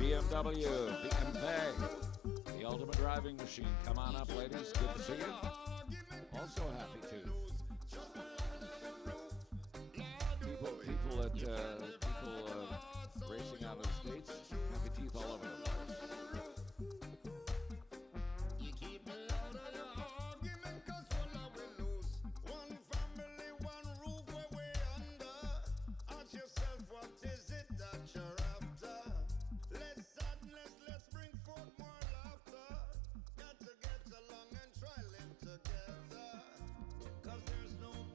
BMW, BMK, the ultimate driving machine. Come on up, ladies. Good to see you. Also happy too. People racing out of the States. Happy teeth all over the place. There's no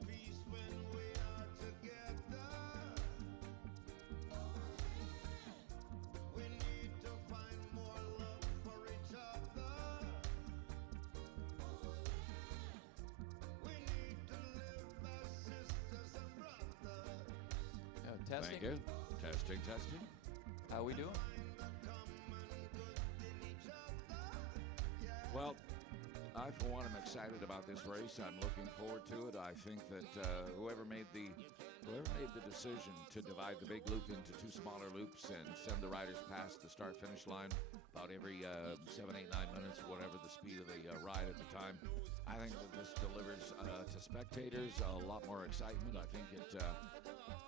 Testing. Thank you. Testing, testing. How we doing? Well, I, for one, am excited about this race. I'm looking forward to it. I think that whoever made the decision to divide the big loop into two smaller loops and send the riders past the start-finish line about every 7, 8, 9 minutes, whatever the speed of the ride at the time, I think that this delivers to spectators a lot more excitement. I think it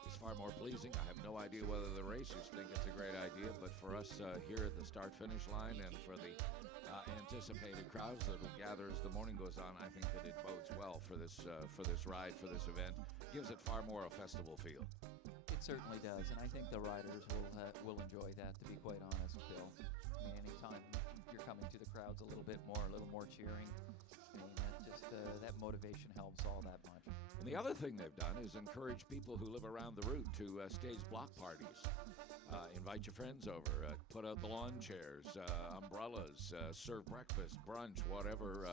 is far more pleasing. I have no idea whether the racers think it's a great idea, but for us here at the start-finish line and for the anticipated crowds that will gather as the morning goes on, I think that it bodes well for this ride, for this event. Gives it far more a festival feel. It certainly does, and I think the riders will enjoy that, to be quite honest, Bill. I mean, anytime you're coming to the crowds a little more cheering, I mean, that motivation helps all that much. And the other thing they've done is encourage people who live around the route to stage block parties. Invite your friends over, put out the lawn chairs, umbrellas, serve breakfast, brunch, whatever,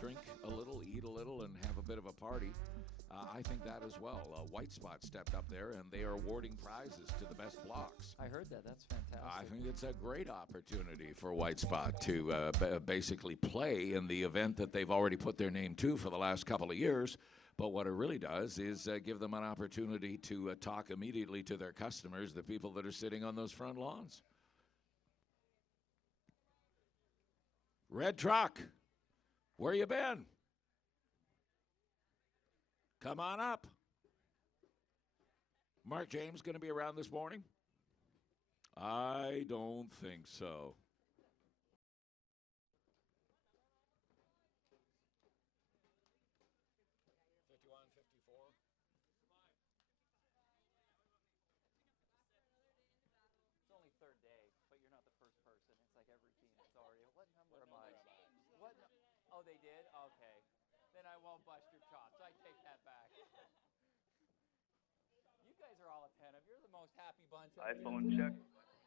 drink a little, eat a little, and have a bit of a party. I think that as well. White Spot stepped up there, and they are awarding prizes to the best blocks. I heard that. That's fantastic. I think it's a great opportunity for White Spot to basically play in the event that they've already put their name to for the last couple of years. But what it really does is give them an opportunity to talk immediately to their customers, the people that are sitting on those front lawns. Red truck, where you been? Come on up. Mark James going to be around this morning? I don't think so. It's only third day, but you're not the first person. It's like every team. It's already. What number am I? What? Oh, they did? Okay. Then I won't bust your chops. I take that back. You guys are all attentive. You're the most happy bunch. iPhone check.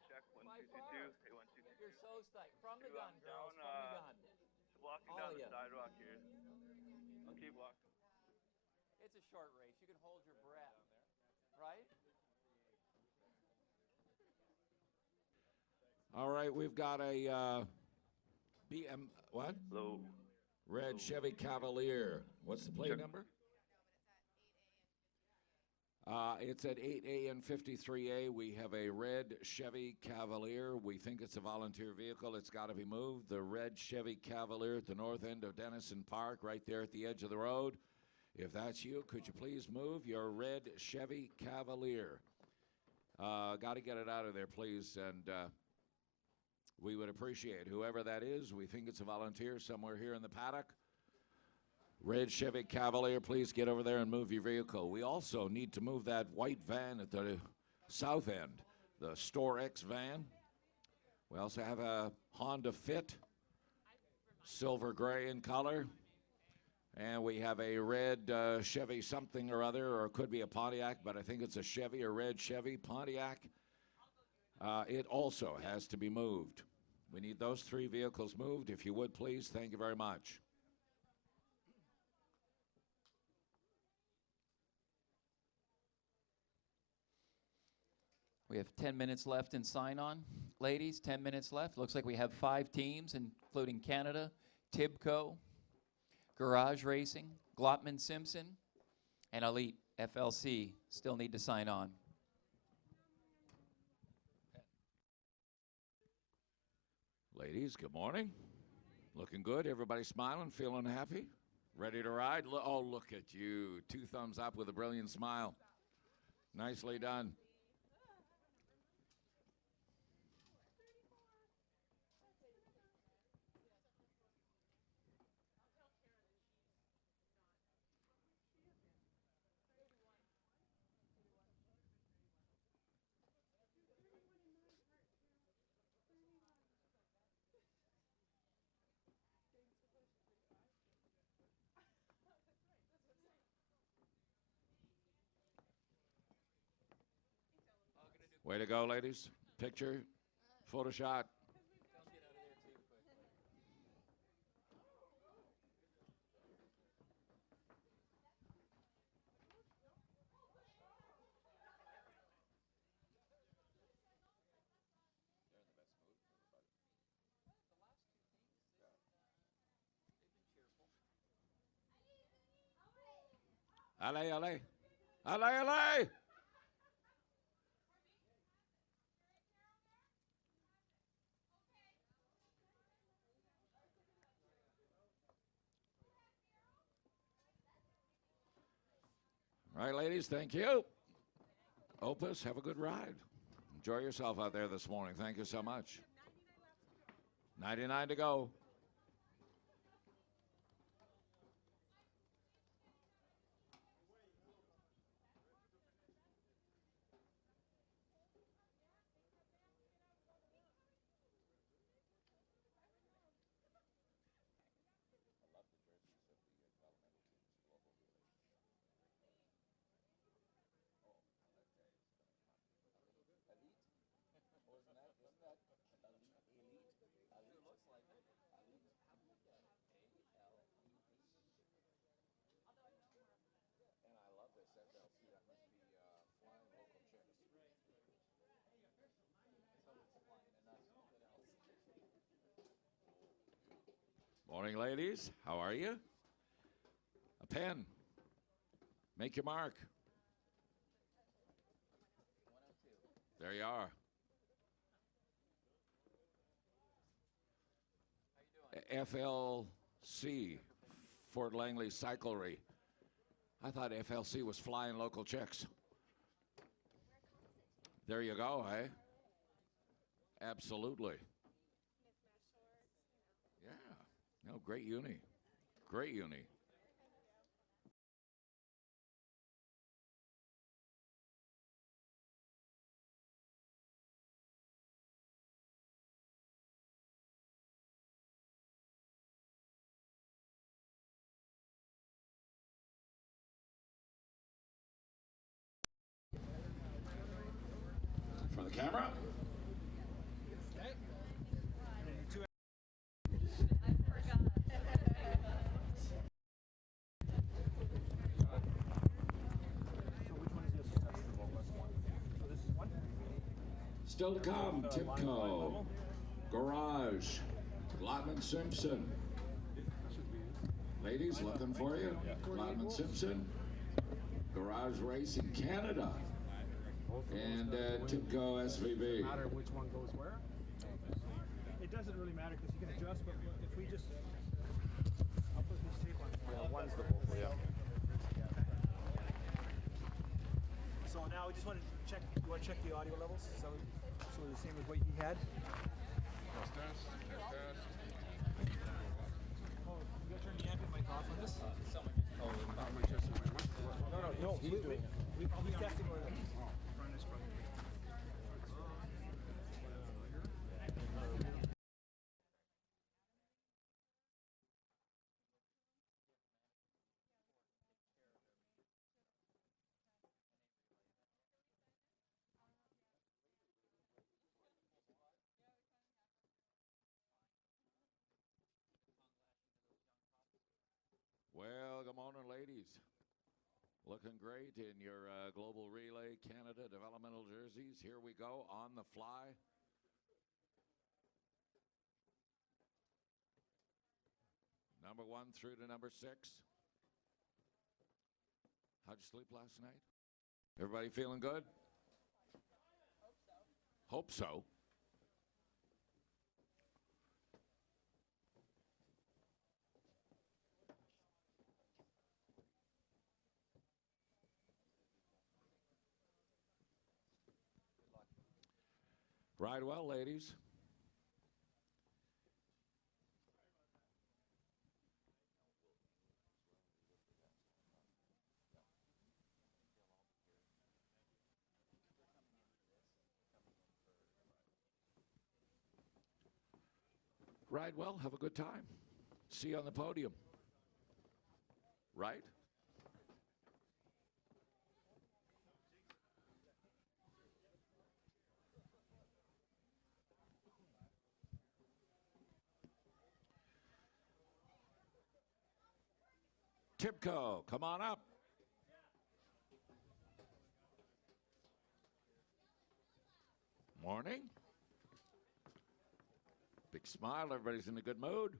Check 1 2 2 2. Hey 1 2 2. You're so psyched. From the gun, girls. Down, From the gun. Blocking All down of the you. sidewalk here. I'll keep walking. It's a short race. You can hold your breath, right? All right, we've got a BM, what? Hello. Red Chevy Cavalier. What's the plate Check. number? It's at 8A and 53A. We have a red Chevy Cavalier. We think it's a volunteer vehicle. It's got to be moved. The red Chevy Cavalier at the north end of Dennison Park, right there at the edge of the road. If that's you, could you please move your red Chevy Cavalier? Got to get it out of there, please, and we would appreciate whoever that is. We think it's a volunteer somewhere here in the paddock. Red Chevy Cavalier, please get over there and move your vehicle. We also need to move that white van at the south end, the Store X van. We also have a Honda Fit, silver gray in color. And we have a red Chevy something or other, or it could be a Pontiac, but I think it's a Chevy, a red Chevy Pontiac. It also has to be moved. We need those three vehicles moved. If you would, please. Thank you very much. We have 10 minutes left in sign-on. Ladies, 10 minutes left. Looks like we have 5 teams, including Canada, Tibco, Garage Racing, Glotman Simpson, and Elite FLC still need to sign on. Ladies, good morning. Looking good. Everybody smiling, feeling happy, ready to ride. Oh, look at you. 2 thumbs up with a brilliant smile. Nicely done. Way to go, ladies. Picture, photo shot. Allez, allez. Allez, allez. All right, ladies, thank you. Opus, have a good ride. Enjoy yourself out there this morning. Thank you so much. 99 to go. Morning, ladies. How are you? A pen. Make your mark. There you are. FLC, Fort Langley Cyclery. I thought FLC was flying local chicks. There you go, eh? Absolutely. Yeah. No, great uni. Great uni. For the camera. Still to come, Tipco, Garage, Glotman Simpson. Ladies, looking for you. Glotman Simpson, Garage Racing Canada, and Tipco SVB. Matter which one goes where? It doesn't really matter because you can adjust, but if we just, I'll put this tape on. Yeah, one's the vocal, yeah. So now we just want to check. You want to check the audio levels? So the same as what you had. Test. Oh, you gotta turn the ambient mic off on this. No, he's doing it. I'll be testing where the front is from. Well, good morning, ladies. Looking great in your Global Relay Canada developmental jerseys. Here we go on the fly. Number 1 through to number 6. How'd you sleep last night? Everybody feeling good? Hope so. Ride well, ladies. Ride well, have a good time. See you on the podium. Right? Tipco, come on up. Morning. Big smile, everybody's in a good mood.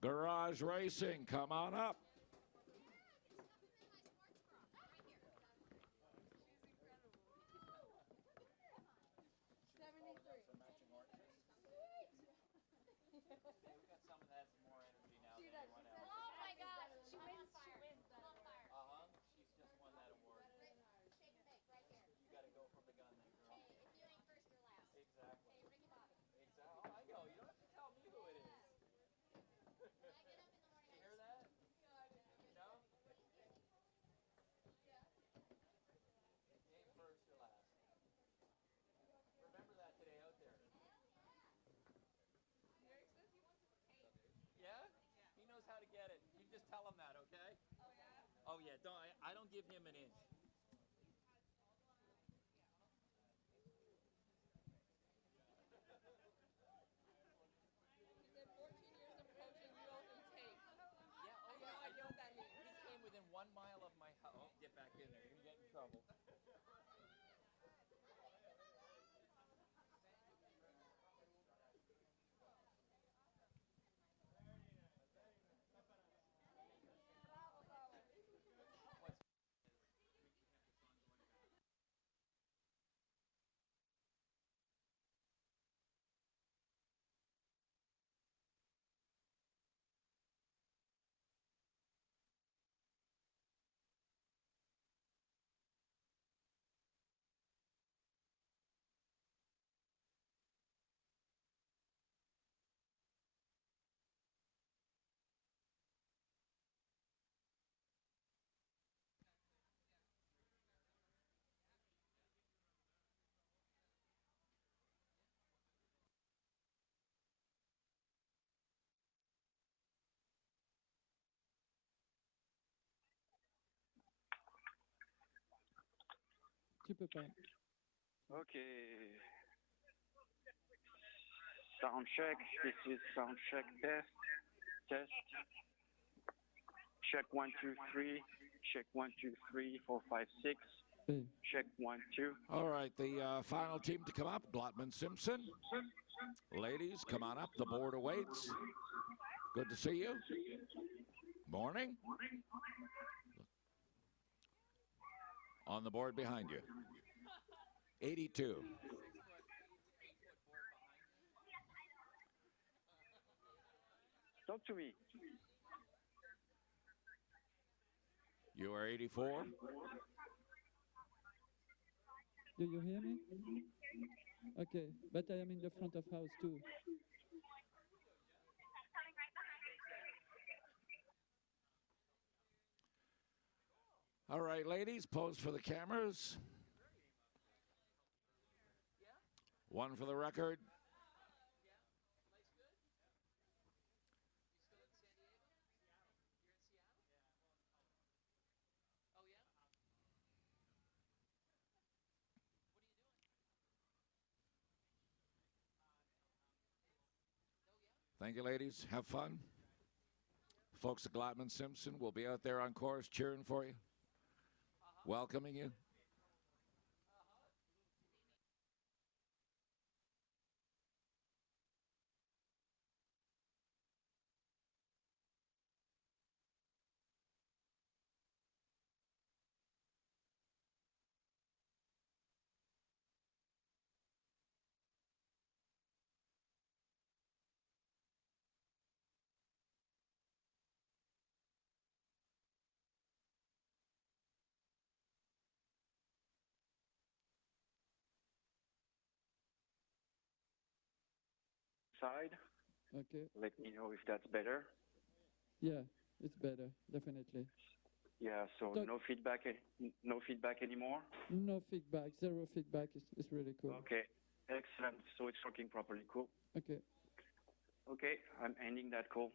Garage Racing, come on up. Oh yeah, I don't give him an inch. He came within 1 mile of my house. Oh, get back in there. You're gonna get in trouble. Tu peux pas. Okay. Sound check. This is sound check test. Test. Check 1, 2, 3. Check 1, 2, 3, 4, 5, 6. Hey. Check 1, 2. All right, the final team to come up, Glotman Simpson. Ladies, come on up. The board awaits. Good to see you. Morning. On the board behind you. 82. Talk to me. You are 84. Do you hear me? Okay, but I am in the front of house too. All right, ladies, pose for the cameras. One for the record. Thank you, ladies. Have fun. Folks at Glotman Simpson will be out there on course cheering for you, welcoming you. Side. Okay. Let me know if that's better. Yeah, it's better, definitely. Yeah, so Talk- no feedback, no feedback anymore? No feedback, zero feedback. It's really cool. Okay, excellent. So it's working properly. Cool. Okay. Okay, I'm ending that call.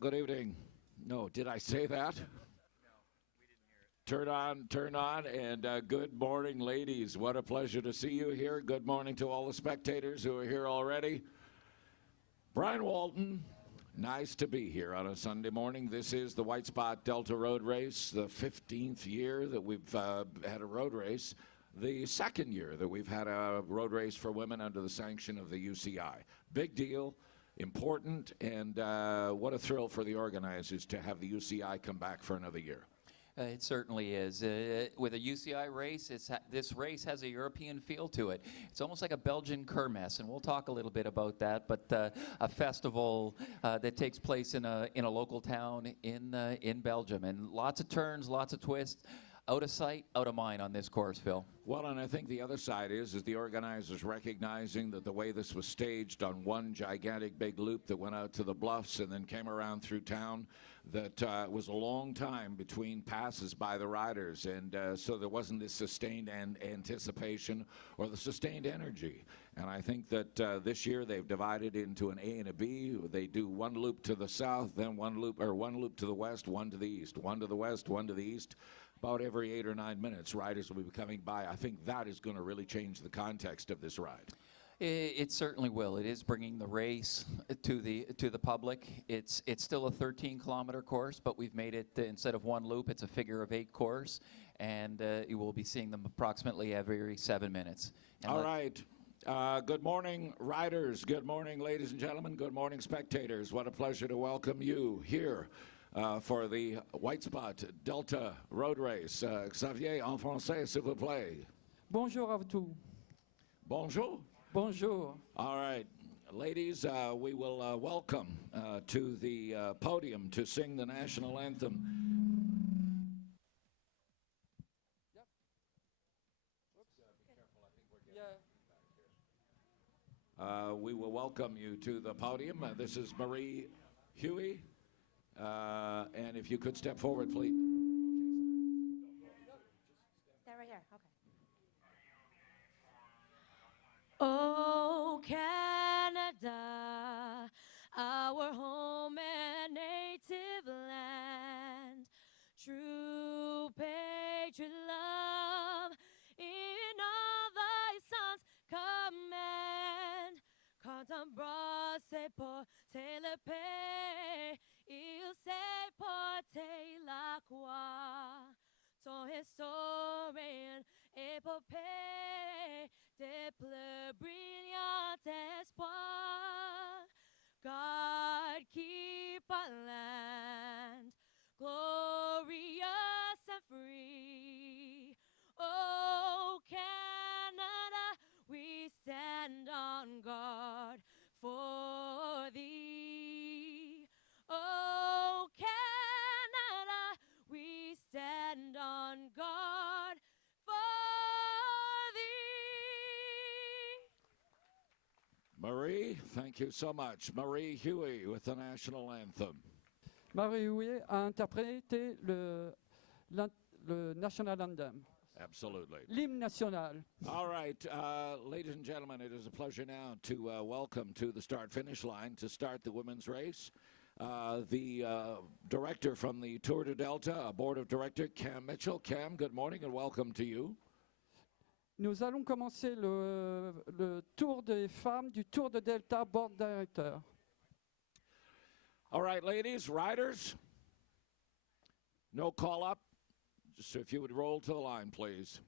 good evening. No, did I say that? Turn on, and good morning, ladies. What a pleasure to see you here. Good morning to all the spectators who are here already. Brian Walton, nice to be here on a Sunday morning. This is the White Spot Delta Road Race, the 15th year that we've had a road race, the second year that we've had a road race for women under the sanction of the UCI. Big deal, important, and what a thrill for the organizers to have the UCI come back for another year. It certainly is. With a UCI race, this race has a European feel to it. It's almost like a Belgian kermesse, and we'll talk a little bit about that. But a festival that takes place in a local town in Belgium, and lots of turns, lots of twists. Out of sight, out of mind on this course, Phil. Well, and I think the other side is the organizers recognizing that the way this was staged on one gigantic big loop that went out to the bluffs and then came around through town, that it was a long time between passes by the riders, and so there wasn't this sustained anticipation or the sustained energy. And I think that this year they've divided into an A and a B. They do one loop to the south, then one loop to the west, one to the east, one to the west, one to the east. About every 8 or 9 minutes, riders will be coming by. I think that is going to really change the context of this ride. It certainly will. It is bringing the race to the public. It's still a 13-kilometer course, but we've made it, instead of one loop, it's a figure-of-8 course, and you will be seeing them approximately every 7 minutes. And all right. Good morning, riders. Good morning, ladies and gentlemen. Good morning, spectators. What a pleasure to welcome you here for the White Spot Delta Road Race. Xavier, en français, s'il vous plaît. Bonjour à tous. Bonjour. Bonjour. All right. Ladies, we will welcome to the podium to sing the national anthem. We will welcome you to the podium. This is Marie Huey. And if you could step forward, please. Stay right here. Okay. Oh, Canada, our home and native land, true patriot love in all thy sons command. Quand embrasser porter le paix, il s'est porté la croix. Ton historien épopée des plus brillants espoirs. God keep our land glorious and free. Oh, Canada, we stand on guard for thee. Oh, Canada, we stand on guard for thee. Marie, thank you so much. Marie Huey with the national anthem. Marie Huet a interprété le national anthem. Absolutely. L'hymne national. All right, ladies and gentlemen, it is a pleasure now to welcome to the start-finish line to start the women's race the director from the Tour de Delta, board of director, Cam Mitchell. Cam, good morning and welcome to you. Nous allons commencer le tour des femmes du Tour de Delta, board directeur. All right, ladies, riders, no call-up. Just if you would roll to the line, please.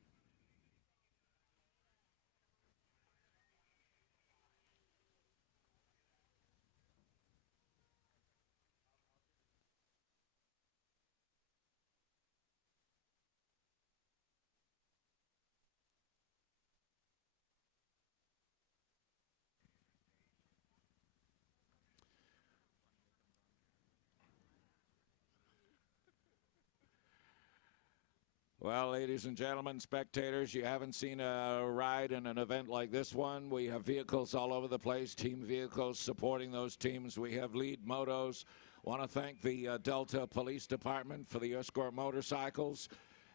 Well, ladies and gentlemen, spectators, you haven't seen a ride in an event like this one. We have vehicles all over the place, team vehicles supporting those teams. We have lead motos. Want to thank the Delta Police Department for the escort motorcycles.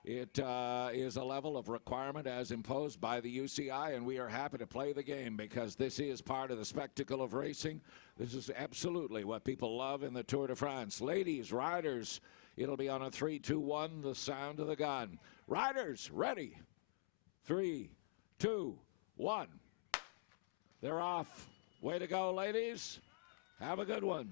It is a level of requirement as imposed by the UCI, and we are happy to play the game because this is part of the spectacle of racing. This is absolutely what people love in the Tour de France. Ladies, riders, it'll be on a 3, 2, 1, the sound of the gun. Riders, ready. 3, 2, 1. They're off. Way to go, ladies. Have a good one.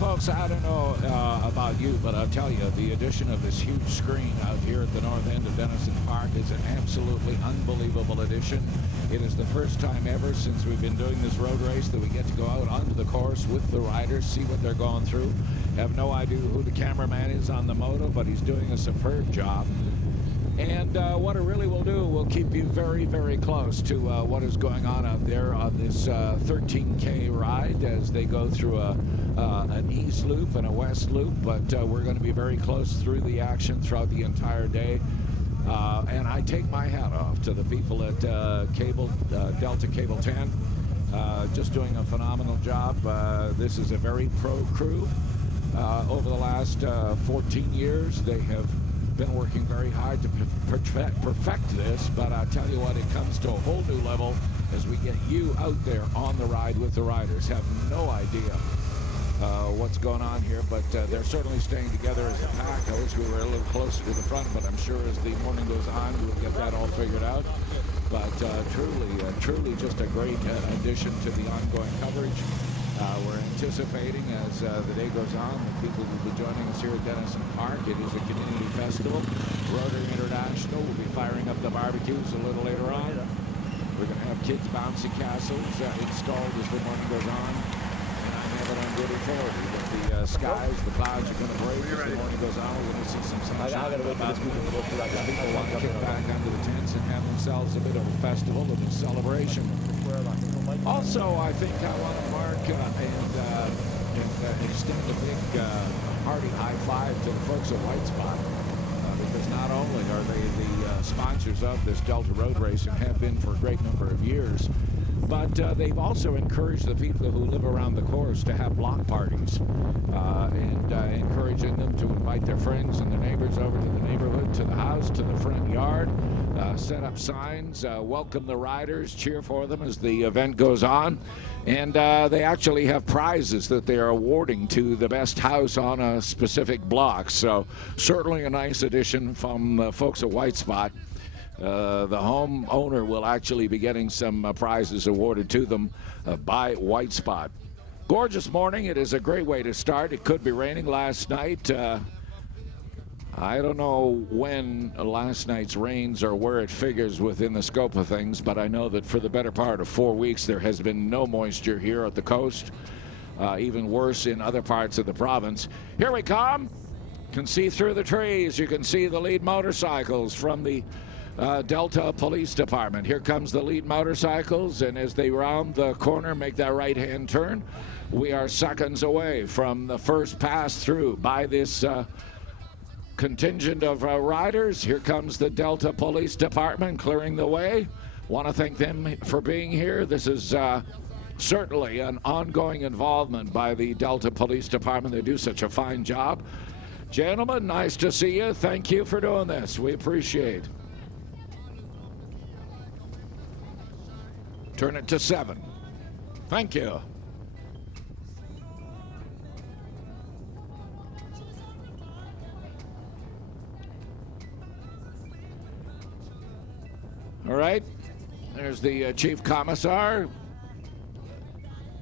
Well, folks, I don't know about you, but I'll tell you, the addition of this huge screen out here at the north end of Dennison Park is an absolutely unbelievable addition. It is the first time ever since we've been doing this road race that we get to go out onto the course with the riders, see what they're going through. Have no idea who the cameraman is on the moto, but he's doing a superb job. And what it really will do, will keep you very, very close to what is going on out there on this 13K ride as they go through an east loop and a west loop. But we're going to be very close through the action throughout the entire day. And I take my hat off to the people at Delta Cable 10, just doing a phenomenal job. This is a very pro crew. Over the last 14 years, they have been working very hard to perfect this, but I tell you what, it comes to a whole new level as we get you out there on the ride with the riders. Have no idea what's going on here, but they're certainly staying together as a pack. I wish we were a little closer to the front, but I'm sure as the morning goes on, we'll get that all figured out. But truly just a great addition to the ongoing coverage. We're anticipating as the day goes on, the people will be joining us here at Dennison Park. It is a community festival. Rotary International will be firing up the barbecues a little later on. We're going to have kids' bouncy castles installed as the morning goes on. And I have it on good authority that the skies, the clouds are going to break as the morning goes on. We're going to see some sunshine. People want to kick back under the tents and have themselves a bit of a festival and a celebration. Also, I think I want to mark and extend a big hearty high five to the folks at White Spot, because not only are they the sponsors of this Delta Road Race and have been for a great number of years, but they've also encouraged the people who live around the course to have block parties and encouraging them to invite their friends and their neighbors over to the neighborhood, to the house, to the front yard. Set up signs, welcome the riders, cheer for them as the event goes on. And they actually have prizes that they are awarding to the best house on a specific block. So certainly a nice addition from the folks at White Spot. The home owner will actually be getting some prizes awarded to them by White Spot. Gorgeous morning. It is a great way to start. It could be raining last night. I don't know when last night's rains or where it figures within the scope of things, but I know that for the better part of 4 weeks there has been no moisture here at the coast, even worse in other parts of the province. Here we come. You can see through the trees. You can see the lead motorcycles from the Delta Police Department. Here comes the lead motorcycles, and as they round the corner, make that right-hand turn, we are seconds away from the first pass through by this contingent of riders. Here comes the Delta Police Department clearing the way. Want to thank them for being here. This is certainly an ongoing involvement by the Delta Police Department. They do such a fine job. Gentlemen, nice to see you. Thank you for doing this. We appreciate. Turn it to 7. Thank you. All right, there's the Chief Commissar.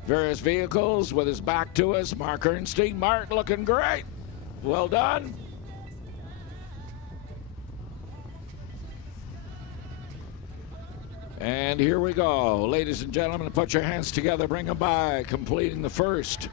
Various vehicles with his back to us. Mark Ernstein. Mark, looking great. Well done. And here we go. Ladies and gentlemen, put your hands together. Bring them by. Completing the first.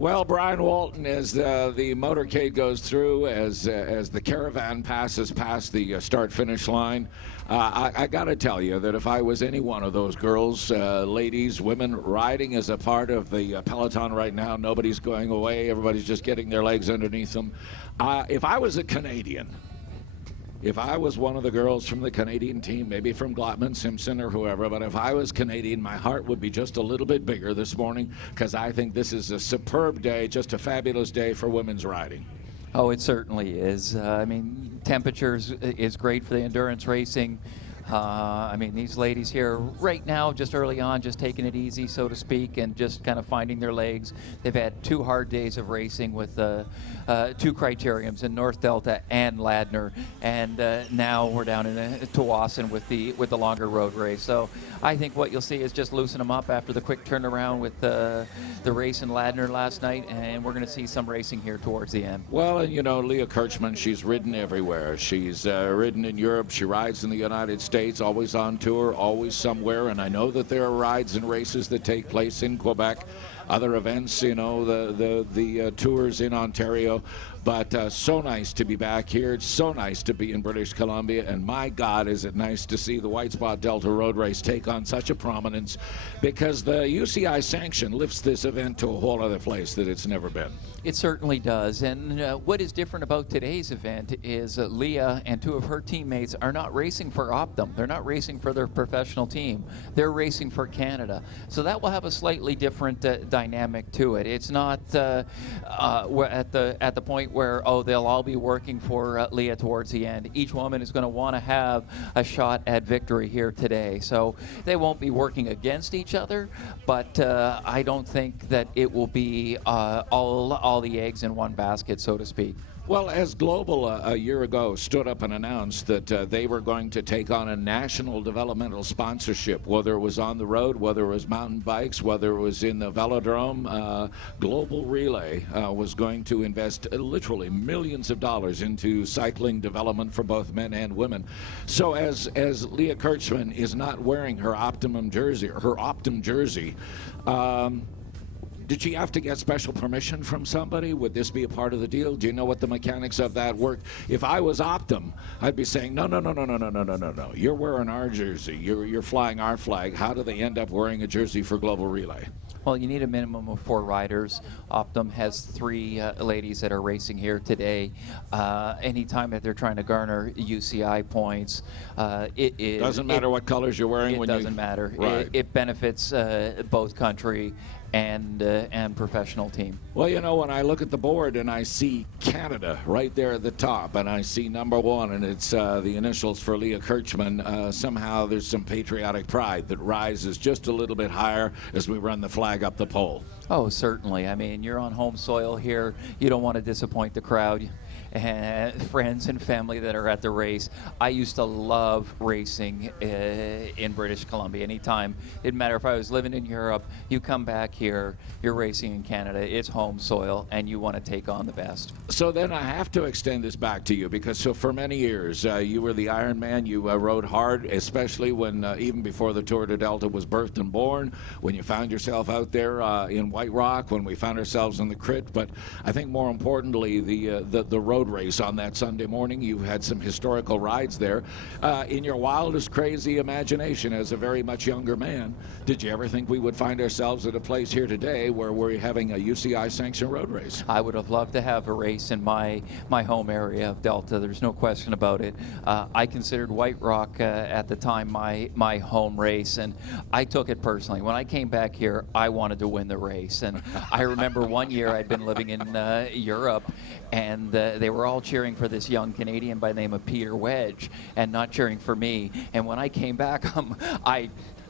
Well, Brian Walton, as the motorcade goes through, as the caravan passes past the start-finish line, I got to tell you that if I was any one of those girls, ladies, women riding as a part of the peloton right now, nobody's going away, everybody's just getting their legs underneath them. If I was a Canadian, if I was one of the girls from the Canadian team, maybe from Glotman, Simpson, or whoever, but if I was Canadian, my heart would be just a little bit bigger this morning because I think this is a superb day, just a fabulous day for women's riding. Oh, it certainly is. I mean, temperatures is great for the endurance racing. I mean, these ladies here right now, just early on, just taking it easy, so to speak, and just kind of finding their legs. They've had 2 hard days of racing with 2 criteriums in North Delta and Ladner, and now we're down in Tsawwassen with the longer road race. So I think what you'll see is just loosen them up after the quick turnaround with the race in Ladner last night, and we're going to see some racing here towards the end. Well, and you know, Leah Kirchman, she's ridden everywhere. She's ridden in Europe. She rides in the United States, always on tour, always somewhere. And I know that there are rides and races that take place in Quebec, other events, you know, the tours in Ontario. But so nice to be back here. It's so nice to be in British Columbia. And my God, is it nice to see the White Spot Delta Road Race take on such a prominence, because the UCI sanction lifts this event to a whole other place that it's never been. It certainly does. And what is different about today's event is Leah and 2 of her teammates are not racing for Optum. They're not racing for their professional team. They're racing for Canada. So that will have a slightly different dynamic to it. It's not we're at the point where, oh, they'll all be working for Leah towards the end. Each woman is going to want to have a shot at victory here today. So they won't be working against each other, but I don't think that it will be all the eggs in one basket, so to speak. Well, as Global a year ago stood up and announced that they were going to take on a national developmental sponsorship, whether it was on the road, whether it was mountain bikes, whether it was in the velodrome, Global Relay was going to invest literally millions of dollars into cycling development for both men and women. So as Leah Kirchman is not wearing her Optum jersey, did she have to get special permission from somebody? Would this be a part of the deal? Do you know what the mechanics of that work? If I was Optum, I'd be saying, no. You're wearing our jersey. You're flying our flag. How do they end up wearing a jersey for Global Relay? Well, you need a minimum of 4 riders. Optum has 3 ladies that are racing here today. Anytime that they're trying to garner UCI points, it doesn't matter what colors you're wearing. It doesn't matter. Right. It benefits both country and professional team. Well, you know, when I look at the board and I see Canada right there at the top, and I see number 1, and it's the initials for Leah Kirchman, somehow there's some patriotic pride that rises just a little bit higher as we run the flag up the pole. Oh, certainly. I mean, you're on home soil here. You don't want to disappoint the crowd and friends and family that are at the race. I used to love racing in British Columbia. Anytime, didn't matter if I was living in Europe, you come back here, you're racing in Canada, it's home soil, and you want to take on the best. So then I have to extend this back to you, because so for many years, you were the Iron Man. You rode hard, especially when, even before the Tour de Delta was birthed and born, when you found yourself out there in White Rock, when we found ourselves in the crit. But I think more importantly, the road race on that Sunday morning, you had some historical rides there. In your wildest, crazy imagination as a very much younger man, did you ever think we would find ourselves at a place here today where we're having a UCI sanctioned road race? I would have loved to have a race in my home area of Delta. There's no question about it. I considered White Rock at the time my home race, and I took it personally. When I came back here, I wanted to win the race. And I remember one year I'd been living in Europe, and they were all cheering for this young Canadian by the name of Peter Wedge and not cheering for me. And when I came back,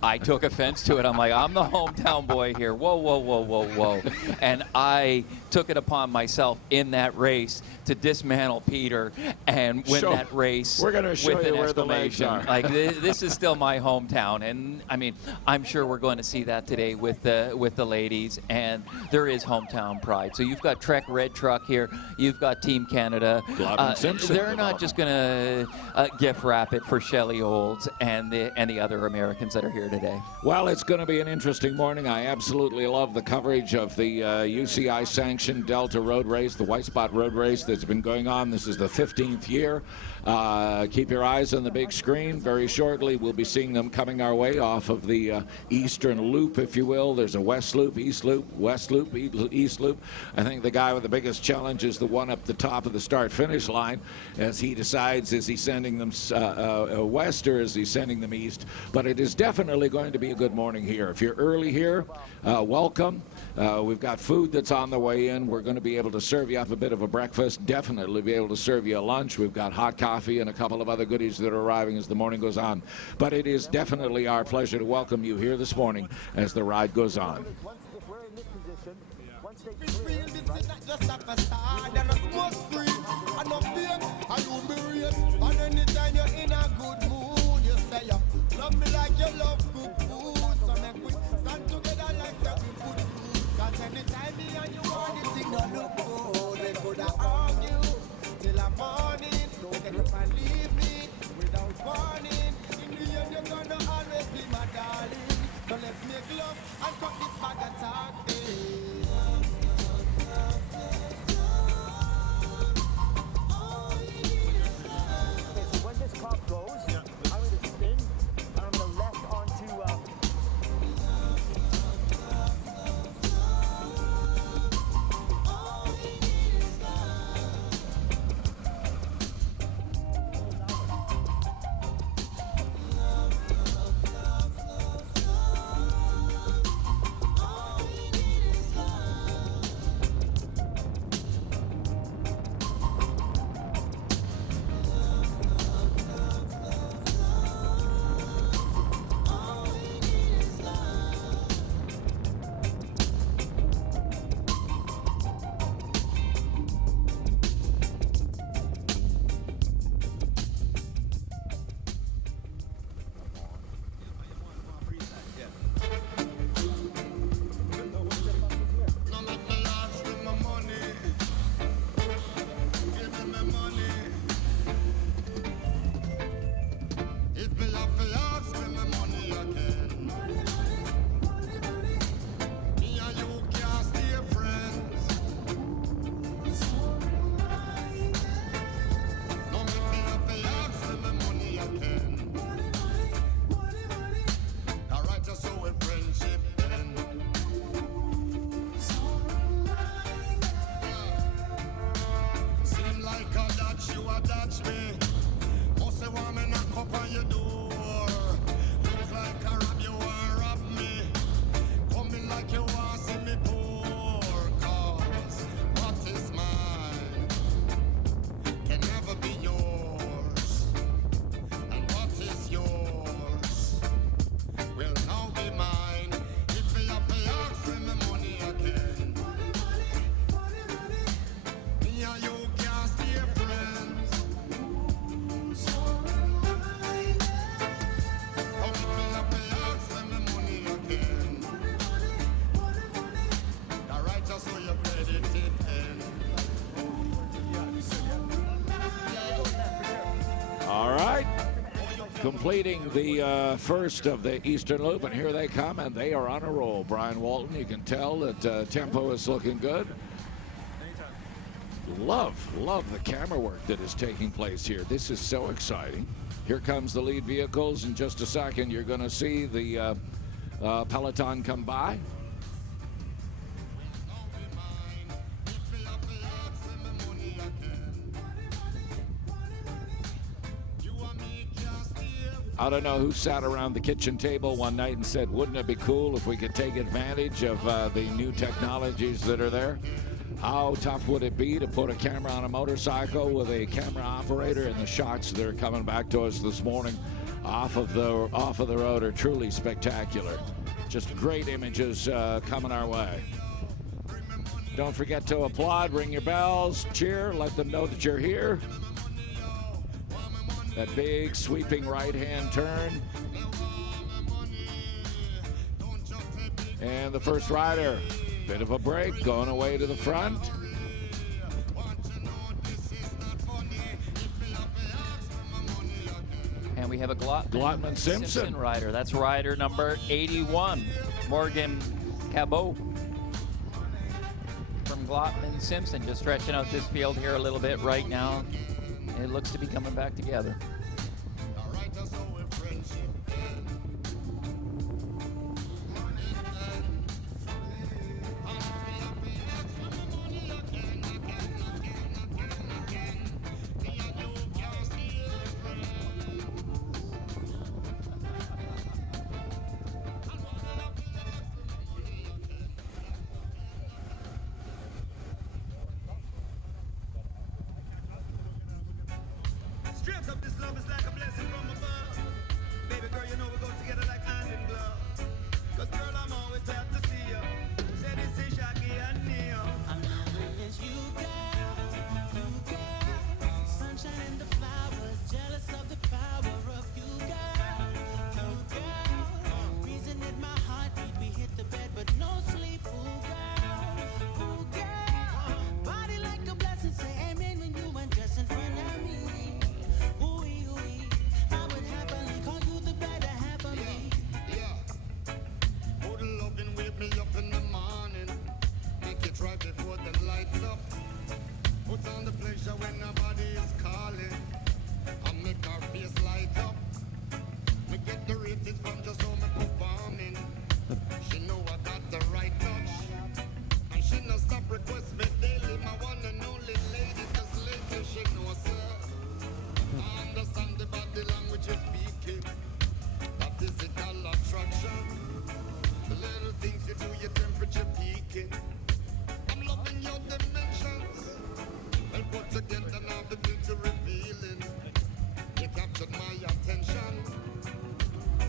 I took offense to it. I'm like, I'm the hometown boy here. Whoa. And I took it upon myself in that race to dismantle Peter and win that race. We're going to show with you an where the legs exclamation. are. Like, this is still my hometown. And I mean, I'm sure we're going to see that today with the ladies. And there is hometown pride. So you've got Trek Red Truck here. You've got Team Canada. Simpson. They're not just going to gift wrap it for Shelley Olds and the other Americans that are here here today? Well, it's going to be an interesting morning. I absolutely love the coverage of the UCI sanctioned Delta Road Race, the White Spot Road Race that's been going on. This is the 15th year. Keep your eyes on the big screen. Very shortly, we'll be seeing them coming our way off of the eastern loop, if you will. There's a west loop, east loop, west loop, east loop. I think the guy with the biggest challenge is the one up the top of the start-finish line, as he decides, is he sending them west or is he sending them east? But it is definitely going to be a good morning here. If you're early here, welcome. We've got food that's on the way in. We're going to be able to serve you up a bit of a breakfast, definitely be able to serve you a lunch. We've got hot coffee and a couple of other goodies that are arriving as the morning goes on. But it is definitely our pleasure to welcome you here this morning as the ride goes on. Completing the first of the Eastern Loop, and here they come, and they are on a roll. Brian Walton, you can tell that tempo is looking good. Love the camera work that is taking place here. This is so exciting. Here comes the lead vehicles. In just a second, you're going to see the peloton come by. I don't know who sat around the kitchen table one night and said, wouldn't it be cool if we could take advantage of the new technologies that are there? How tough would it be to put a camera on a motorcycle with a camera operator? And the shots that are coming back to us this morning off of the road are truly spectacular. Just great images coming our way. Don't forget to applaud, ring your bells, cheer, let them know that you're here. That big sweeping right-hand turn. And the first rider, bit of a break, going away to the front. And And we have a Glotman Simpson. rider. That's rider number 81, Morgan Cabot from Glotman Simpson. Just stretching out this field here a little bit right now. It looks to be coming back together. Straight up, this love is like a blessing from above. Baby girl, you know we go together like hand in glove. Cause girl, I'm always glad to see you. Say this is Shaggy and Neo. I'm knowing it's you, girl. You, girl. Sunshine and the flowers. Jealous of the power of you, girl. You, girl. Reason that my heart beat. We hit the bed, but no sleep. Ooh, girl. Ooh, girl. Body like a blessing. Say amen when you undress in front of me. I would happily call you the better half of me. Yeah. Put love and wake me up in the morning. Make it right before the lights up. Put on the pleasure when nobody is calling. I make our face light up. Me get the ratings from just how me performing. She know I got the right touch. And she no stop request me daily. My one and only lady, this lady she knows her. I understand the body language you're speaking. That physical attraction. The little things you do, your temperature peaking. I'm loving your dimensions. Well put together now the beauty revealing. You captured my attention.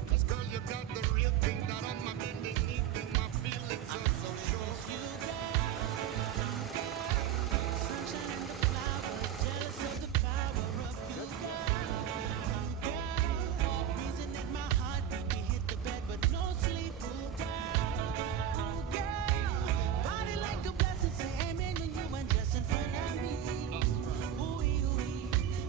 Cause girl, you got the real thing that on my bending knee. My feelings are so sure. You, girl. Sunshine and the flowers. Jealous of the power of you, girl. You, girl. Reason that my heart beat. We hit the bed, but no sleep. Ooh, girl. Ooh, girl. Body like a blessing. Say amen when you undress in front of me. Ooh,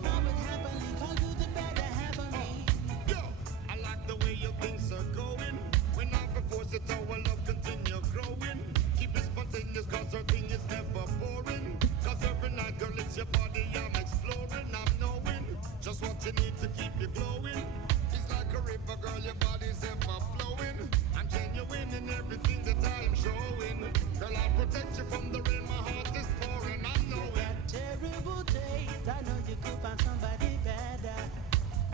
I would happily call you the better half of me. Yo, I like the way your things are going. When I propose it, our love continue growing. Keep it spontaneous, cause our thing is never boring. Cause every night, girl, it's your body I'm exploring. I'm knowing just what you need to keep you glowing. It's like a river, girl, your body's ever flowing. I'm genuine in everything that I am showing. Girl, I'll protect you from the rain, my heart is pouring. I know it. Got terrible days. I know you could find somebody better.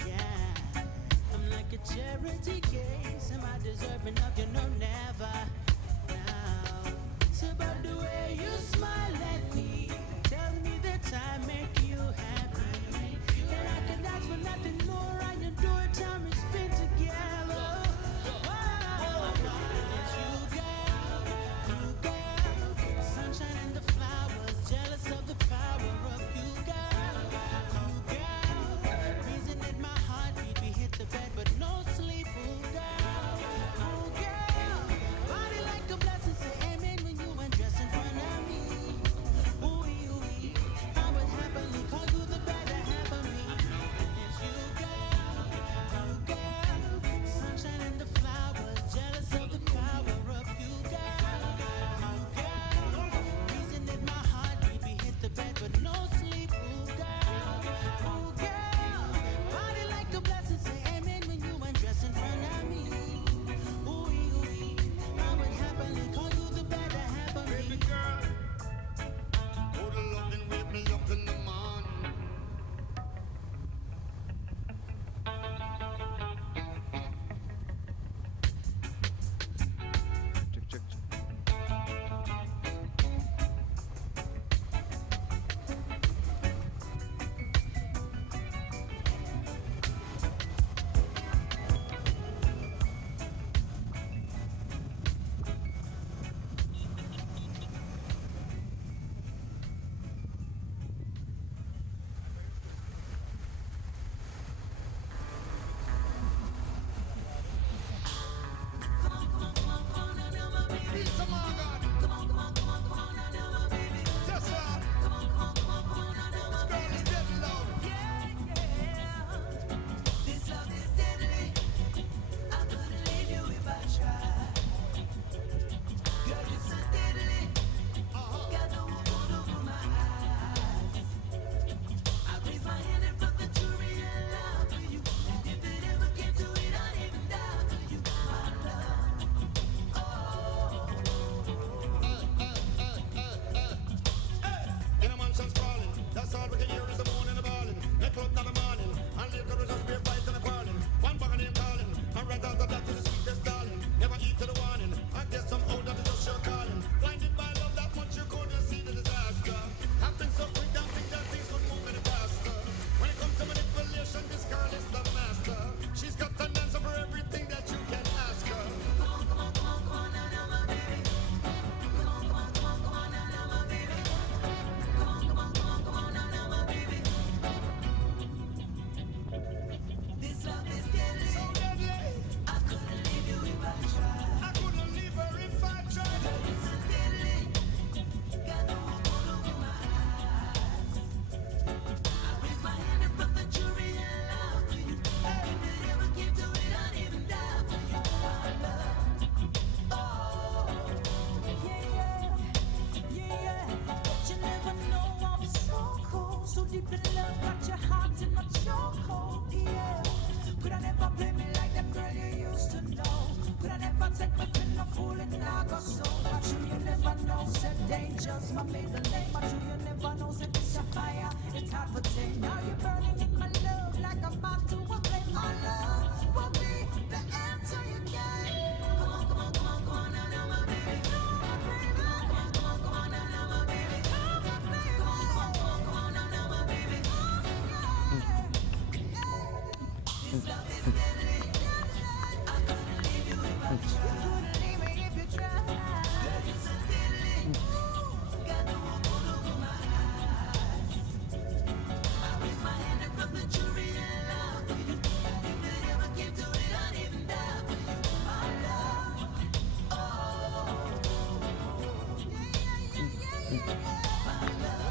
Yeah, I'm like a charity case. Am I deserving of you? No, never. No, it's about the way you smile at me. Tell me that I make you happy. And I can ask for nothing more. I adore time we spend together. Oh, I'm loving it, you, girl. You, girl. Sunshine and the flowers. Jealous of the power of you, girl. You, girl. Reason that my heart beat. We hit the bed, but no sleep. Ooh, girl. Ooh, girl. Body like a blessing. Say amen when you undress in front of me. Ooh, I would happily call you the better half of me. It's you, girl. You, girl. Sunshine and the flowers. Jealous of the power of you, girl. You, girl. Reason that my heart beat. We hit the bed, but no sleep. Ooh, girl. Ooh, girl. Body like a blessing. Say amen when you undress in front of me. Ooh, I would happily call you the better half of me. Baby girl, oh, the love and wake me up in the morning. deep in love, got your heart in my chokehold, yeah. Could I never play me like that girl you used to know? Could I never take me in a fool and I got so? But you never know, said danger's my middle name. But you never know, said it's a fire, it's hard for tame. Now you're burning in my love like a moth to a flame. My love will be the answer you gave. Come on, come on, come on, come on, now, now, my baby. Come on, baby. Come on, come on, come on, now, now, my baby. Come on, baby. Come on, come on, come on, come on, now, now, my baby. This love is deadly. I couldn't leave you if I tried. You couldn't leave me if you tried. Girl, you're so deadly. Got the look over my eyes. I raise my hand and from the jury and love for you. If it ever came to it, I'd even die for you. My love. Oh. My love.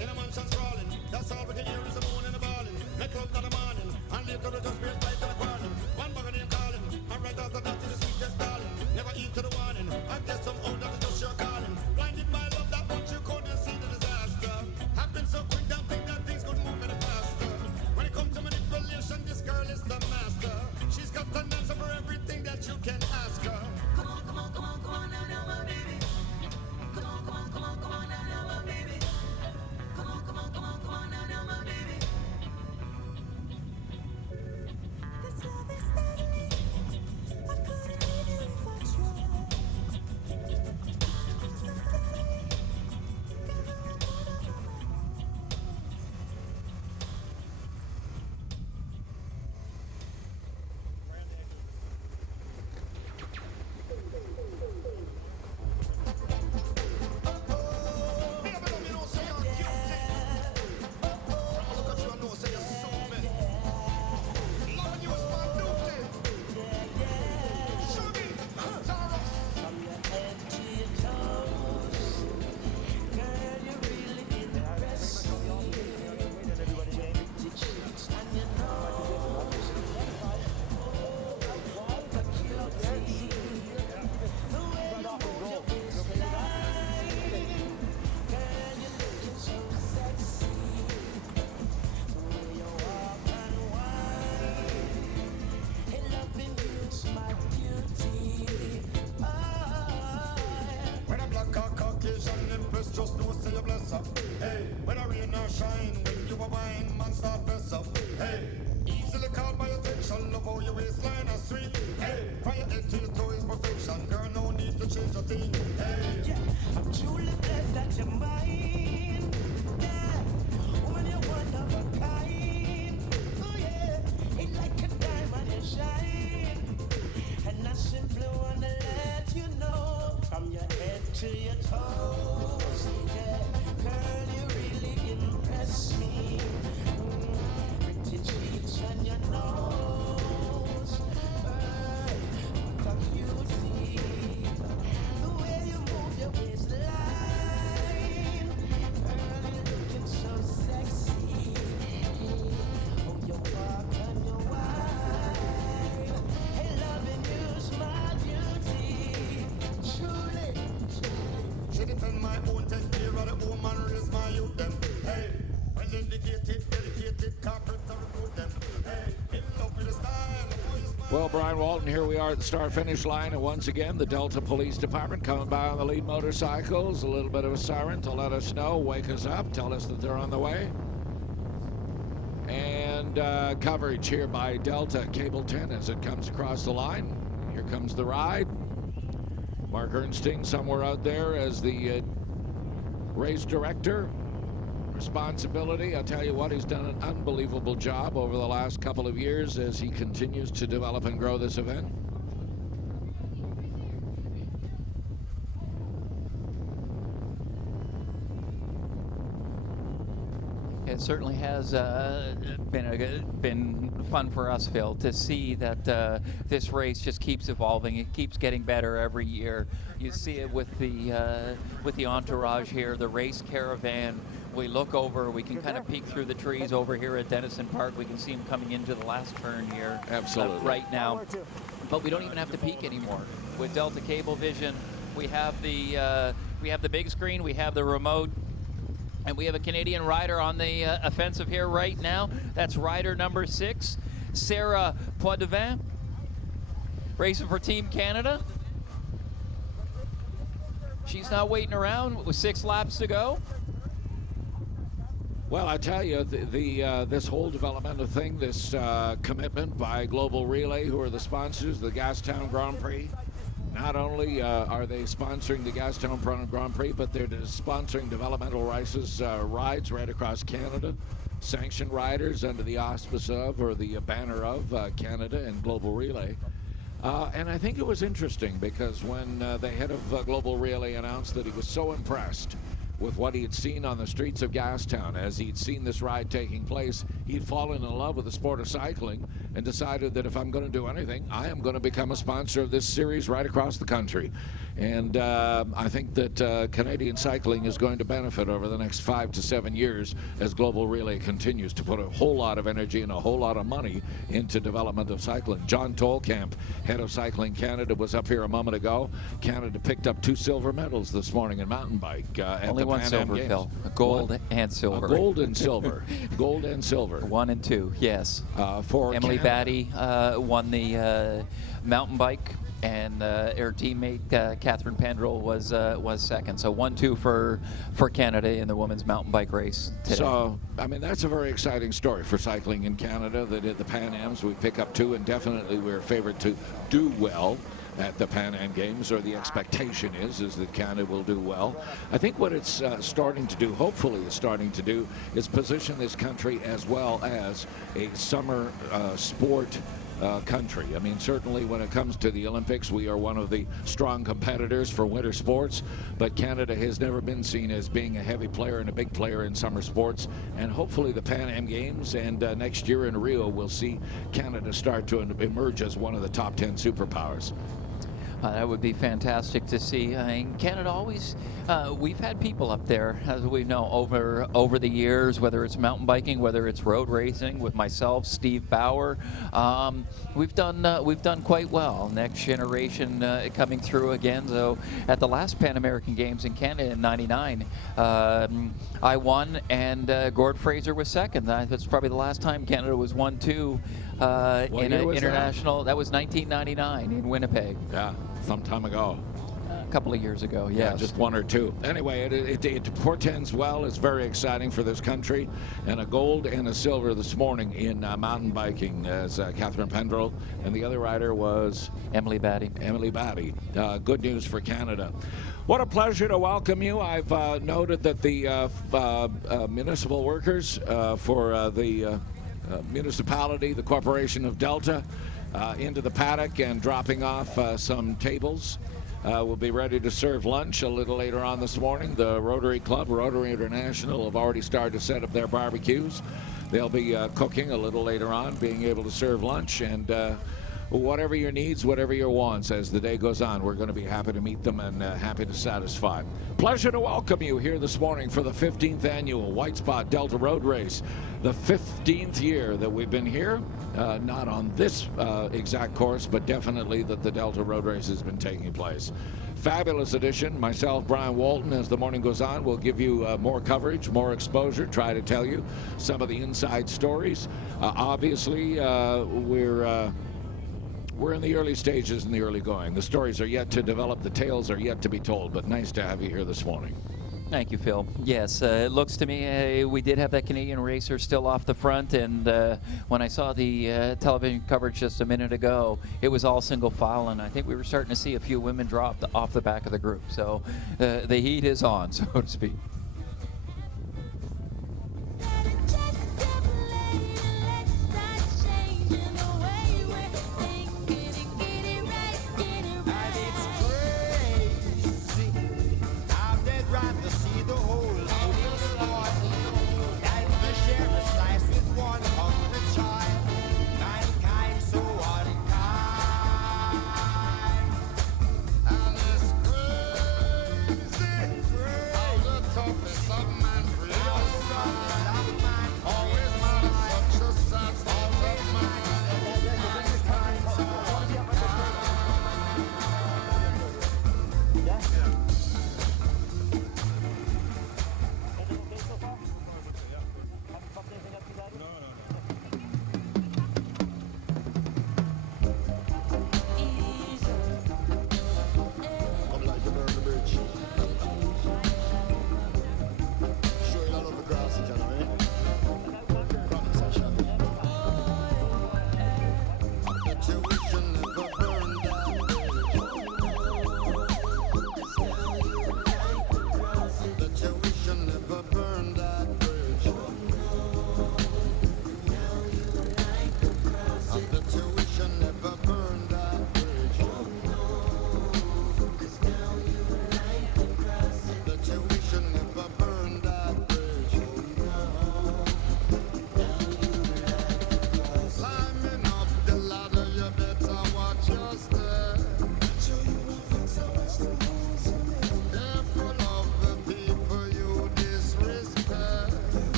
In a mansion sprawling, that's all we can hear is the moon and the bawling. Make love in the morning, and later to just build right to the quarreling. One bugger name calling, and right after that is the sweetest darling. Never eat to the warning, I guess somehow that is just your calling. Blinded by love that much you couldn't see the disaster. Happened so quick that think that things could move any faster. When it comes to manipulation, this girl is the master. She's got an answer for everything that you can ask her. Come on, come on, come on, come on, now, now, my baby. Come on, come on, come on, come on, now, now, my baby. Come on, come on, come on, come on, now, now, my baby. This love is deadly. I couldn't leave you if I tried. It's so deadly. Got the look over my When a black or Caucasian empress, just know say you bless up. Hey, when a rain or shine, when you a wine, man start mess up. Hey, easily caught by attention, love how your waistline is sweet. Hey, from your head to your toe is perfection, girl, no need to change a thing. Hey, yeah, I'm truly blessed that you're mine. Yeah, woman, you're one of a kind. Oh yeah, ain't like a diamond you shine. And I simply wanna let you know, from your head to your toes. Yeah, girl, you really impress me. Pretty cheeks and your nose. What a cutie. The way you move your waistline. Girl, you're looking so sexy. Oh, you walk and you wine. Hey, loving you's my beauty. Truly. she defend my own, take care of the woman, raise my youth them. Hey, well dedicated, carpenter recruit them. Hey, in love with the style, how you smile. Well, Brian Walton, here we are at the start finish line, and once again, the Delta Police Department coming by on the lead motorcycles. A little bit of a siren to let us know, wake us up, tell us that they're on the way. And coverage here by Delta Cable 10 as it comes across the line. Here comes the ride. Mark Ernstine somewhere out there as the race director. Responsibility, I'll tell you what, he's done an unbelievable job over the last couple of years as he continues to develop and grow this event. It certainly has been fun for us, Phil, to see that this race just keeps evolving. It keeps getting better every year. You see it with the entourage here, the race caravan. We look over, we can kind of peek through the trees over here at Dennison Park. We can see them coming into the last turn here. Absolutely. Right now. But we don't even have to peek anymore. With Delta Cablevision, We have the big screen. We have the remote. And we have a Canadian rider on the offensive here right now. That's rider number 6, Sarah Poidevin, racing for Team Canada. She's not waiting around with 6 laps to go. Well, I tell you, this whole developmental thing, this commitment by Global Relay, who are the sponsors of the Gastown Grand Prix. Not only are they sponsoring the Gastown Grand Prix, but they're sponsoring developmental rides right across Canada. Sanctioned riders under the auspice of, or the banner of, Canada and Global Relay. And I think it was interesting because when the head of Global Relay announced that he was so impressed with what he had seen on the streets of Gastown as he'd seen this ride taking place, he'd fallen in love with the sport of cycling and decided that if I'm going to do anything, I am going to become a sponsor of this series right across the country. And I think that Canadian cycling is going to benefit over the next 5 to 7 years as Global Relay continues to put a whole lot of energy and a whole lot of money into development of cycling. John Tolkamp, head of Cycling Canada, was up here a moment ago. Canada picked up 2 silver medals this morning in mountain bike at Only the one Pan silver, Am Games. Phil. A gold and silver. Gold and silver. Gold and silver. 1 and 2, yes. For Emily Canada. Batty won the mountain bike, and her teammate Catherine Pendrell was second. So 1-2 for Canada in the women's mountain bike race today. So, I mean, that's a very exciting story for cycling in Canada, that at the Pan Ams we pick up 2, and definitely we're favored to do well at the Pan Am Games, or the expectation is that Canada will do well. I think what it's starting to do, hopefully it's starting to do, is position this country as well as a summer sport country. I mean, certainly when it comes to the Olympics, we are one of the strong competitors for winter sports, but Canada has never been seen as being a heavy player and a big player in summer sports. And hopefully the Pan Am Games and next year in Rio will see Canada start to emerge as one of the top 10 superpowers. That would be fantastic to see. Canada always, we've had people up there, as we know, over the years, whether it's mountain biking, whether it's road racing, with myself, Steve Bauer. We've done quite well. Next generation coming through again. So at the last Pan American Games in Canada in '99, I won, and Gord Fraser was second. That's probably the last time Canada was 1-2 in an international. That was 1999 in Winnipeg. Yeah, some time ago. A couple of years ago, yes. Yeah, just 1 or 2. Anyway, it portends well. It's very exciting for this country. And a gold and a silver this morning in mountain biking, as Catherine Pendrell, and the other rider was Emily Batty. Emily Batty. Good news for Canada. What a pleasure to welcome you. I've noted that the municipal workers for the municipality, the Corporation of Delta, into the paddock and dropping off some tables. We'll be ready to serve lunch a little later on this morning. The Rotary Club, Rotary International, have already started to set up their barbecues. They'll be cooking a little later on, being able to serve lunch, and whatever your needs, whatever your wants, as the day goes on, we're going to be happy to meet them and happy to satisfy. Pleasure to welcome you here this morning for the 15th annual White Spot Delta Road Race. The 15th year that we've been here, not on this exact course, but definitely that the Delta Road Race has been taking place. Fabulous edition. Myself, Brian Walton, as the morning goes on, will give you more coverage, more exposure, try to tell you some of the inside stories. Obviously, we're in the early stages, in the early going. The stories are yet to develop, the tales are yet to be told, but nice to have you here this morning. Thank you, Phil. Yes, it looks to me we did have that Canadian racer still off the front, and when I saw the television coverage just a minute ago, it was all single file, and I think we were starting to see a few women drop off the back of the group. So the heat is on, so to speak.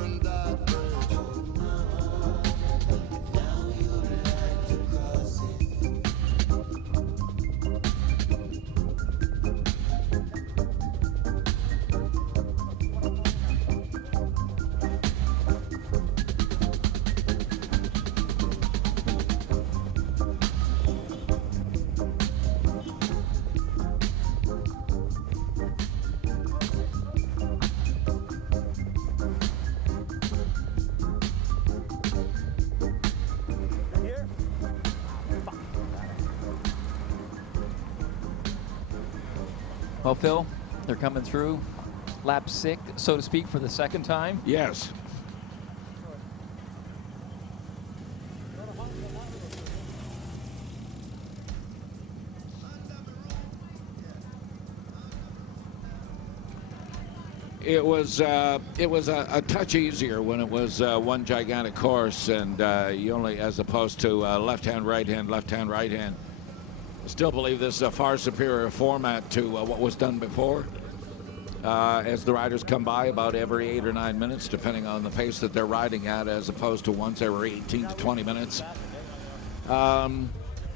burn that bridge. Now you like to cross it. Here. Well, Phil, they're coming through lap 6, so to speak, for the second time. Yes. It was a touch easier when it was one gigantic course, and you only, as opposed to left hand, right hand, left hand, right hand. I still believe this is a far superior format to what was done before. As the riders come by about every 8 or 9 minutes, depending on the pace that they're riding at, as opposed to once every 18 to 20 minutes.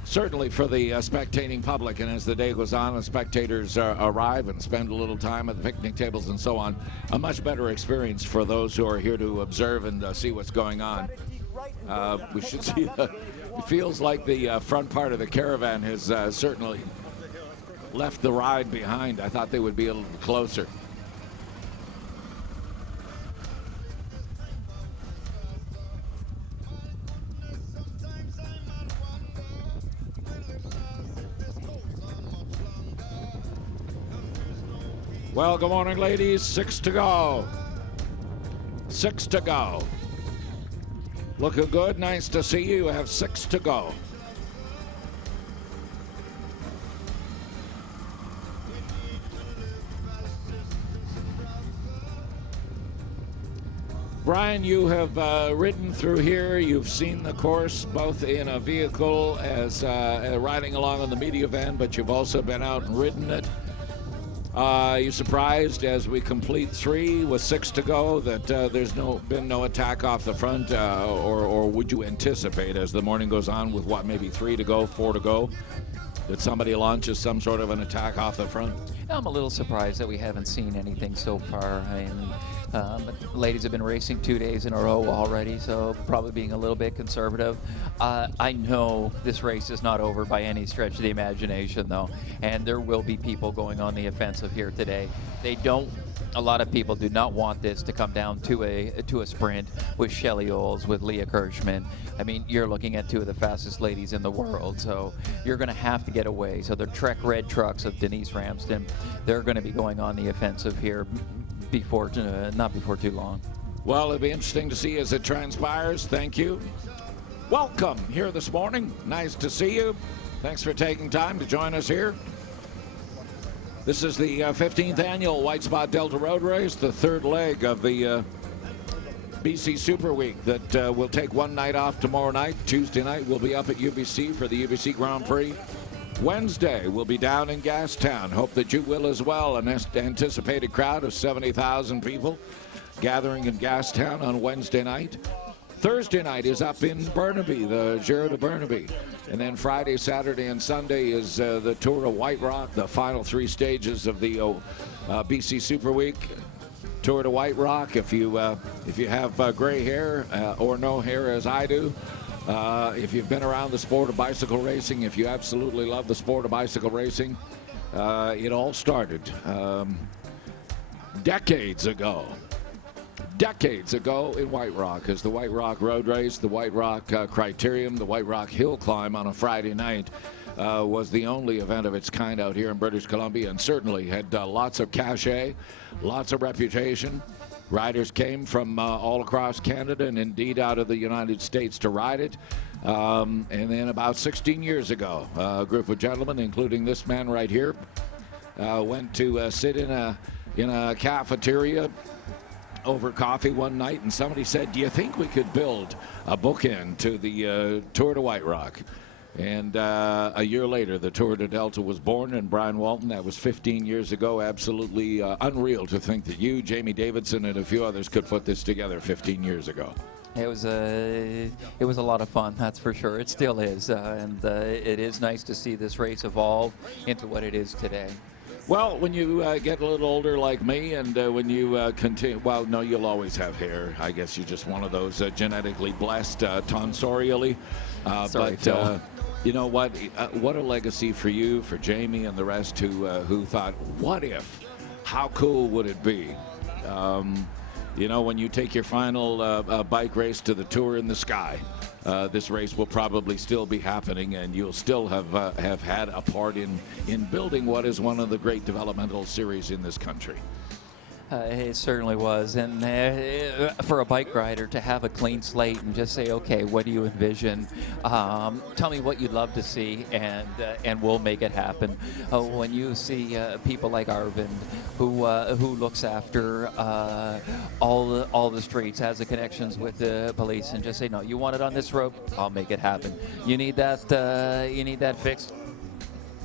Certainly for the spectating public, and as the day goes on and spectators arrive and spend a little time at the picnic tables and so on, a much better experience for those who are here to observe and see what's going on. We should see, it feels like the front part of the caravan has certainly left the ride behind. I thought they would be a little closer. Well, good morning, ladies. 6 to go. 6 to go. Looking good. Nice to see you. You have 6 to go. Brian, you have ridden through here. You've seen the course both in a vehicle as riding along on the media van, but you've also been out and ridden it. Are you surprised as we complete 3 with 6 to go that there's been no attack off the front, or would you anticipate as the morning goes on with what, maybe 3 to go, 4 to go, that somebody launches some sort of an attack off the front? I'm a little surprised that we haven't seen anything so far. I mean, the ladies have been racing 2 days in a row already, so probably being a little bit conservative. I know this race is not over by any stretch of the imagination, though, and there will be people going on the offensive here today. A lot of people do not want this to come down to a sprint with Shelley Oles, with Leah Kirchman. I mean, you're looking at 2 of the fastest ladies in the world, so you're going to have to get away. So the Trek Red trucks of Denise Ramsden, they're going to be going on the offensive here not before too long. Well, it'll be interesting to see as it transpires. Thank you. Welcome here this morning. Nice to see you. Thanks for taking time to join us here. This is the 15th annual White Spot Delta Road Race, the 3rd leg of the BC Super Week that will take one night off tomorrow night. Tuesday night we'll be up at UBC for the UBC Grand Prix. Wednesday we'll be down in Gastown. Hope that you will as well. An anticipated crowd of 70,000 people gathering in Gastown on Wednesday night. Thursday night is up in Burnaby, the Giro de Burnaby. And then Friday, Saturday, and Sunday is the Tour of White Rock, the final 3 stages of the BC Super Week. Tour to White Rock. If you have gray hair or no hair as I do, if you've been around the sport of bicycle racing, if you absolutely love the sport of bicycle racing, it all started decades ago in White Rock, as the White Rock Road Race, the White Rock Criterium, the White Rock Hill Climb on a Friday night was the only event of its kind out here in British Columbia, and certainly had lots of cachet, lots of reputation. Riders came from all across Canada and indeed out of the United States to ride it. And then about 16 years ago, a group of gentlemen, including this man right here, went to sit in a cafeteria over coffee one night, and somebody said, "Do you think we could build a bookend to the Tour de White Rock?" And a year later, the Tour de Delta was born, and Brian Walton, that was 15 years ago. Absolutely unreal to think that you, Jamie Davidson, and a few others could put this together 15 years ago. It was a lot of fun, that's for sure. It still is, and it is nice to see this race evolve into what it is today. Well, when you get a little older like me, and when you continue, well, no, you'll always have hair. I guess you're just one of those genetically blessed tonsorially. Sorry, Phil. You know what? What a legacy for you, for Jamie, and the rest who thought, what if? How cool would it be? You know, when you take your final bike race to the Tour in the sky, this race will probably still be happening, and you'll still have had a part in building what is one of the great developmental series in this country. It certainly was, and for a bike rider to have a clean slate and just say, okay, what do you envision? Tell me what you'd love to see, and we'll make it happen. When you see people like Arvind, who looks after all the streets, has the connections with the police, and just say, no, you want it on this road, I'll make it happen. You need that fixed.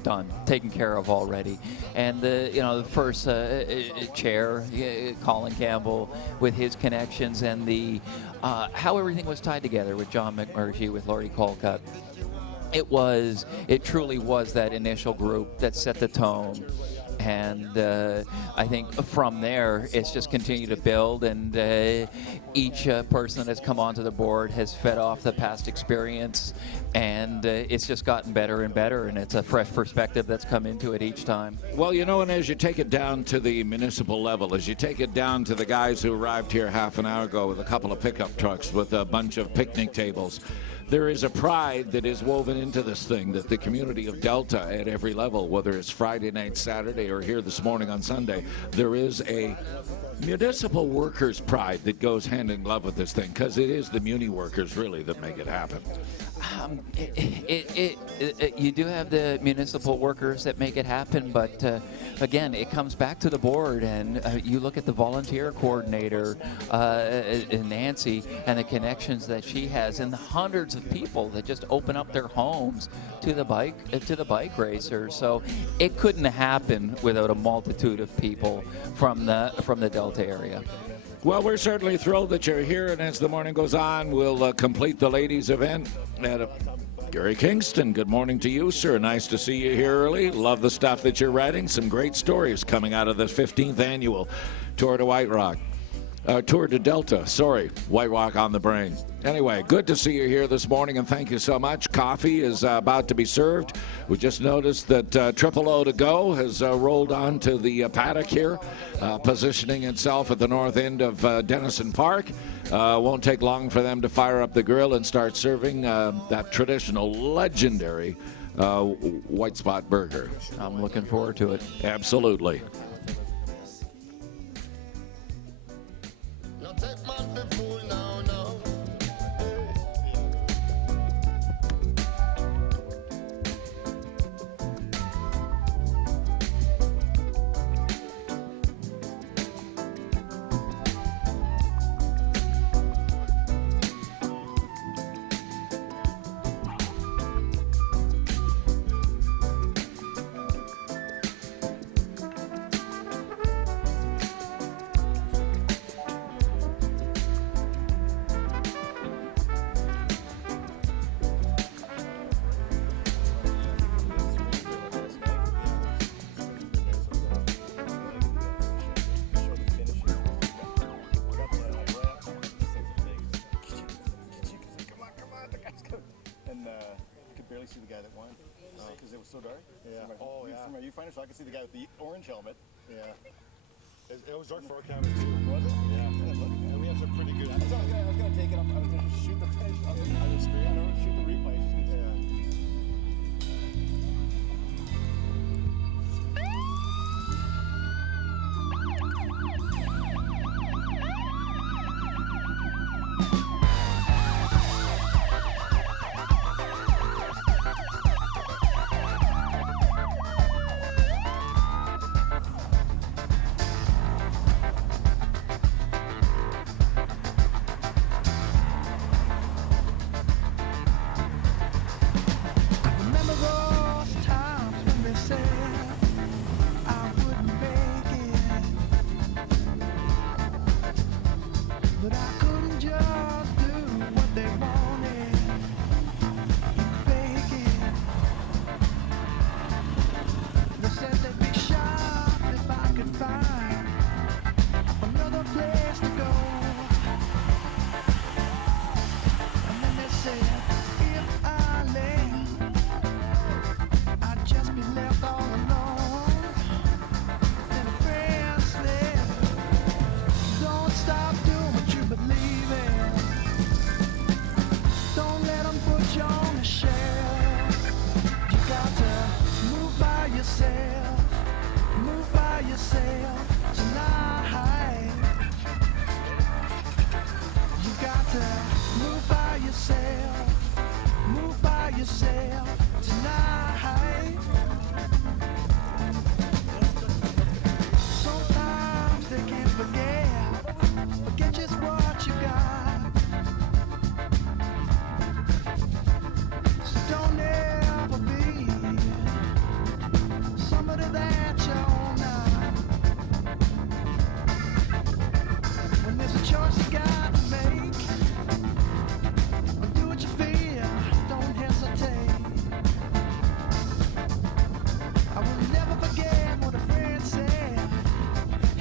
Done, taken care of already. And the first chair, Colin Campbell, with his connections, and the how everything was tied together with John McMurtry, with Laurie Colcutt. It truly was that initial group that set the tone. And I think from there, it's just continued to build, and each person that has come onto the board has fed off the past experience, and it's just gotten better and better, and it's a fresh perspective that's come into it each time. Well, you know, and as you take it down to the municipal level, as you take it down to the guys who arrived here half an hour ago with a couple of pickup trucks with a bunch of picnic tables, there is a pride that is woven into this thing, that the community of Delta at every level, whether it's Friday night, Saturday, or here this morning on Sunday, there is a municipal workers' pride that goes hand in glove with this thing, because it is the muni workers really that make it happen. You do have the municipal workers that make it happen, but again, it comes back to the board, and you look at the volunteer coordinator, Nancy, and the connections that she has, and the hundreds of people that just open up their homes to the bike racers. So it couldn't happen without a multitude of people from the Delta area. Well, we're certainly thrilled that you're here, and as the morning goes on, we'll complete the ladies' event at Gary Kingston. Good morning to you, sir. Nice to see you here early. Love the stuff that you're writing. Some great stories coming out of the 15th annual Tour de White Rock. Tour de Delta, sorry, White Rock on the brain. Anyway, good to see you here this morning, and thank you so much. Coffee is about to be served. We just noticed that Triple O to Go has rolled on to the paddock here, positioning itself at the north end of Dennison Park. Won't take long for them to fire up the grill and start serving that traditional, legendary white spot burger. I'm looking forward to it. Absolutely. See the guy that won because it was so dark. Yeah. From my viewfinder, so I could see the guy with the orange helmet. Yeah. It was dark for our camera too. Was it? Yeah. And we have some pretty good. I was gonna take it up. I was gonna shoot the finish on the screen. I don't shoot the replay. Yeah. yourself tonight. Sometimes they can't forget just what you got. So don't ever be somebody that you're not. When there's a choice you got to make, do what you feel, don't hesitate. I will never forget what a friend said.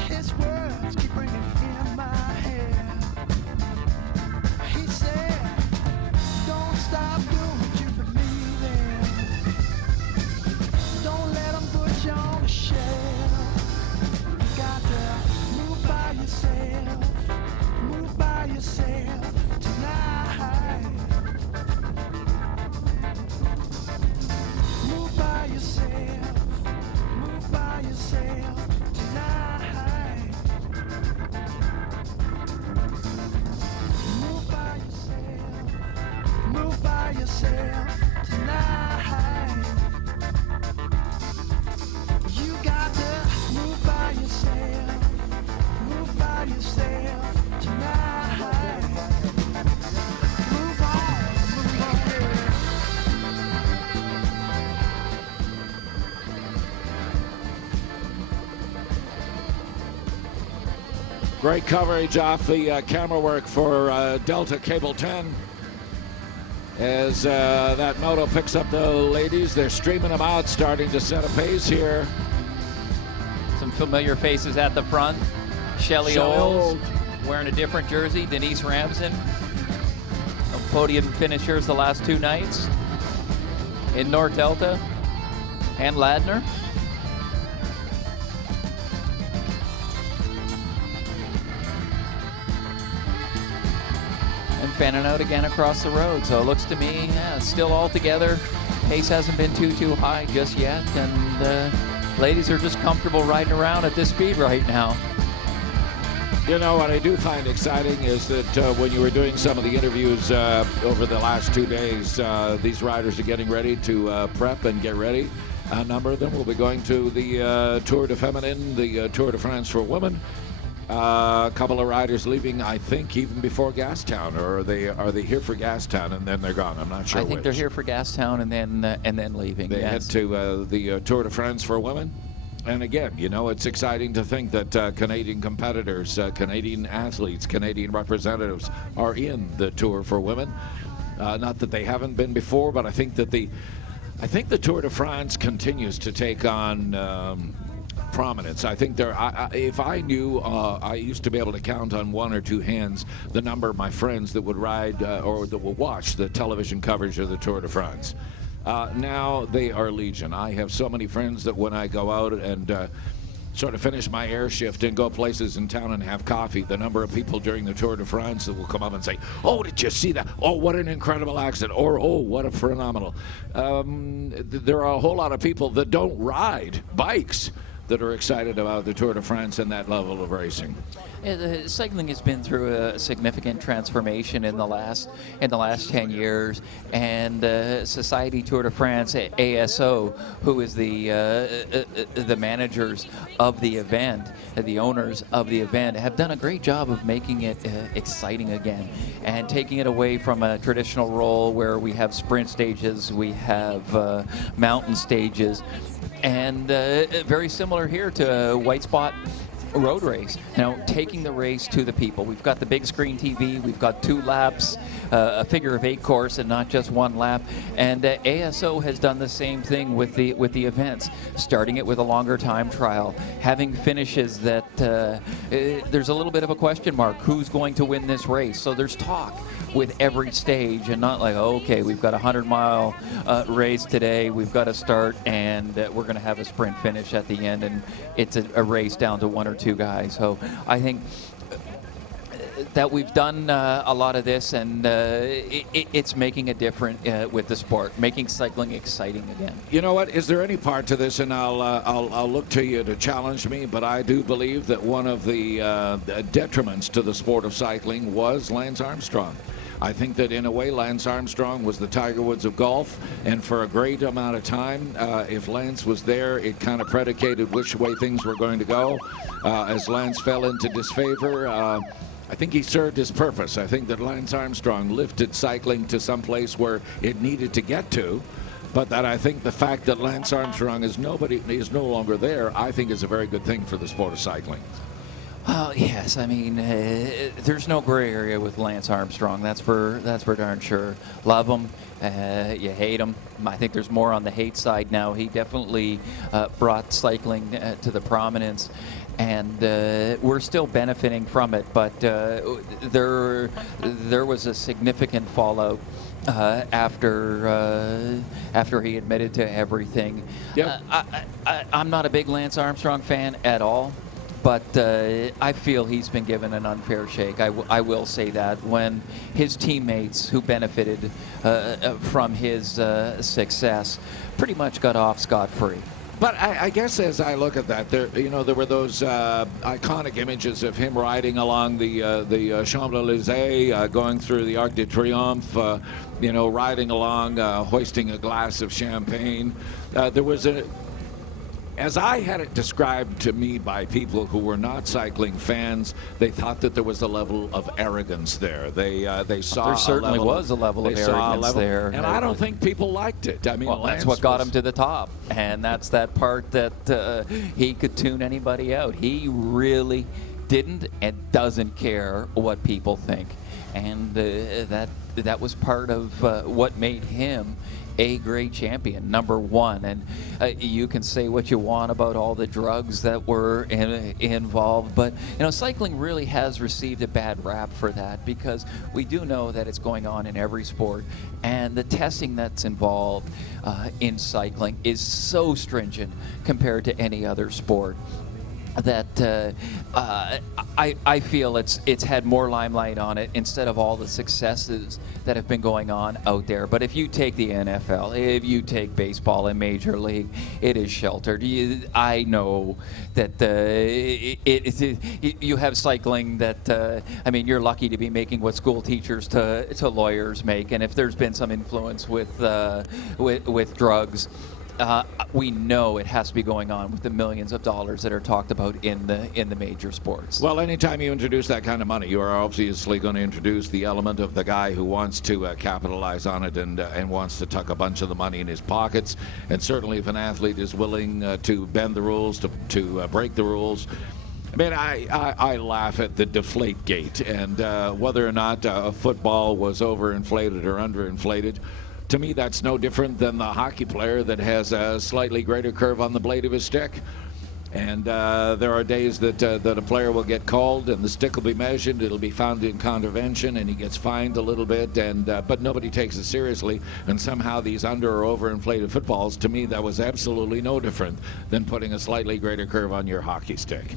His words keep ringing in my head. He said, don't stop doing what you believe in. Don't let them put you on the shelf. You got to move by yourself. Move by yourself tonight. Move by yourself. Move by yourself tonight. Move by yourself. Move by yourself tonight. You got to move by yourself. Move by yourself tonight. Move on, move on. Great coverage off the camera work for Delta Cable 10. As that moto picks up the ladies, they're streaming them out, starting to set a pace here. Some familiar faces at the front. Shelley Olds wearing a different jersey. Denise Ramsden, podium finishers the last two nights in North Delta. And Ladner. And fanning out again across the road. So it looks to me, yeah, still all together. Pace hasn't been too high just yet. And ladies are just comfortable riding around at this speed right now. You know, what I do find exciting is that when you were doing some of the interviews over the last 2 days, these riders are getting ready to prep and get ready. A number of them will be going to the Tour de Feminine, the Tour de France for women. A couple of riders leaving, I think, even before Gastown, or are they here for Gastown and then they're gone? I'm not sure. I think they're here for Gastown and then leaving. They head to the Tour de France for women. And again, you know, it's exciting to think that Canadian competitors, Canadian athletes, Canadian representatives are in the Tour for women. Not that they haven't been before, but I think that the Tour de France continues to take on prominence. I think if I knew, I used to be able to count on one or two hands the number of my friends that would ride or that will watch the television coverage of the Tour de France. Now they are legion. I have so many friends that when I go out and sort of finish my air shift and go places in town and have coffee, the number of people during the Tour de France that will come up and say, oh, did you see that? Oh, what an incredible accident. Or, oh, what a phenomenal. There are a whole lot of people that don't ride bikes that are excited about the Tour de France and that level of racing. Cycling has been through a significant transformation in the last 10 years, and Society Tour de France, ASO, who is the managers of the event, the owners of the event, have done a great job of making it exciting again and taking it away from a traditional role where we have sprint stages, we have mountain stages, and very similar here to White Spot road race, taking the race to the people. We've got the big screen TV, we've got 2 laps, a figure of 8 course and not just 1 lap, and ASO has done the same thing with the events, starting it with a longer time trial, having finishes that there's a little bit of a question mark, who's going to win this race? So there's talk with every stage, and not like, okay, we've got a 100-mile race today, we've got to start, and we're going to have a sprint finish at the end, and it's a race down to 1 or 2 guys. So I think that we've done a lot of this, and it's making a difference with the sport, making cycling exciting again. You know what? Is there any part to this, and I'll look to you to challenge me, but I do believe that one of the detriments to the sport of cycling was Lance Armstrong. I think that in a way Lance Armstrong was the Tiger Woods of golf, and for a great amount of time, if Lance was there, it kind of predicated which way things were going to go. As Lance fell into disfavor, I think he served his purpose. I think that Lance Armstrong lifted cycling to some place where it needed to get to, but that I think the fact that Lance Armstrong is no longer there, I think is a very good thing for the sport of cycling. Yes, I mean, there's no gray area with Lance Armstrong. That's for darn sure. Love him, you hate him. I think there's more on the hate side now. He definitely brought cycling to the prominence, and we're still benefiting from it. But there was a significant fallout after he admitted to everything. Yep. I'm not a big Lance Armstrong fan at all. But I feel he's been given an unfair shake. I will say that when his teammates who benefited from his success pretty much got off scot-free. But I guess as I look at that, there were those iconic images of him riding along the Champs-Élysées, going through the Arc de Triomphe, riding along, hoisting a glass of champagne. There was as I had it described to me by people who were not cycling fans, they thought that there was a level of arrogance there. They saw there certainly was a level of arrogance there, and I don't think people liked it. I mean, well, that's what got him to the top, and that's that part that he could tune anybody out. He really didn't and doesn't care what people think, and that was part of what made him a great champion, number one. And you can say what you want about all the drugs that were involved, but cycling really has received a bad rap for that, because we do know that it's going on in every sport, and the testing that's involved in cycling is so stringent compared to any other sport that I feel it's had more limelight on it instead of all the successes that have been going on out there. But if you take the NFL, if you take baseball in Major League, it is sheltered. I know that you have cycling that, I mean, you're lucky to be making what school teachers to lawyers make. And if there's been some influence with drugs, we know it has to be going on with the millions of dollars that are talked about in the major sports. Well, anytime you introduce that kind of money, you are obviously going to introduce the element of the guy who wants to capitalize on it and wants to tuck a bunch of the money in his pockets. And certainly if an athlete is willing to bend the rules, to break the rules, I mean, I laugh at the deflate gate, and whether or not a football was overinflated or underinflated. To me, that's no different than the hockey player that has a slightly greater curve on the blade of his stick. And there are days that a player will get called and the stick will be measured, it'll be found in contravention, and he gets fined a little bit, but nobody takes it seriously. And somehow these under or overinflated footballs, to me, that was absolutely no different than putting a slightly greater curve on your hockey stick.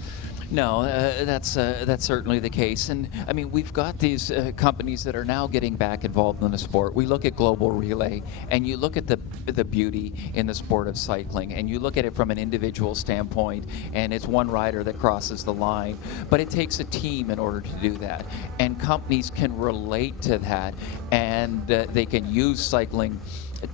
No, that's certainly the case. And I mean, we've got these companies that are now getting back involved in the sport. We look at Global Relay, and you look at the beauty in the sport of cycling, and you look at it from an individual standpoint, and it's one rider that crosses the line. But it takes a team in order to do that. And companies can relate to that, and they can use cycling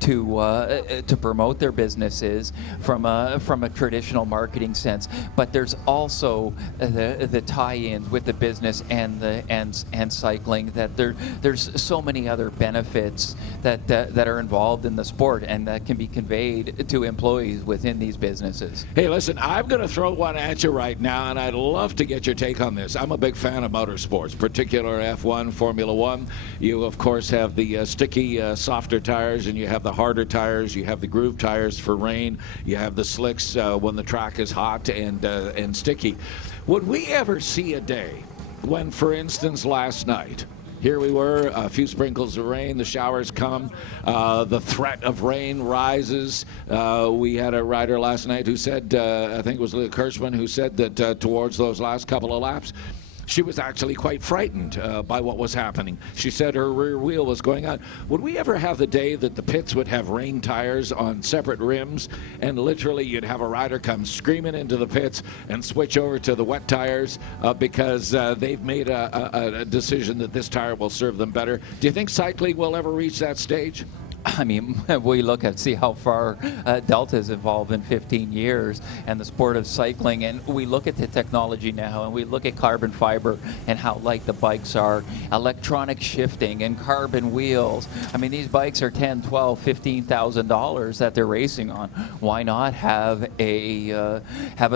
to promote their businesses from a traditional marketing sense, but there's also the tie-ins with the business and cycling, that there's so many other benefits that are involved in the sport and that can be conveyed to employees within these businesses. Hey, listen, I'm going to throw one at you right now, and I'd love to get your take on this. I'm a big fan of motorsports, particular F1, Formula One. You, of course, have the sticky, softer tires, and you have the harder tires. You have the groove tires for rain. You have the slicks when the track is hot and sticky. Would we ever see a day when, for instance, last night, here we were, a few sprinkles of rain, the showers come, the threat of rain rises. We had a rider last night who said, I think it was Luke Kirschman, who said that towards those last couple of laps, she was actually quite frightened by what was happening. She said her rear wheel was going on. Would we ever have the day that the pits would have rain tires on separate rims, and literally you'd have a rider come screaming into the pits and switch over to the wet tires because they've made a decision that this tire will serve them better? Do you think cycling will ever reach that stage? I mean, we look at see how far Delta's evolved in 15 years and the sport of cycling, and we look at the technology now, and we look at carbon fiber and how light the bikes are, electronic shifting and carbon wheels. I mean, these bikes are $10, $12, $15,000 that they're racing on. Why not have a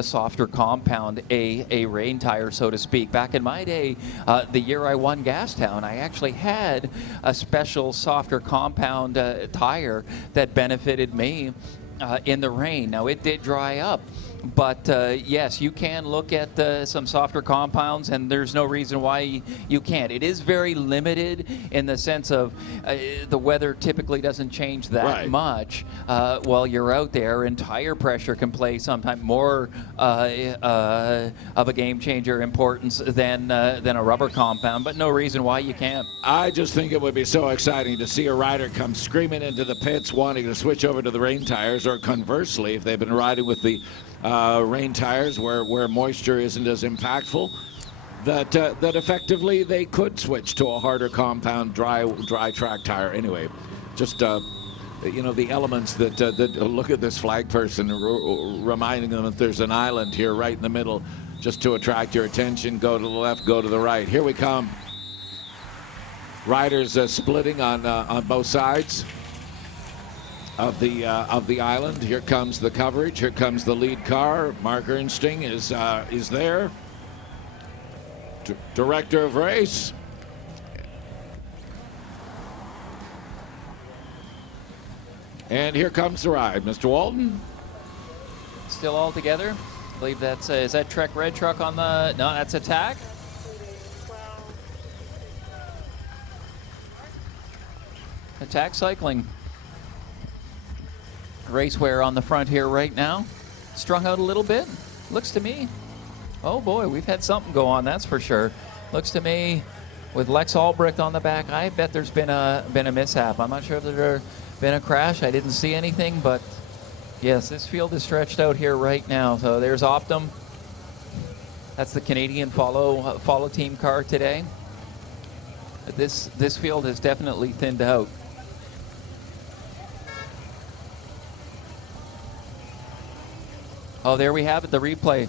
softer compound, a rain tire, so to speak? Back in my day, the year I won Gastown, I actually had a special softer compound tire that benefited me in the rain. Now, it did dry up, but yes, you can look at some softer compounds, and there's no reason why you can't. It is very limited in the sense of the weather typically doesn't change that much while you're out there, and tire pressure can play sometimes more of a game changer importance than a rubber compound, but no reason why you can't. I just think it would be so exciting to see a rider come screaming into the pits wanting to switch over to the rain tires, or conversely, if they've been riding with the rain tires where moisture isn't as impactful, that effectively they could switch to a harder compound dry track tire. Anyway, just the elements that look at this flag person reminding them that there's an island here right in the middle, just to attract your attention. Go to the left, go to the right. Here we come. Riders splitting on both sides of the island. Here comes the coverage. Here comes the lead car. Mark Ernsting is there. Director of race. And here comes the ride, Mr. Walton. Still all together. I believe that's is that Trek Red Truck on the? No, that's Attack. Attack Cycling. Racewear on the front here right now. Strung out a little bit, looks to me. Oh boy, we've had something go on, that's for sure. Looks to me, with Lex Albrecht on the back, I bet there's been a mishap. I'm not sure if there's been a crash. I didn't see anything, but yes, this field is stretched out here right now. So there's Optum. That's the Canadian follow team car today. This field has definitely thinned out. Oh, there we have it, the replay.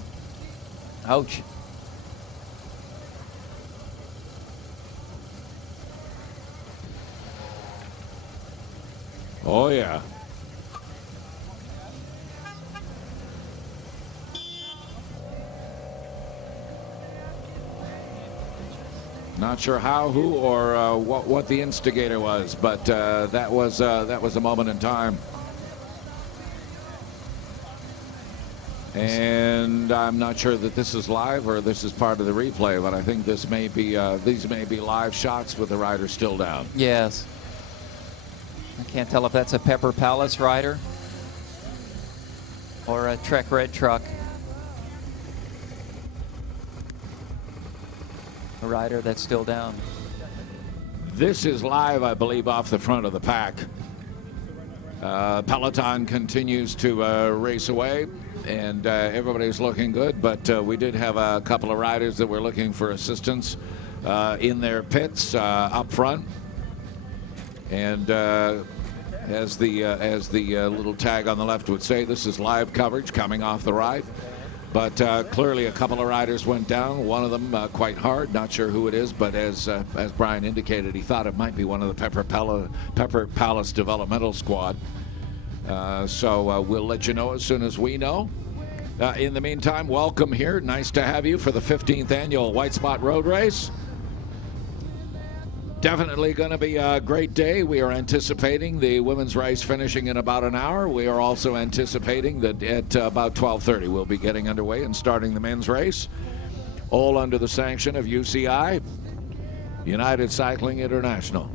Ouch. Oh, yeah. Not sure how, who, or what the instigator was, but that was a moment in time. And I'm not sure that this is live or this is part of the replay, but I think this may be these may be live shots with the rider still down. Yes. I can't tell if that's a Pepper Palace rider or a Trek Red Truck. A rider that's still down. This is live, I believe, off the front of the pack. Peloton continues to race away, and everybody's looking good, but we did have a couple of riders that were looking for assistance in their pits up front. And as the little tag on the left would say, this is live coverage coming off the ride. But clearly a couple of riders went down, one of them quite hard, not sure who it is, but as Brian indicated, he thought it might be one of the Pepper Palace developmental squad. So we'll let you know as soon as we know. In the meantime, welcome here. Nice to have you for the 15th annual White Spot Road Race. Definitely going to be a great day. We are anticipating the women's race finishing in about an hour. We are also anticipating that at about 12:30 we'll be getting underway and starting the men's race, all under the sanction of UCI, United Cycling International.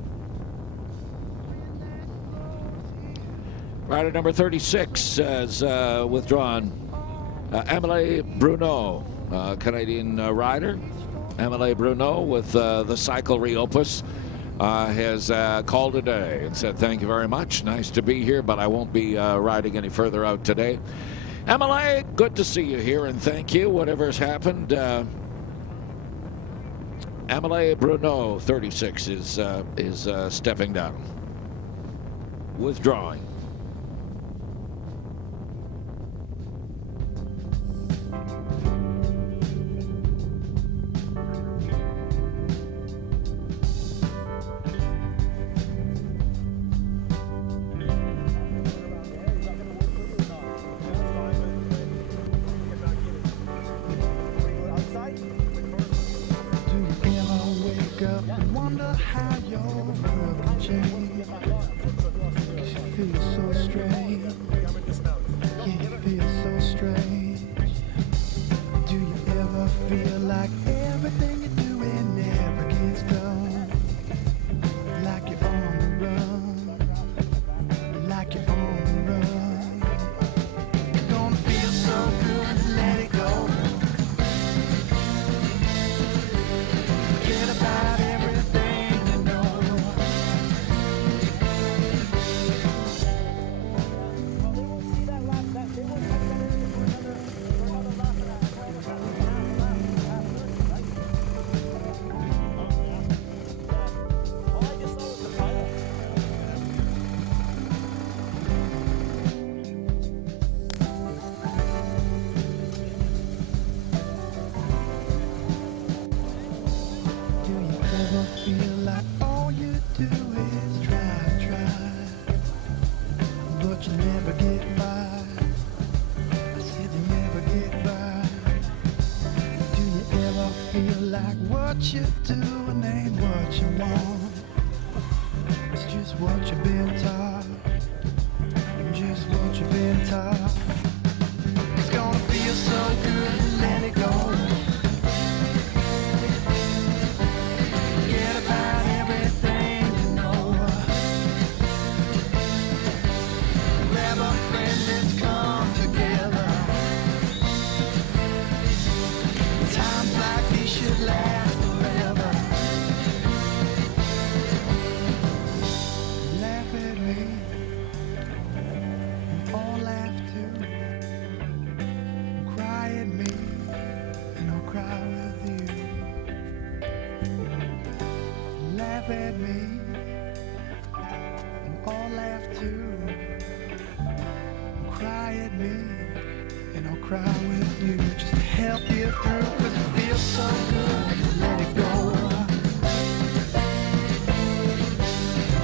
Rider number 36 has withdrawn. Emily Bruneau, Canadian rider. Emily Bruno with the Cyclery Opus has called a day and said, thank you very much. Nice to be here, but I won't be riding any further out today. Emily, good to see you here, and thank you. Whatever's happened, Emily Bruno, 36, is stepping down, withdrawing. You doing ain't what you want. It's just what you've been taught. Just what you've been taught. It's gonna feel so good to let it go. Forget about everything you know. Grab a friend, let's come together. Times like these should last. At me and all laugh too. Cry at me and I'll cry with you, just to help you through, 'cause it feels so good to let it go.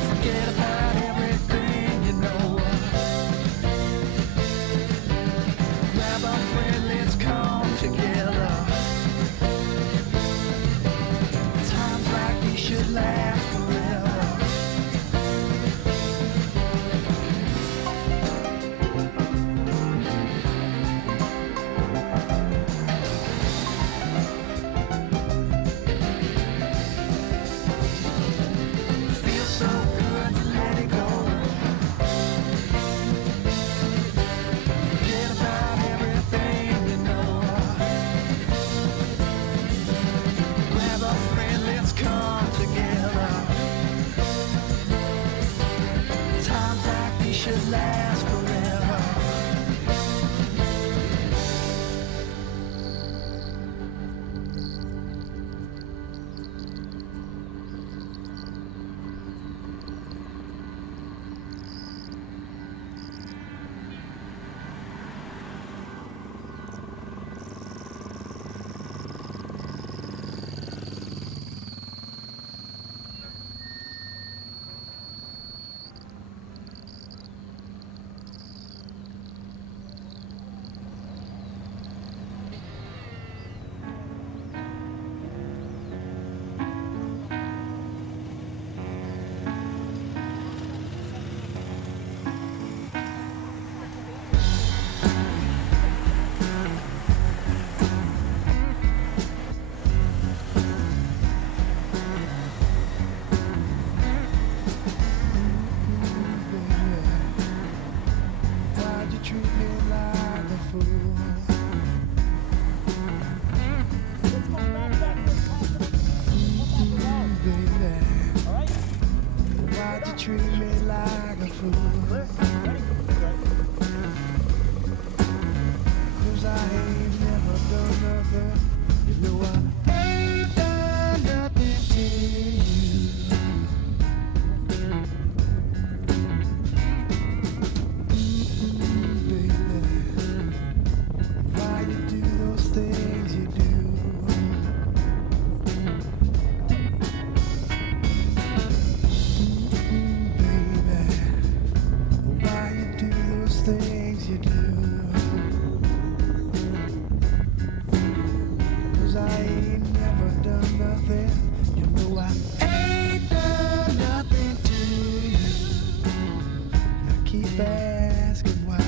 Forget about everything you know. Grab a friend, let's come together. Times like these should last. Should last forever. treat me like a fool? 'Cause I ain't never done nothing. You know I ain't done nothing to you. Baby, why you do those things you do? Baby, why you do those things you do? 'Cause I ain't never done nothing. You know I ain't done nothing to you. I keep asking why.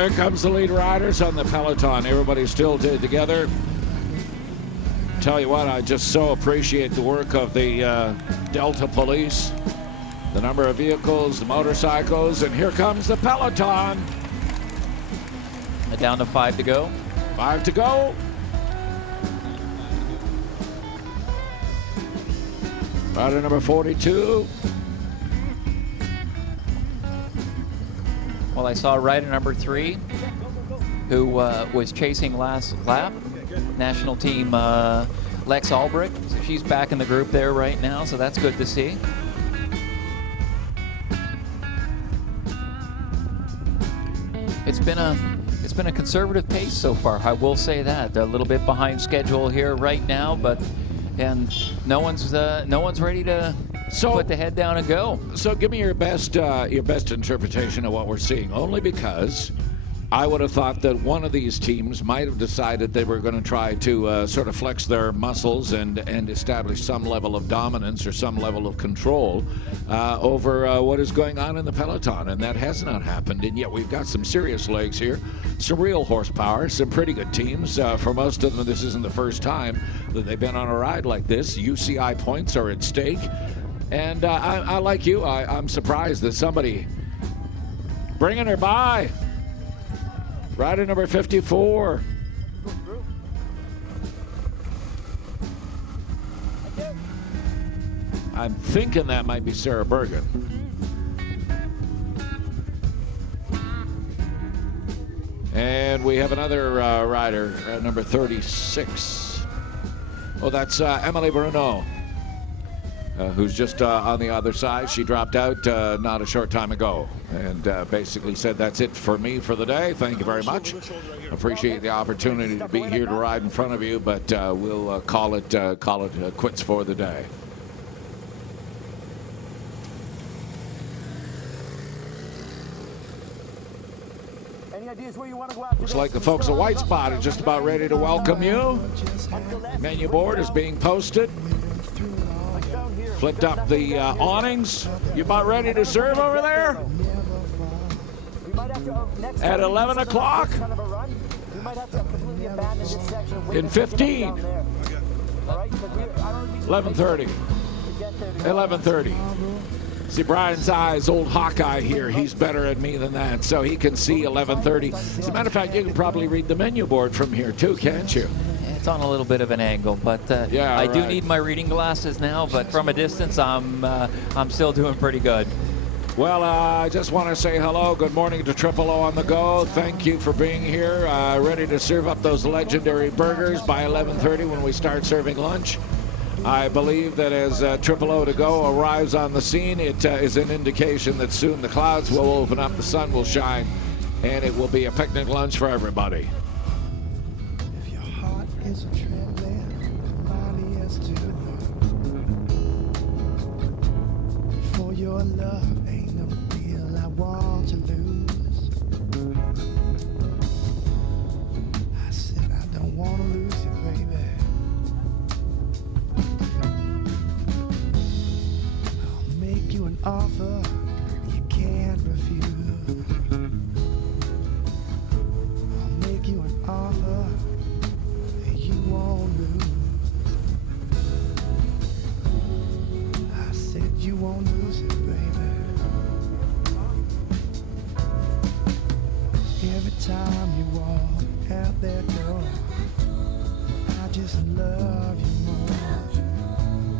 Here comes the lead riders on the peloton. Everybody's still together. Tell you what, I just so appreciate the work of the Delta Police, the number of vehicles, the motorcycles, and here comes the peloton. Down to 5 to go. 5 to go. Rider number 42. Well, I saw rider number 3, who was chasing last lap, national team Lex Albrecht. So she's back in the group there right now, so that's good to see. It's been a conservative pace so far. I will say that. A little bit behind schedule here right now, but no one's ready to put the head down and go. So give me your best interpretation of what we're seeing. Only because I would have thought that one of these teams might have decided they were going to try to sort of flex their muscles and establish some level of dominance or some level of control over what is going on in the peloton, and that has not happened. And yet we've got some serious legs here, some real horsepower, some pretty good teams. For most of them, this isn't the first time that they've been on a ride like this. UCI points are at stake. And I like you. I'm surprised that somebody bringing her by. Rider number 54. I'm thinking that might be Sarah Bergen. And we have another rider, number 36. Oh, that's Emily Bruno. Who's just on the other side. She dropped out not a short time ago and basically said, that's it for me for the day. Thank you very much. Appreciate the opportunity to be here to ride in front of you, but we'll call it quits for the day. Any ideas where you want to go after Looks this? like the We folks still at have White a Spot are just about ready to welcome you. Menu board is being posted. Flipped up the awnings. You about ready to serve over there? We might have to, next At time we do 11 something like o'clock? this kind of a run, we might have to completely abandon this section and wait In until we get 15. down there. All right? 'Cause I don't think we 11:30. to get there to go. 11:30. See, Brian's eyes, old Hawkeye here, he's better at me than that, so he can see 11:30. As a matter of fact, you can probably read the menu board from here too, can't you? It's on a little bit of an angle, but Yeah, I do right. need my reading glasses now. But from a distance, I'm still doing pretty good. Well, I just want to say hello. Good morning to Triple O on the go. Thank you for being here. Ready to serve up those legendary burgers by 11:30 when we start serving lunch. I believe that as Triple O to go arrives on the scene, it is an indication that soon the clouds will open up, the sun will shine, and it will be a picnic lunch for everybody. If your heart is a trembling, body is too. For your love ain't no deal I want to lose. I said I don't want to lose you, baby. I'll make you an offer you can't refuse. I'll make you an offer you won't lose. I said you won't lose it, baby. Every time you walk out that door, I just love you more.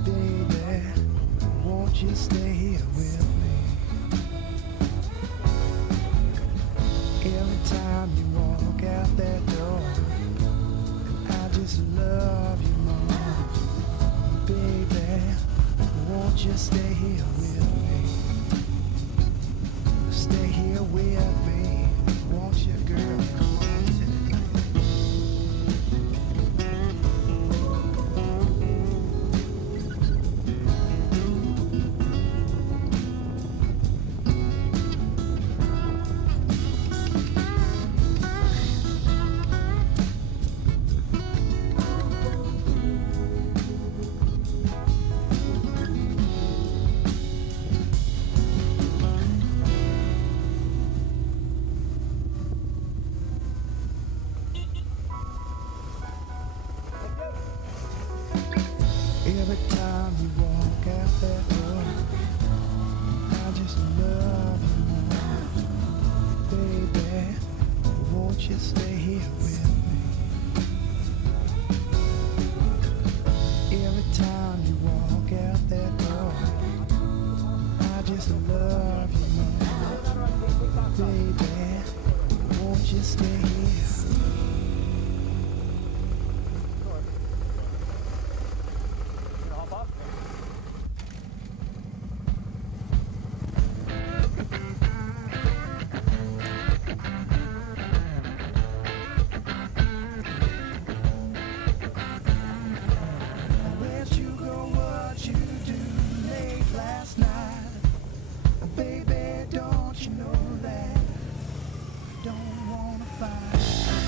Baby, won't you stay here with me? Every time you walk out that door, I just love you more. Baby, won't you stay here with me? Stay here with me, won't you, girl? Every time you walk out that door, I just love you more. Baby, won't you stay here with me? Every time you walk out that door, I just love you more. Baby, won't you stay here? Where'd you go? What you do late last night? Baby, don't you know that I don't wanna fight?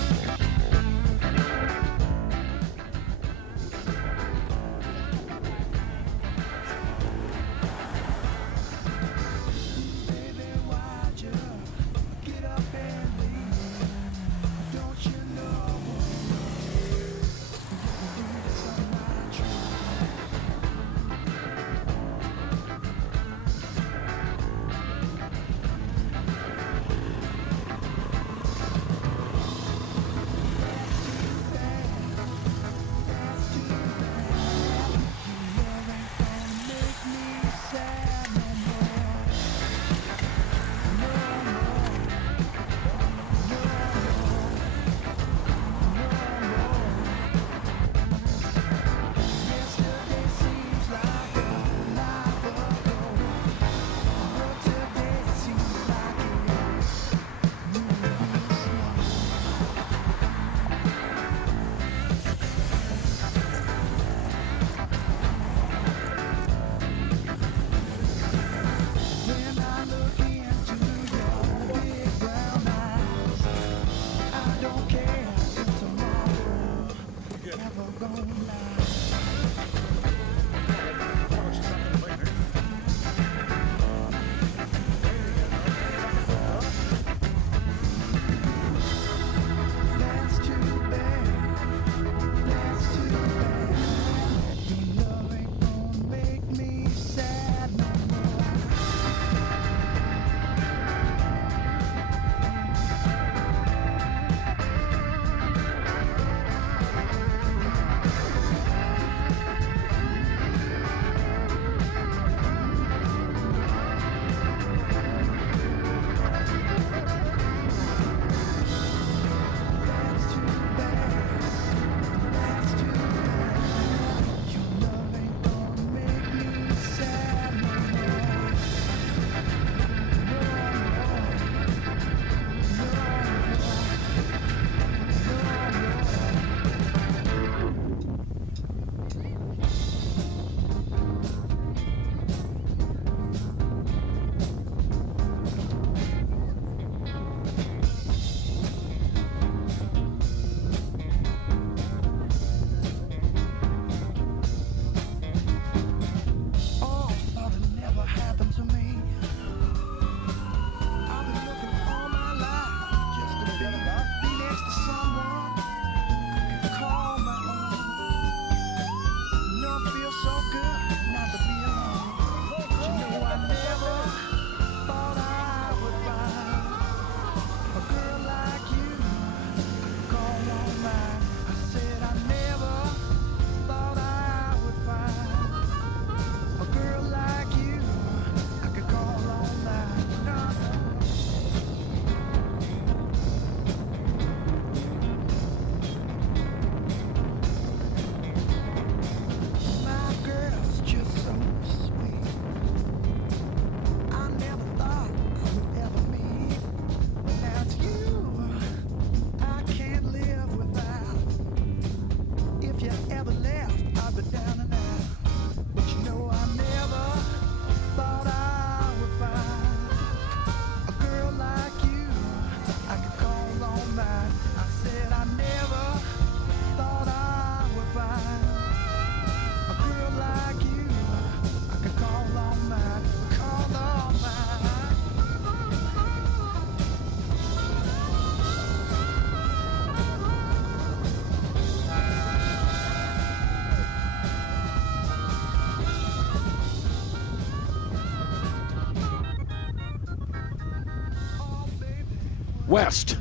West.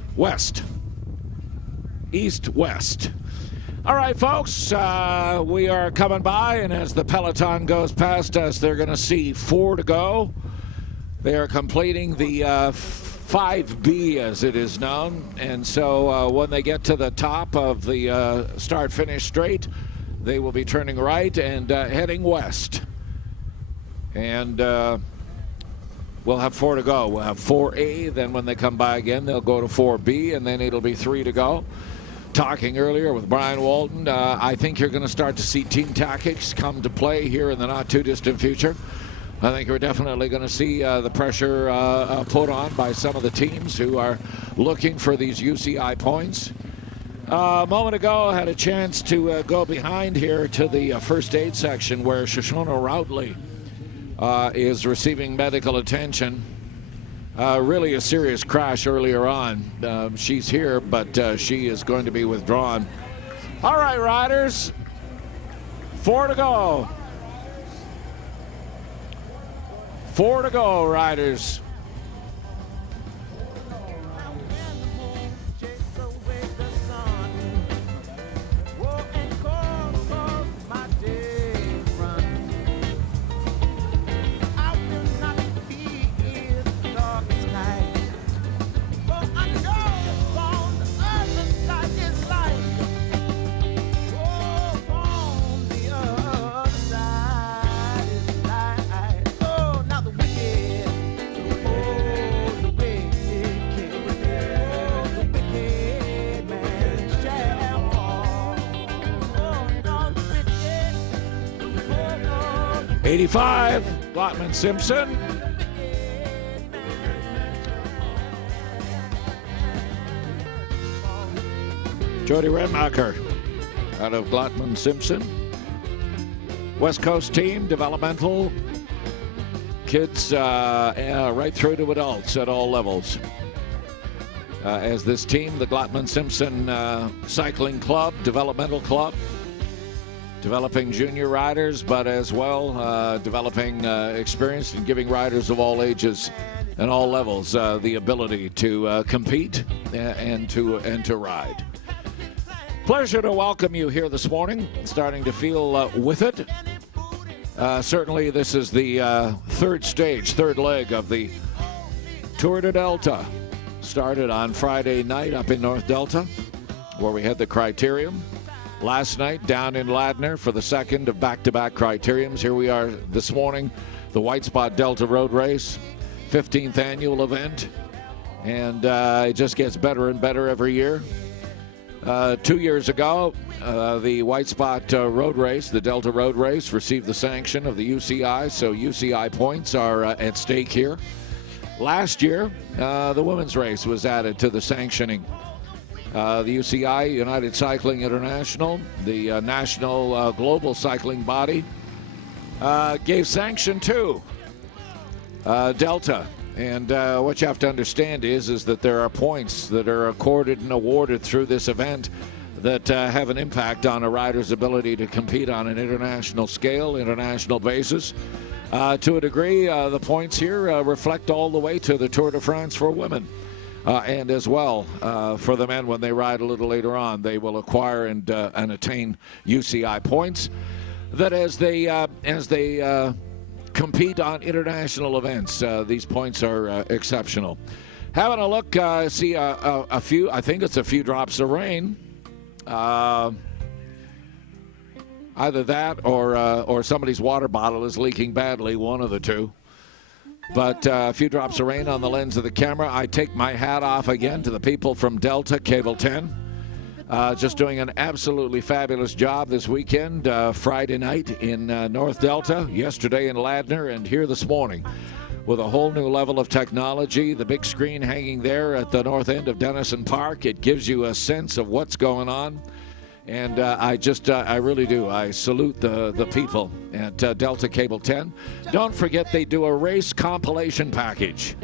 East-west. All right, folks, we are coming by, and as the peloton goes past us, they're going to see 4 to go. They are completing the 5B, as it is known, and so when they get to the top of the start-finish straight, they will be turning right and heading west. And we'll have 4 to go. We'll have 4A, then when they come by again, they'll go to 4B, and then it'll be 3 to go. Talking earlier with Brian Walton, I think you're going to start to see team tactics come to play here in the not-too-distant future. I think we're definitely going to see the pressure put on by some of the teams who are looking for these UCI points. A moment ago, I had a chance to go behind here to the first aid section where Shoshona Routley is receiving medical attention. Really a serious crash earlier on. She's here, but she is going to be withdrawn. All right, riders, 4 to go. 4 to go, riders. '85, Glotman Simpson. Jody Redmacher out of Glotman Simpson. West Coast team, developmental, kids right through to adults at all levels. As this team, the Glotman Simpson Cycling Club, developmental club, developing junior riders, but as well developing experience and giving riders of all ages and all levels the ability to compete and to ride. Pleasure to welcome you here this morning. Starting to feel with it. Certainly this is the third leg of the Tour de Delta. Started on Friday night up in North Delta, where we had the criterium. Last night down in Ladner for the second of back-to-back criteriums. Here we are this morning, the White Spot Delta Road Race, 15th annual event, and it just gets better and better every year. 2 years ago, the White Spot Road Race, the Delta Road Race, received the sanction of the UCI, so UCI points are at stake here. Last year, the women's race was added to the sanctioning. The UCI, United Cycling International, the national global cycling body, gave sanction to Delta. And what you have to understand is that there are points that are accorded and awarded through this event that have an impact on a rider's ability to compete on an international scale, international basis. To a degree, the points here reflect all the way to the Tour de France for women. And as well, for the men, when they ride a little later on, they will acquire and attain UCI points that as they compete on international events, these points are exceptional. Having a look, see a few, I think it's a few drops of rain. Either that or somebody's water bottle is leaking badly, one of the two. But a few drops of rain on the lens of the camera. I take my hat off again to the people from Delta Cable 10. Just doing an absolutely fabulous job this weekend. Friday night in North Delta, yesterday in Ladner, and here this morning with a whole new level of technology. The big screen hanging there at the north end of Dennison Park. It gives you a sense of what's going on. And I really do. I salute the people at Delta Cable 10. Don't forget they do a race compilation package.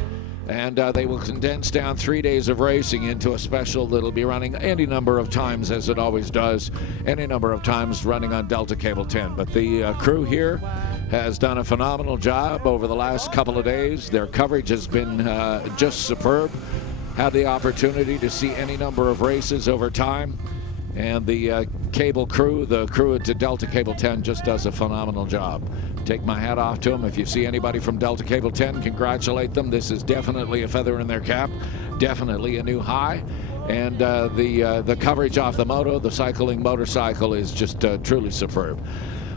And they will condense down 3 days of racing into a special that'll be running any number of times, as it always does, any number of times running on Delta Cable 10. But the crew here has done a phenomenal job over the last couple of days. Their coverage has been just superb. had the opportunity to see any number of races over time. And the cable crew, the crew at Delta Cable 10 just does a phenomenal job. Take my hat off to them. If you see anybody from Delta Cable 10, congratulate them. This is definitely a feather in their cap, definitely a new high. And the coverage off the moto, the cycling motorcycle, is just truly superb.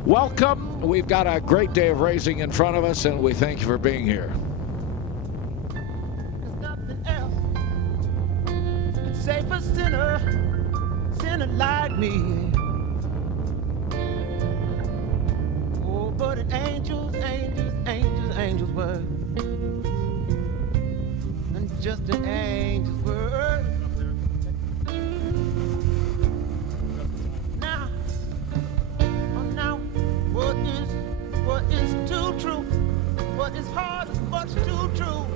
Welcome. We've got a great day of racing in front of us, and we thank you for being here. There's nothing else could save a sinner like me. Oh, but an angels word, and just an angel's word. Now, what is too true? What is hard, what's too true?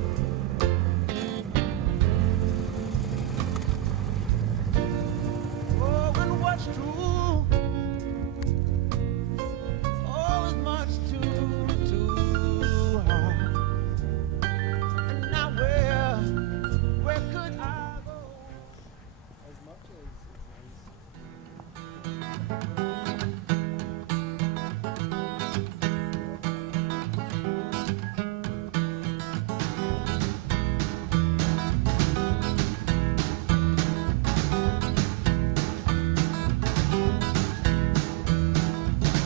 Oh, and what's true? Oh, is much too hard. And now where could I go? As much as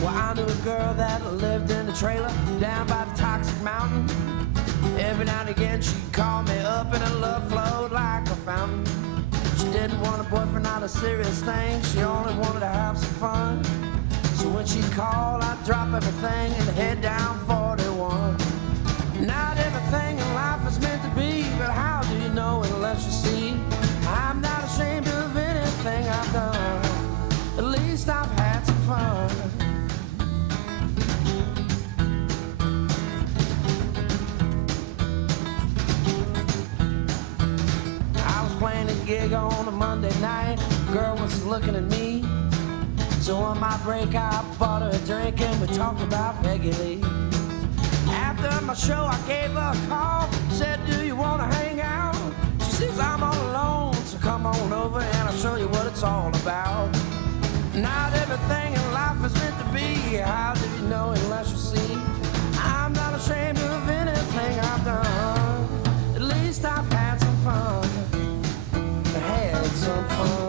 Well, I knew a girl that lived in a trailer down by the toxic mountain. Every now and again she'd call me up and her love flowed like a fountain. She didn't want a boyfriend, not a serious thing. She only wanted to have some fun. So when she'd call, I'd drop everything and head down 41. Not everything in life is meant to be, but how do you know unless you see? I'm not ashamed of anything I've done. At least I've had some fun. I was playing a gig on a Monday night. Girl was looking at me. So on my break, I bought her a drink and we talked about Peggy Lee. After my show, I gave her a call. Said, do you want to hang out? She says, I'm all alone, so come on over and I'll show you what it's all about. Not everything in life is meant to be. How do you know unless you see? I'm not ashamed of anything I've done. At least I've had some fun. Had some fun.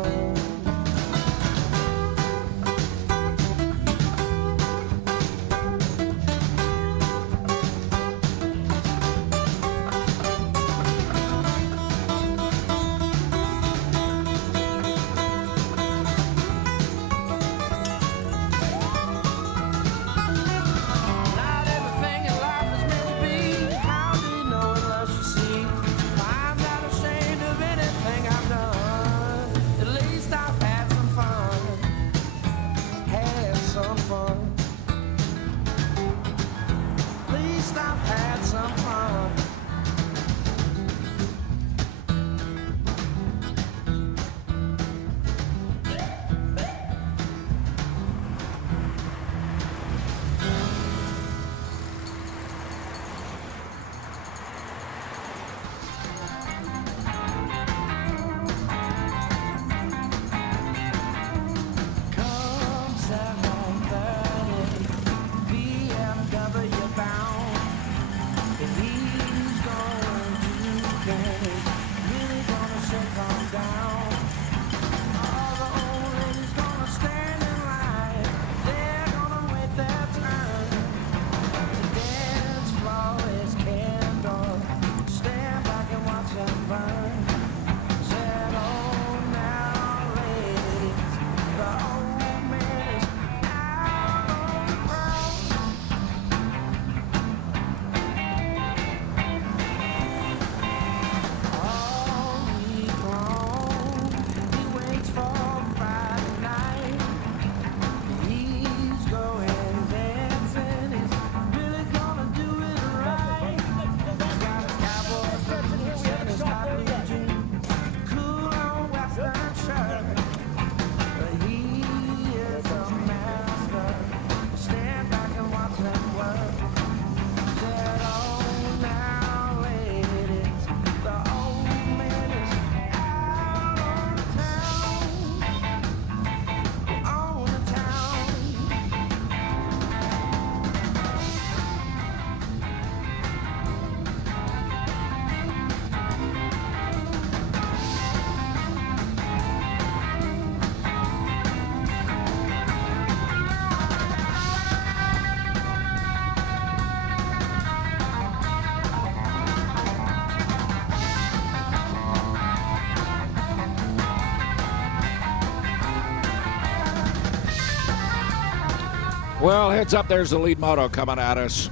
Well, heads up, there's the lead moto coming at us.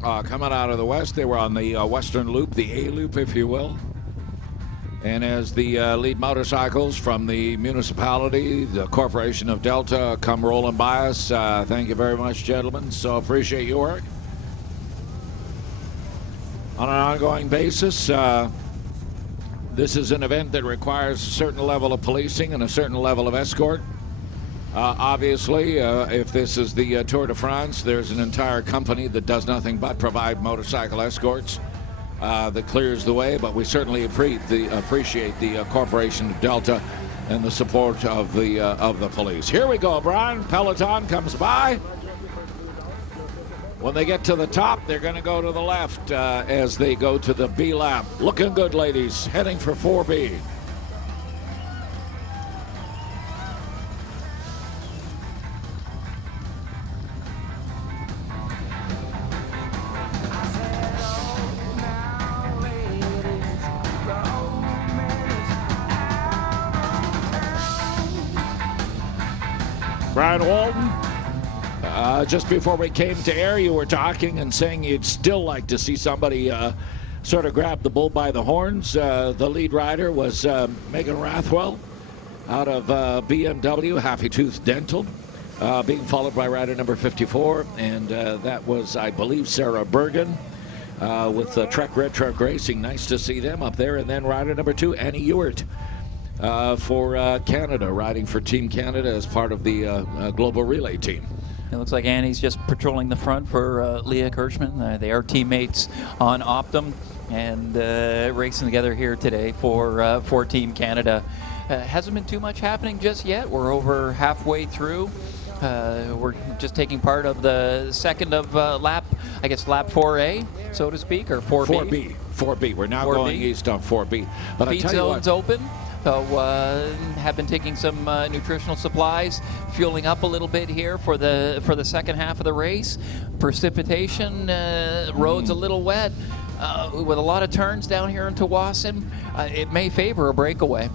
Coming out of the west. They were on the western loop, the A loop, if you will. And as the lead motorcycles from the municipality, the Corporation of Delta, come rolling by us, thank you very much, gentlemen. So appreciate your work. On an ongoing basis, this is an event that requires a certain level of policing and a certain level of escort. Obviously, if this is the Tour de France, there's an entire company that does nothing but provide motorcycle escorts that clears the way, but we certainly appreciate the Corporation of Delta and the support of the police. Here we go, Brian. Peloton comes by. When they get to the top, they're going to go to the left as they go to the B lap. Looking good, ladies. Heading for 4B. Brian Walton, just before we came to air, you were talking and saying you'd still like to see somebody sort of grab the bull by the horns. The lead rider was Megan Rathwell out of BMW, Happy Tooth Dental, being followed by rider number 54, and that was, I believe, Sarah Bergen with Trek Red Truck Racing. Nice to see them up there. And then rider number 2, Annie Ewart. For Canada, riding for Team Canada as part of the global relay team. It looks like Annie's just patrolling the front for Leah Kirschman. They are teammates on Optum and racing together here today for Team Canada. Hasn't been too much happening just yet. We're over halfway through. We're just taking part of the second of lap 4A, so to speak, or 4B. 4B. We're now 4B. Going east on 4B. But I Feed tell you what, zone's open. So have been taking some nutritional supplies, fueling up a little bit here for the second half of the race. Precipitation, roads a little wet, with a lot of turns down here in Tsawwassen. It may favor a breakaway.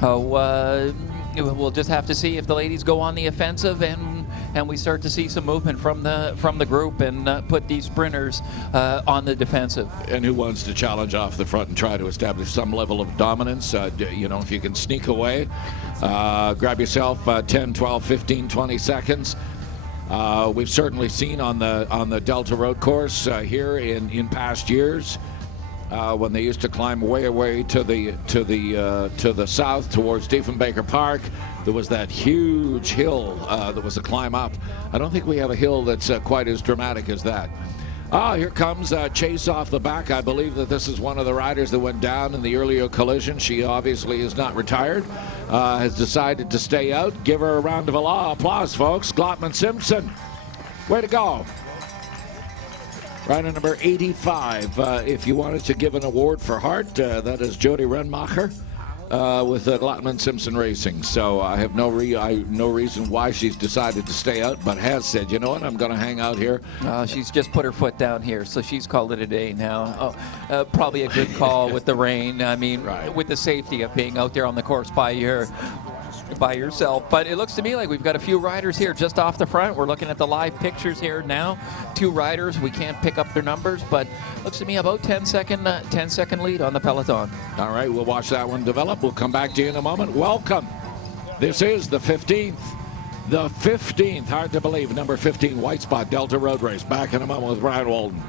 We'll just have to see if the ladies go on the offensive and we start to see some movement from the group and put these sprinters on the defensive. And who wants to challenge off the front and try to establish some level of dominance? If you can sneak away, grab yourself 10, 12, 15, 20 seconds. We've certainly seen on the Delta Road course here in past years when they used to climb way to the south towards Diefenbaker Park. There was that huge hill that was a climb up. I don't think we have a hill that's quite as dramatic as that. Here comes Chase off the back. I believe that this is one of the riders that went down in the earlier collision. She obviously is not retired, has decided to stay out. Give her a round of applause, folks. Glotman Simpson, way to go. Rider number 85, if you wanted to give an award for heart, that is Jody Renmacher. With Glotman Simpson Racing. So I have no reason why she's decided to stay out, but has said, you know what, I'm going to hang out here. She's just put her foot down here, so she's called it a day now. Probably a good call with the rain. I mean, right. With the safety of being out there on the course by yourself. But it looks to me like we've got a few riders here just off the front. We're looking at the live pictures here now. 2 riders. We can't pick up their numbers, but looks to me about 10-second lead on the peloton. All right, we'll watch that one develop. We'll come back to you in a moment. Welcome. This is the 15th. The 15th, hard to believe, number 15, White Spot Delta Road Race. Back in a moment with Brian Walton.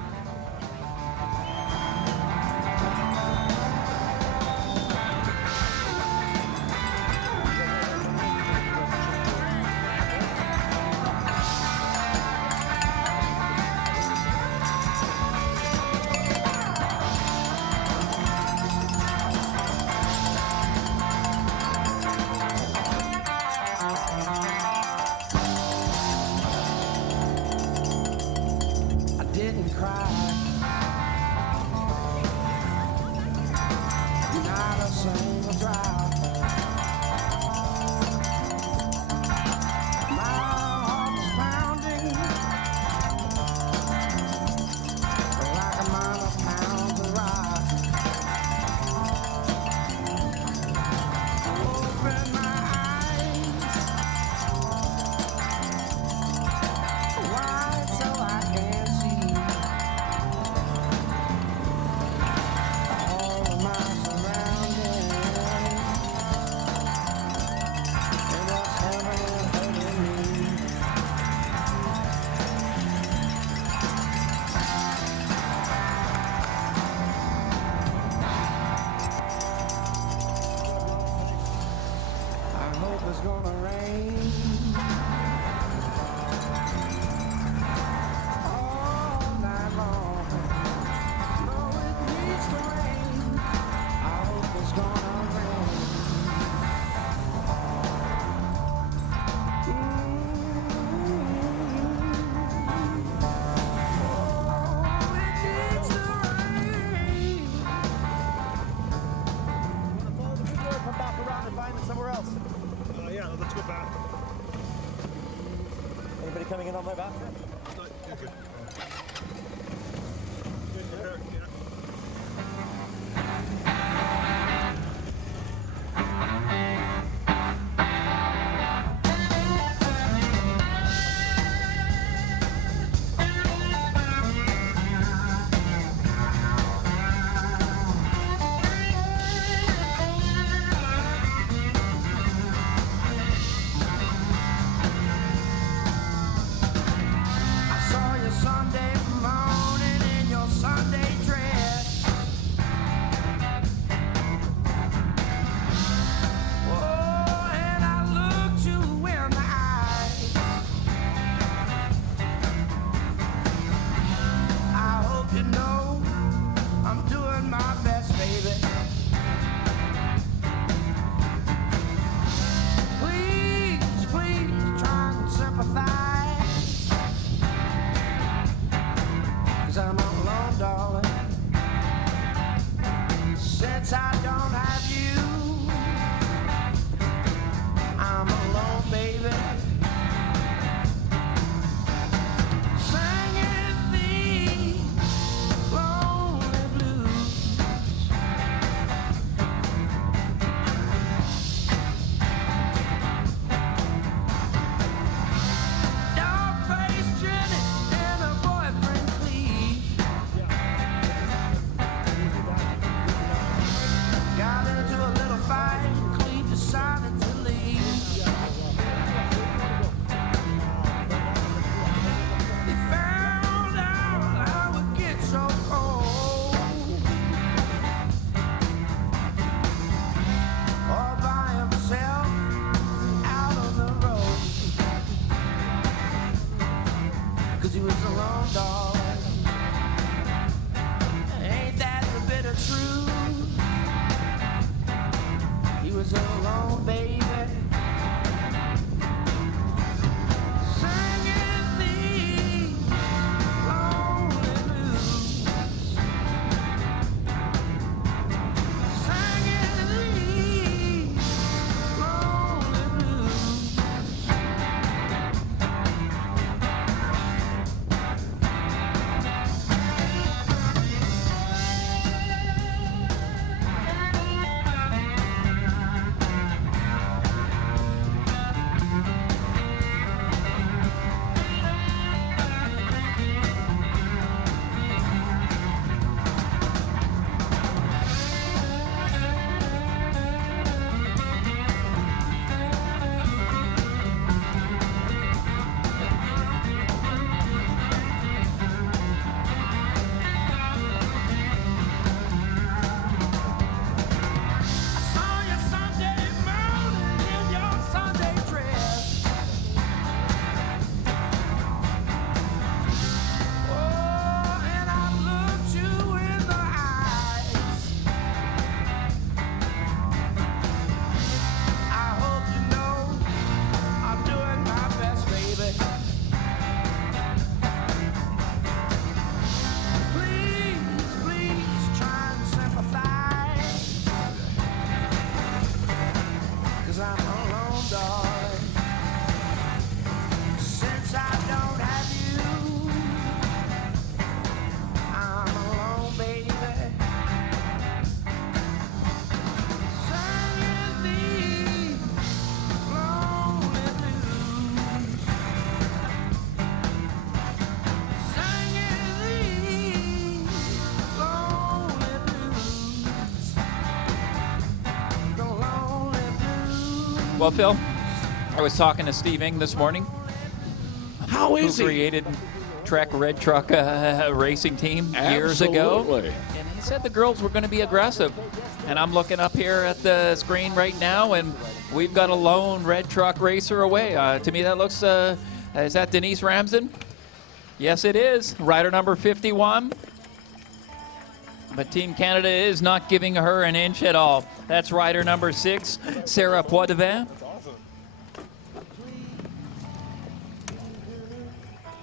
want my basket? Okay. I saw you Sunday morning in your Sunday dress. Oh, and I looked you in the eye. I hope you know I'm doing my best, baby. Please, please try and sympathize. 'Cause I'm all alone, darling. Since I don't have you, I'm alone, baby. Singing these lonely blues. Dog-faced Jenny and her boyfriend Cleve got into a little fight. Cleve decided to leave. He found out how it gets so cold. All by himself out on the road. 'Cause he was alone, dog. Ain't that the bitter truth? He was alone, baby. Singing these lonely blues. Singing these lonely blues. I saw you Sunday morning in your Sunday dress. Oh, and I looked you in the eyes. I hope you know I'm doing my best, baby. Please, please try and sympathize. 'Cause I'm alone, darling. Since I don't have you, I'm alone, baby. Singing these lonely blues. Singing these lonely blues. The lonely blues. Well, Phil, I was talking to Steve Ing this morning, How who is he? created Trek Red Truck racing team years ago. Absolutely. And he said the girls were going to be aggressive. And I'm looking up here at the screen right now, and we've got a lone red truck racer away. To me, that looks, is that Denise Ramsden? Yes, it is. Rider number 51. But Team Canada is not giving her an inch at all. That's rider number 6, Sarah Poitevin.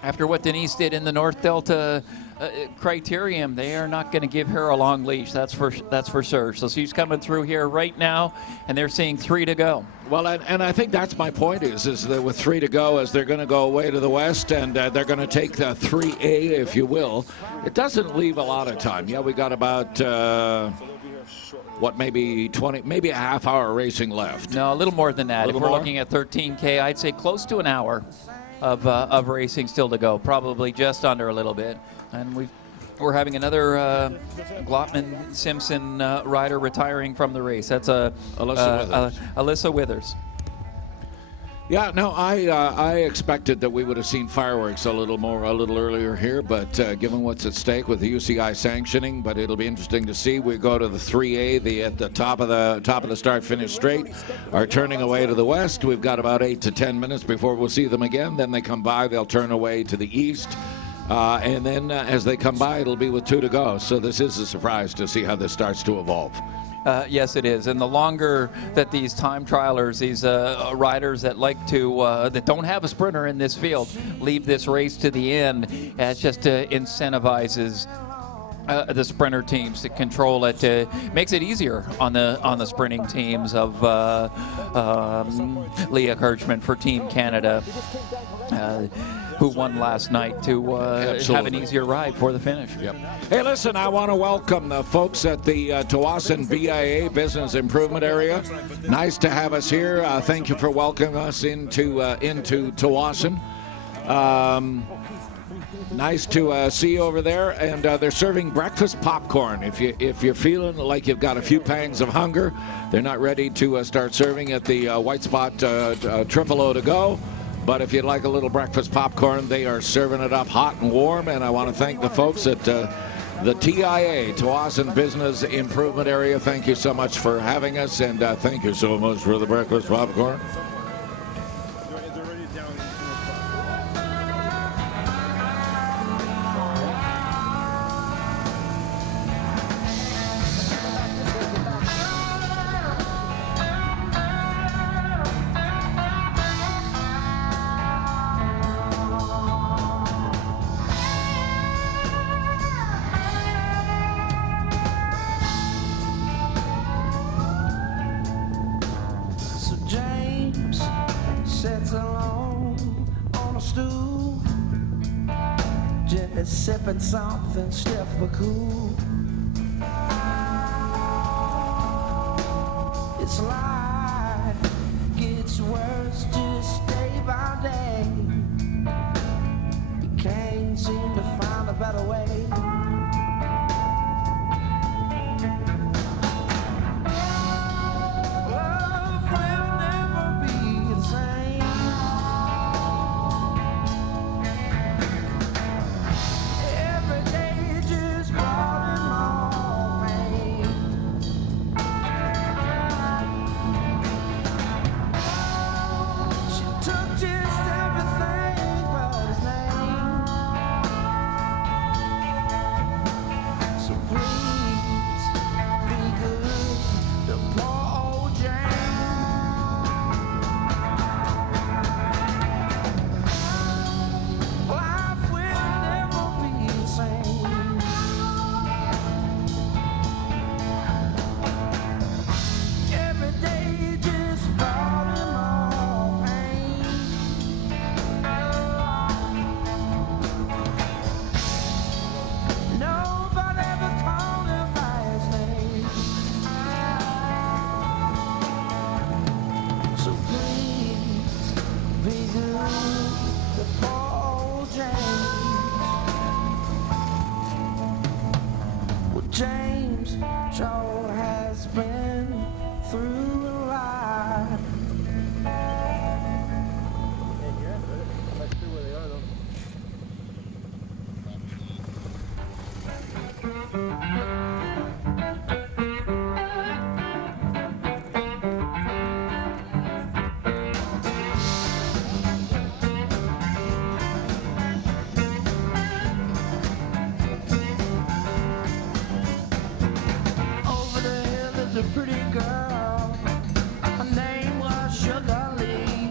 After what Denise did in the North Delta criterium, they are not going to give her a long leash. That's for sure. So she's coming through here right now, and they're seeing 3 to go. Well, and I think that's my point is that with 3 to go, as they're going to go away to the west, and they're going to take the 3A, if you will. It doesn't leave a lot of time. Yeah, we got about maybe 20, maybe a half hour racing left. No, a little more than that. If we're looking at 13K, I'd say close to an hour of racing still to go. Probably just under a little bit. And we're having another Glotman-Simpson rider retiring from the race. That's Alyssa Withers. Yeah, no, I expected that we would have seen fireworks a little earlier here, but given what's at stake with the UCI sanctioning, but it'll be interesting to see. We go to the 3A, at the top of the start-finish straight, are turning away to the west. We've got about 8 to 10 minutes before we'll see them again. Then they come by, they'll turn away to the east. And then as they come by, it'll be with 2 to go. So this is a surprise to see how this starts to evolve. Yes, it is. And the longer that these time trialers, these riders that like to, that don't have a sprinter in this field, leave this race to the end, it just incentivizes the sprinter teams to control it. Makes it easier on the sprinting teams of Leah Kirchman for Team Canada, who won last night, to have an easier ride for the finish. Yep. Hey, listen, I want to welcome the folks at the Tsawwassen BIA Business Improvement Area. Nice to have us here. Thank you for welcoming us into Tsawwassen. Nice to see you over there, and they're serving breakfast popcorn. If you're feeling like you've got a few pangs of hunger, they're not ready to start serving at the White Spot Triple O to go. But if you'd like a little breakfast popcorn, they are serving it up hot and warm. And I want to thank the folks at the TIA, Tsawwassen Business Improvement Area. Thank you so much for having us, and thank you so much for the breakfast popcorn. Sipping something stiff but cool. It's life gets worse just day by day. You can't seem to find a better way. Love will never be the same. James sure has been through a lot. A pretty girl, her name was Sugar Lee.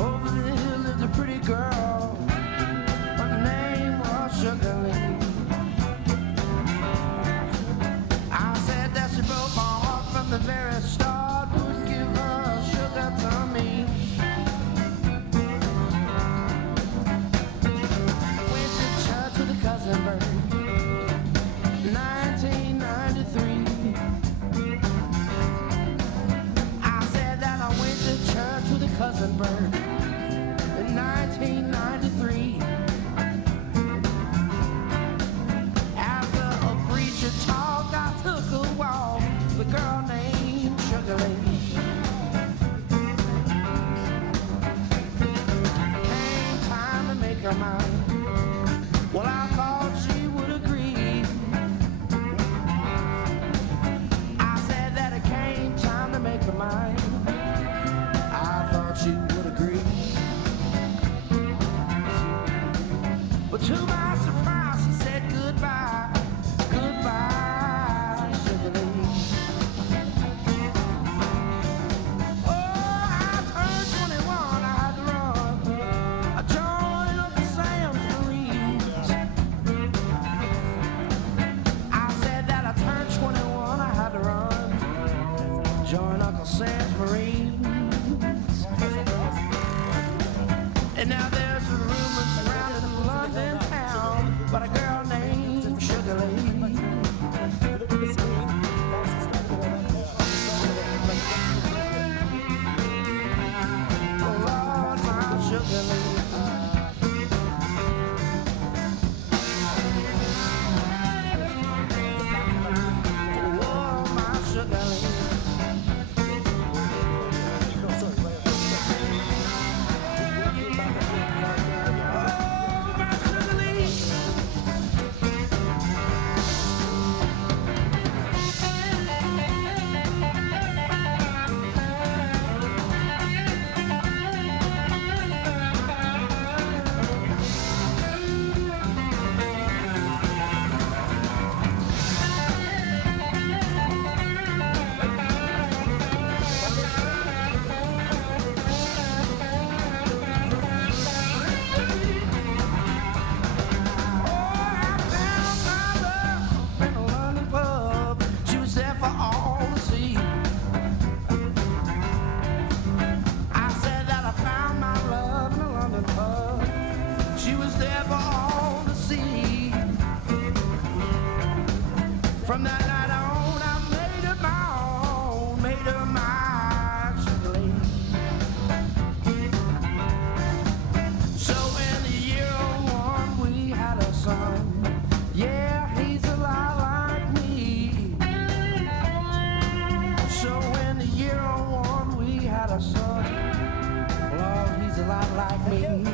Over the hill lived a pretty girl, sugar lady. Oh Lord, my sugar lady. Oh, my sugar lady. She was there for all to see. I said that I found my love in a London pub. She was there for all to see. From that night on, I made her my own, made her my sugar lady. So in the year 01, we had a son. Yeah, he's a lot like me. So in the year 01, we had a son. Lord, he's a lot like me.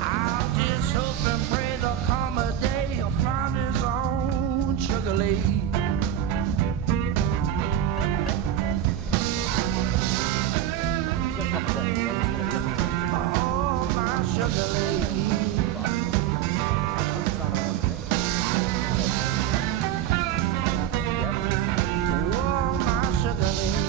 I'll just hope and pray there'll come a day he'll find his own sugar lady. Oh, my sugar lady. Oh, my sugar lady. Oh, my sugar lady.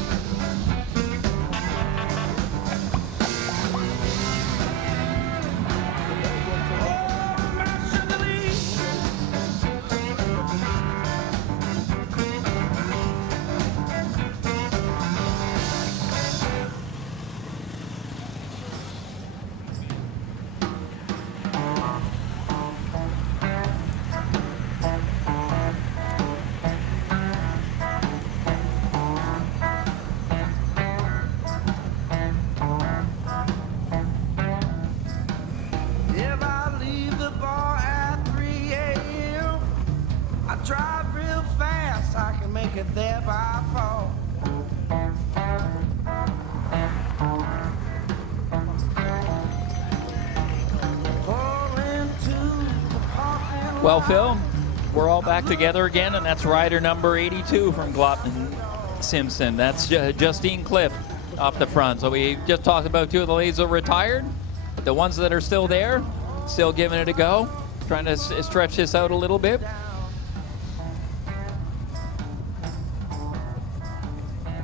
If I leave the bar at 3 a.m., I drive real fast, I can make it there by 4. Pull into the park and Well, Phil, we're all back together again, and that's rider number 82 from Glotman Simpson. That's Justine Cliff up the front. So we just talked about two of the ladies that retired. The ones that are still there, still giving it a go, trying to stretch this out a little bit.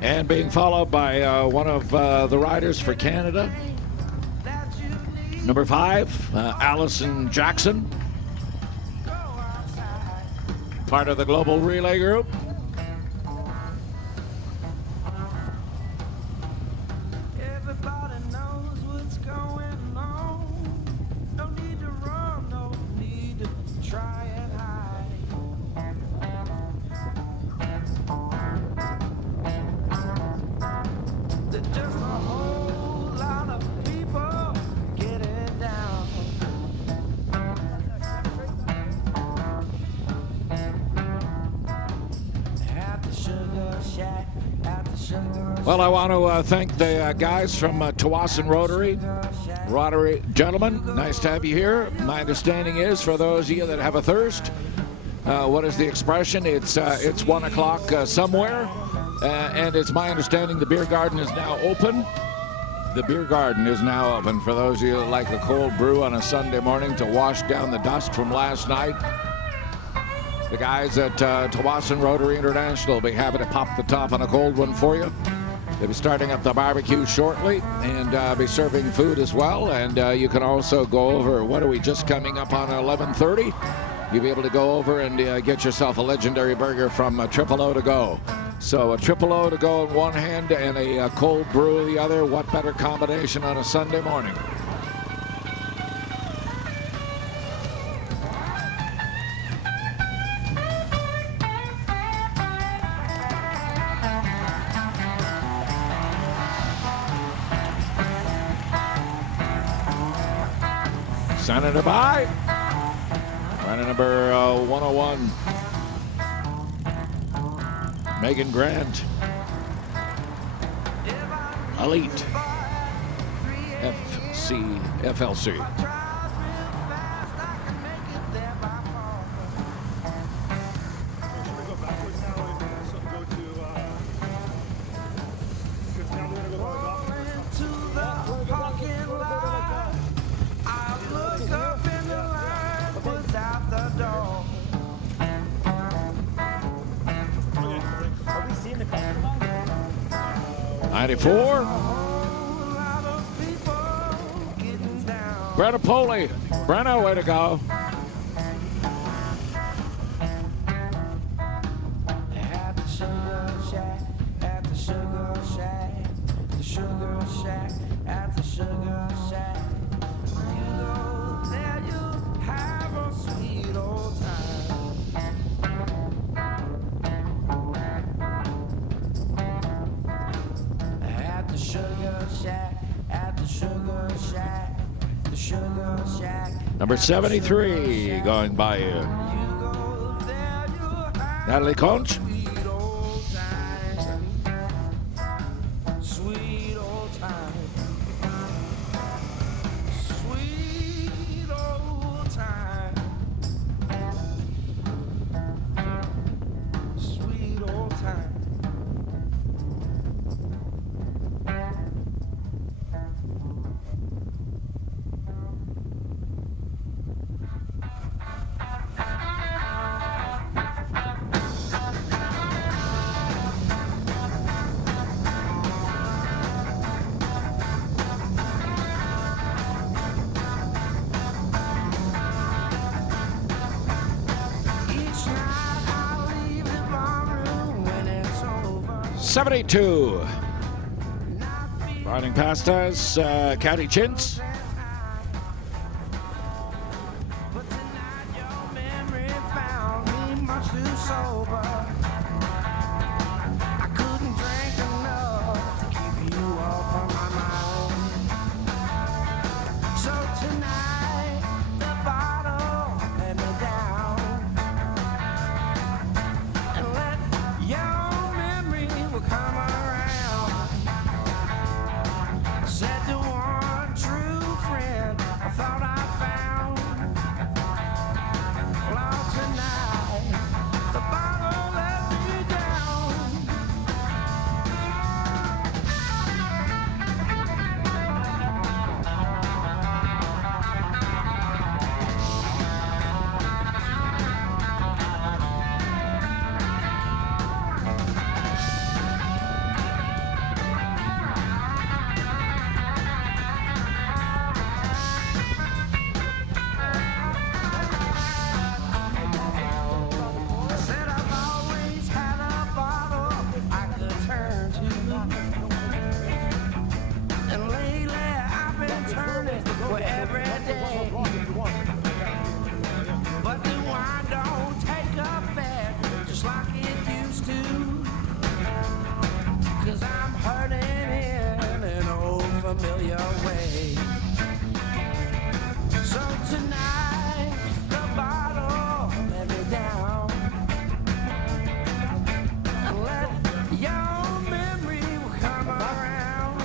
And being followed by one of the riders for Canada, number 5, Allison Jackson, part of the global relay group. everybody knows what's going on. No need to run, no need to try and hide. There's just a whole lot of people getting down. At the sugar shack, at the sugar Well, I want to thank the guys from Tsawwassen Rotary. Rotary gentlemen, nice to have you here. My understanding is, for those of you that have a thirst, what is the expression? It's 1 o'clock somewhere, and it's my understanding the beer garden is now open. The beer garden is now open for those of you that like a cold brew on a Sunday morning to wash down the dust from last night. The guys at Tsawwassen Rotary International will be happy to pop the top on a cold one for you. They'll be starting up the barbecue shortly and be serving food as well. And you can also go over, what are we just coming up on 11:30? You'll be able to go over and get yourself a legendary burger from Triple O to go. So a Triple O to go in one hand and a cold brew in the other. What better combination on a Sunday morning? Senator by. Running number 101. Megan Grant. Elite. FLC. Are we seeing the car? 94. Brenna Poley. Brenna, way to go. At the sugar shack, at the sugar shack, the sugar shack, at the sugar shack. You go there, you have a sweet old time. At the sugar shack, at the sugar shack, the sugar shack. Number 73 going by you. Natalie Conch. Sweet old time. Sweet old time. Sweet old time. Sweet old time. Each night I leave the barroom when it's over. 72. Riding past us, Catty Chintz. But tonight your memory found me much too sober. I couldn't drink enough to keep you off of my mind. So tonight the bottle let me down and let your memory will come around. Said the one true friend I thought I found. Well, tonight the bottle let me down. Said I've always had a bottle I could turn to. And lately I've been turning for every day. But the wine don't take effect just like it used to. 'Cause I'm hurting in an old familiar way. So tonight the bottle let me down. And let your memory come around.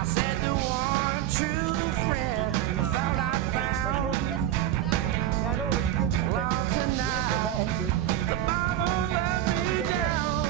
I said the one true friend I thought I found. Well, tonight the bottle let me down.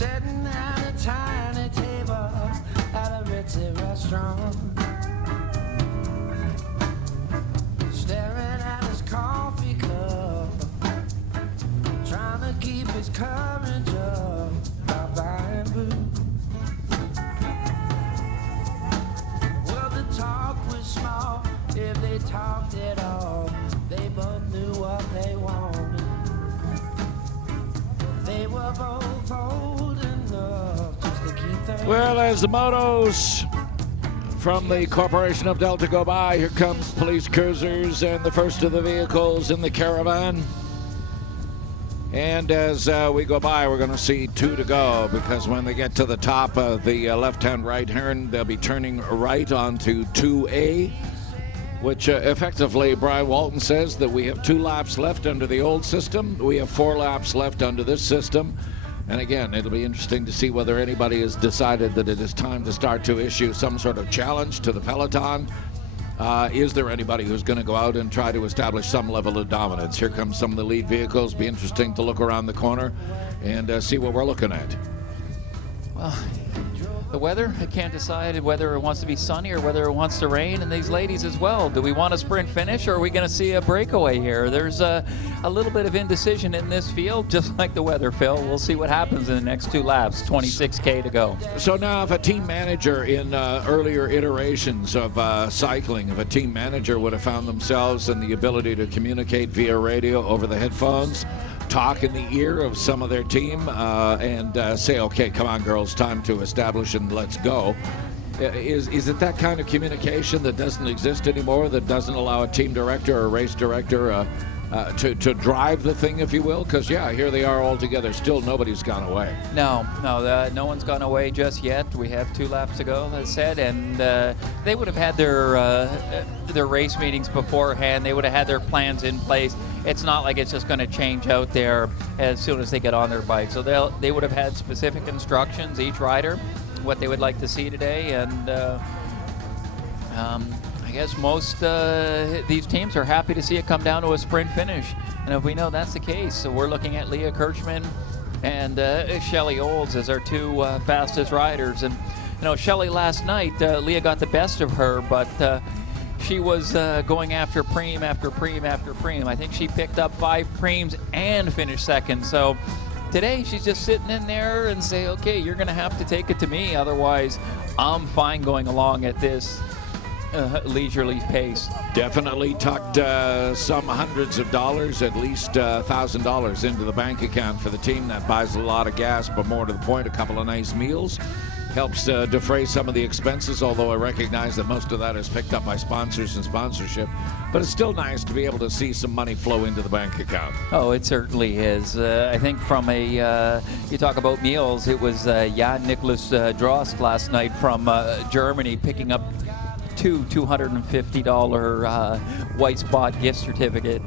sitting at a tiny table at a ritzy restaurant, staring at his coffee cup, trying to keep his courage up by buying booze. Well, the talk was small, if they talked at all, they both knew what they wanted. They were both old enough just to keep their... Well, as the motos from the Corporation of Delta go by, here comes police cruisers and the first of the vehicles in the caravan. And as we go by, we're going to see 2 to go, because when they get to the top of the left-hand right turn, they'll be turning right onto 2A, which effectively, Brian Walton says that we have 2 laps left under the old system. We have 4 laps left under this system. And again, it'll be interesting to see whether anybody has decided that it is time to start to issue some sort of challenge to the peloton. Is there anybody who's going to go out and try to establish some level of dominance? Here comes some of the lead vehicles. Be interesting to look around the corner and see what we're looking at. Well, the weather, I can't decide whether it wants to be sunny or whether it wants to rain, and these ladies as well. Do we want a sprint finish, or are we going to see a breakaway here? There's a little bit of indecision in this field, just like the weather, Phil. We'll see what happens in the next 2 laps, 26K to go. So now, if a team manager in earlier iterations of cycling, if a team manager would have found themselves in the ability to communicate via radio over the headphones, talk in the ear of some of their team and say, okay, come on, girls, time to establish and let's go. Is it that kind of communication that doesn't exist anymore, that doesn't allow a team director or a race director to drive the thing, if you will? Because, yeah, here they are all together. Still, nobody's gone away. No, no one's gone away just yet. We have 2 laps to go, as said, and they would have had their race meetings beforehand. They would have had their plans in place. It's not like it's just going to change out there as soon as they get on their bike. So they would have had specific instructions, each rider, what they would like to see today, and I guess most these teams are happy to see it come down to a sprint finish. And if we know that's the case, so we're looking at Leah Kirchman and Shelley Olds as our 2 fastest riders. And you know, Shelley last night, Leah got the best of her, but she was going after preem after preem after preem. I think she picked up 5 preems and finished second. So today she's just sitting in there and say, okay, you're going to have to take it to me. Otherwise, I'm fine going along at this leisurely pace. Definitely tucked some hundreds of dollars, at least $1,000 into the bank account for the team. That buys a lot of gas, but more to the point, a couple of nice meals. Helps defray some of the expenses, although I recognize that most of that is picked up by sponsors and sponsorship. But it's still nice to be able to see some money flow into the bank account. Oh, it certainly is. I think from you talk about meals, it was Jan Niklas Drost last night from Germany picking up 2 $250 White Spot gift certificate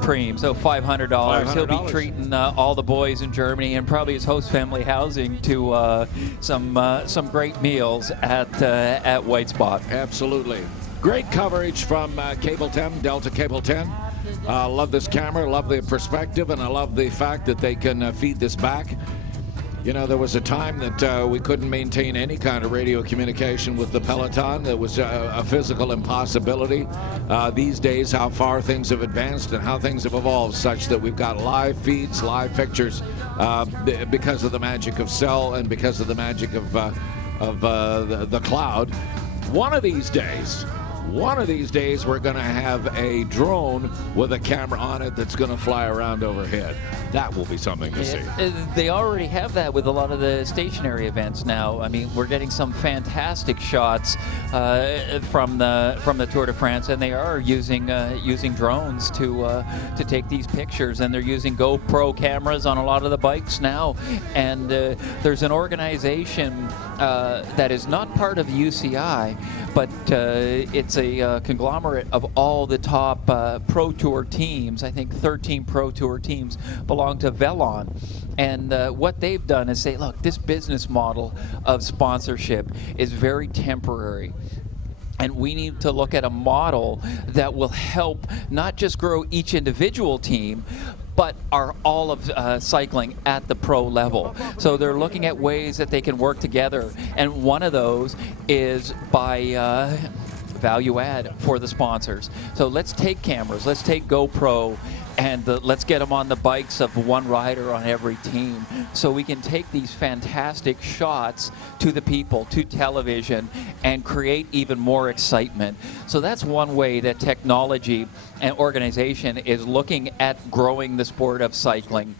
preem, so $500. He'll be treating all the boys in Germany and probably his host family housing to some great meals at White Spot. Absolutely. Great coverage from Cable 10, Delta Cable 10. Love this camera, love the perspective, and I love the fact that they can feed this back. You know, there was a time that we couldn't maintain any kind of radio communication with the peloton. That was a physical impossibility. These days, how far things have advanced and how things have evolved such that we've got live feeds, live pictures because of the magic of cell and because of the magic of the cloud. One of these days, we're going to have a drone with a camera on it that's going to fly around overhead. That will be something to see. They already have that with a lot of the stationary events now. I mean, we're getting some fantastic shots from the Tour de France, and they are using drones to take these pictures, and they're using GoPro cameras on a lot of the bikes now. And there's an organization that is not part of UCI, but it's a conglomerate of all the top Pro Tour teams. I think 13 Pro Tour teams belong to Velon. And what they've done is say, look, this business model of sponsorship is very temporary. And we need to look at a model that will help not just grow each individual team, but are all of cycling at the pro level. So they're looking at ways that they can work together, and one of those is by value add for the sponsors. So let's take cameras, let's take GoPro, and let's get them on the bikes of one rider on every team, so we can take these fantastic shots to the people, to television, and create even more excitement. So that's one way that technology and organization is looking at growing the sport of cycling.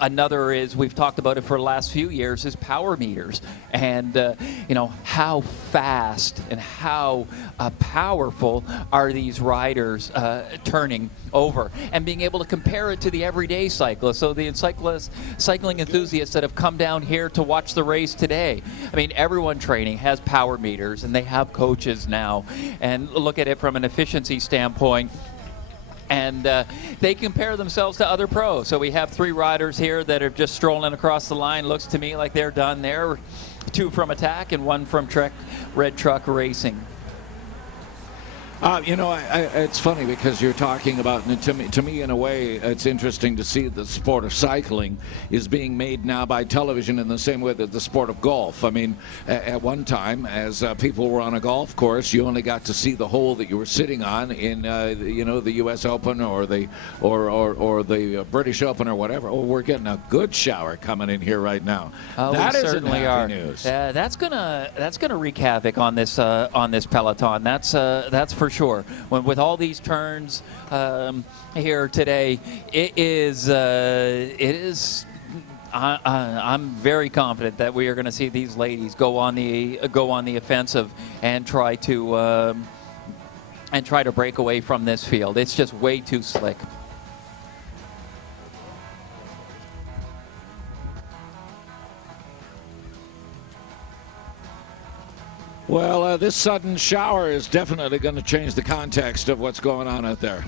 Another is, we've talked about it for the last few years, is power meters, and how fast and how powerful are these riders turning over, and being able to compare it to the everyday cyclist. So the cycling enthusiasts that have come down here to watch the race today, I mean, everyone training has power meters, and they have coaches now, and look at it from an efficiency standpoint. And they compare themselves to other pros. So we have 3 riders here that are just strolling across the line. Looks to me like they're done there. 2 from Attack and 1 from Red Truck Racing. It's funny because you're talking about, and to me, in a way, it's interesting to see the sport of cycling is being made now by television in the same way that the sport of golf. I mean, at one time, as people were on a golf course, you only got to see the hole that you were sitting on in, the U.S. Open or the British Open or whatever. Oh, we're getting a good shower coming in here right now. Oh, that we isn't certainly happy are. News. That's gonna wreak havoc on this peloton. That's for sure. With all these turns here today, it is. I'm very confident that we are going to see these ladies go on the offensive and try to break away from this field. It's just way too slick. Well, this sudden shower is definitely going to change the context of what's going on out there.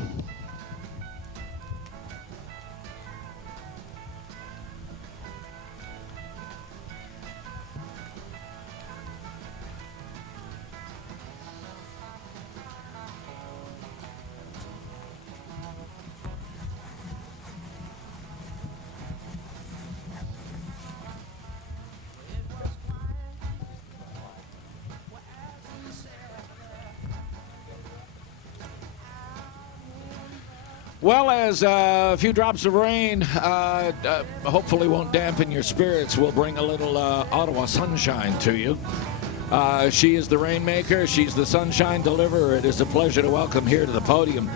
Well, as a few drops of rain hopefully won't dampen your spirits, we'll bring a little Ottawa sunshine to you. She is the rainmaker. She's the sunshine deliverer. It is a pleasure to welcome here to the podium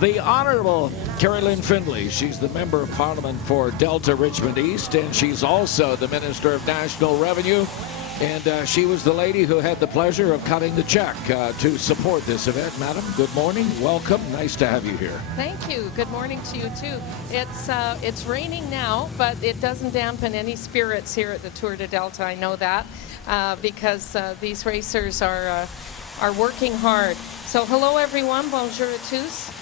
the Honourable Carrie Lynn Findlay. She's the Member of Parliament for Delta Richmond East, and she's also the Minister of National Revenue. And she was the lady who had the pleasure of cutting the check to support this event. Madam, good morning. Welcome. Nice to have you here. Thank you. Good morning to you, too. It's raining now, but it doesn't dampen any spirits here at the Tour de Delta. I know that because these racers are working hard. So hello, everyone. Bonjour à tous.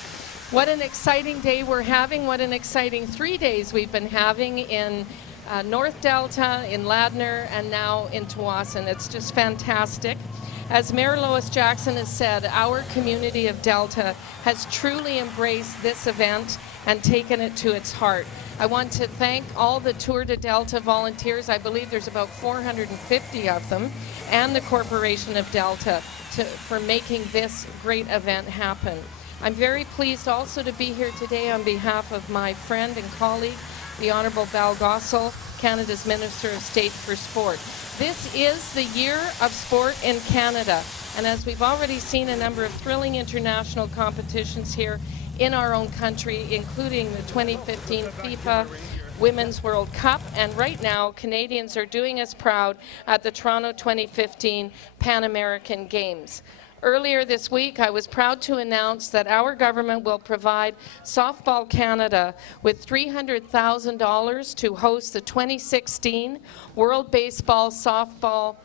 What an exciting day we're having. What an exciting 3 days we've been having in North Delta, in Ladner, and now in Tsawwassen. It's just fantastic. As Mayor Lois Jackson has said, our community of Delta has truly embraced this event and taken it to its heart. I want to thank all the Tour de Delta volunteers. I believe there's about 450 of them, and the Corporation of Delta for making this great event happen. I'm very pleased also to be here today on behalf of my friend and colleague, the Honourable Val Gossel, Canada's Minister of State for Sport. This is the year of sport in Canada, and as we've already seen a number of thrilling international competitions here in our own country, including the 2015 FIFA Women's World Cup, and right now Canadians are doing us proud at the Toronto 2015 Pan American Games. Earlier this week, I was proud to announce that our government will provide Softball Canada with $300,000 to host the 2016 World Baseball Softball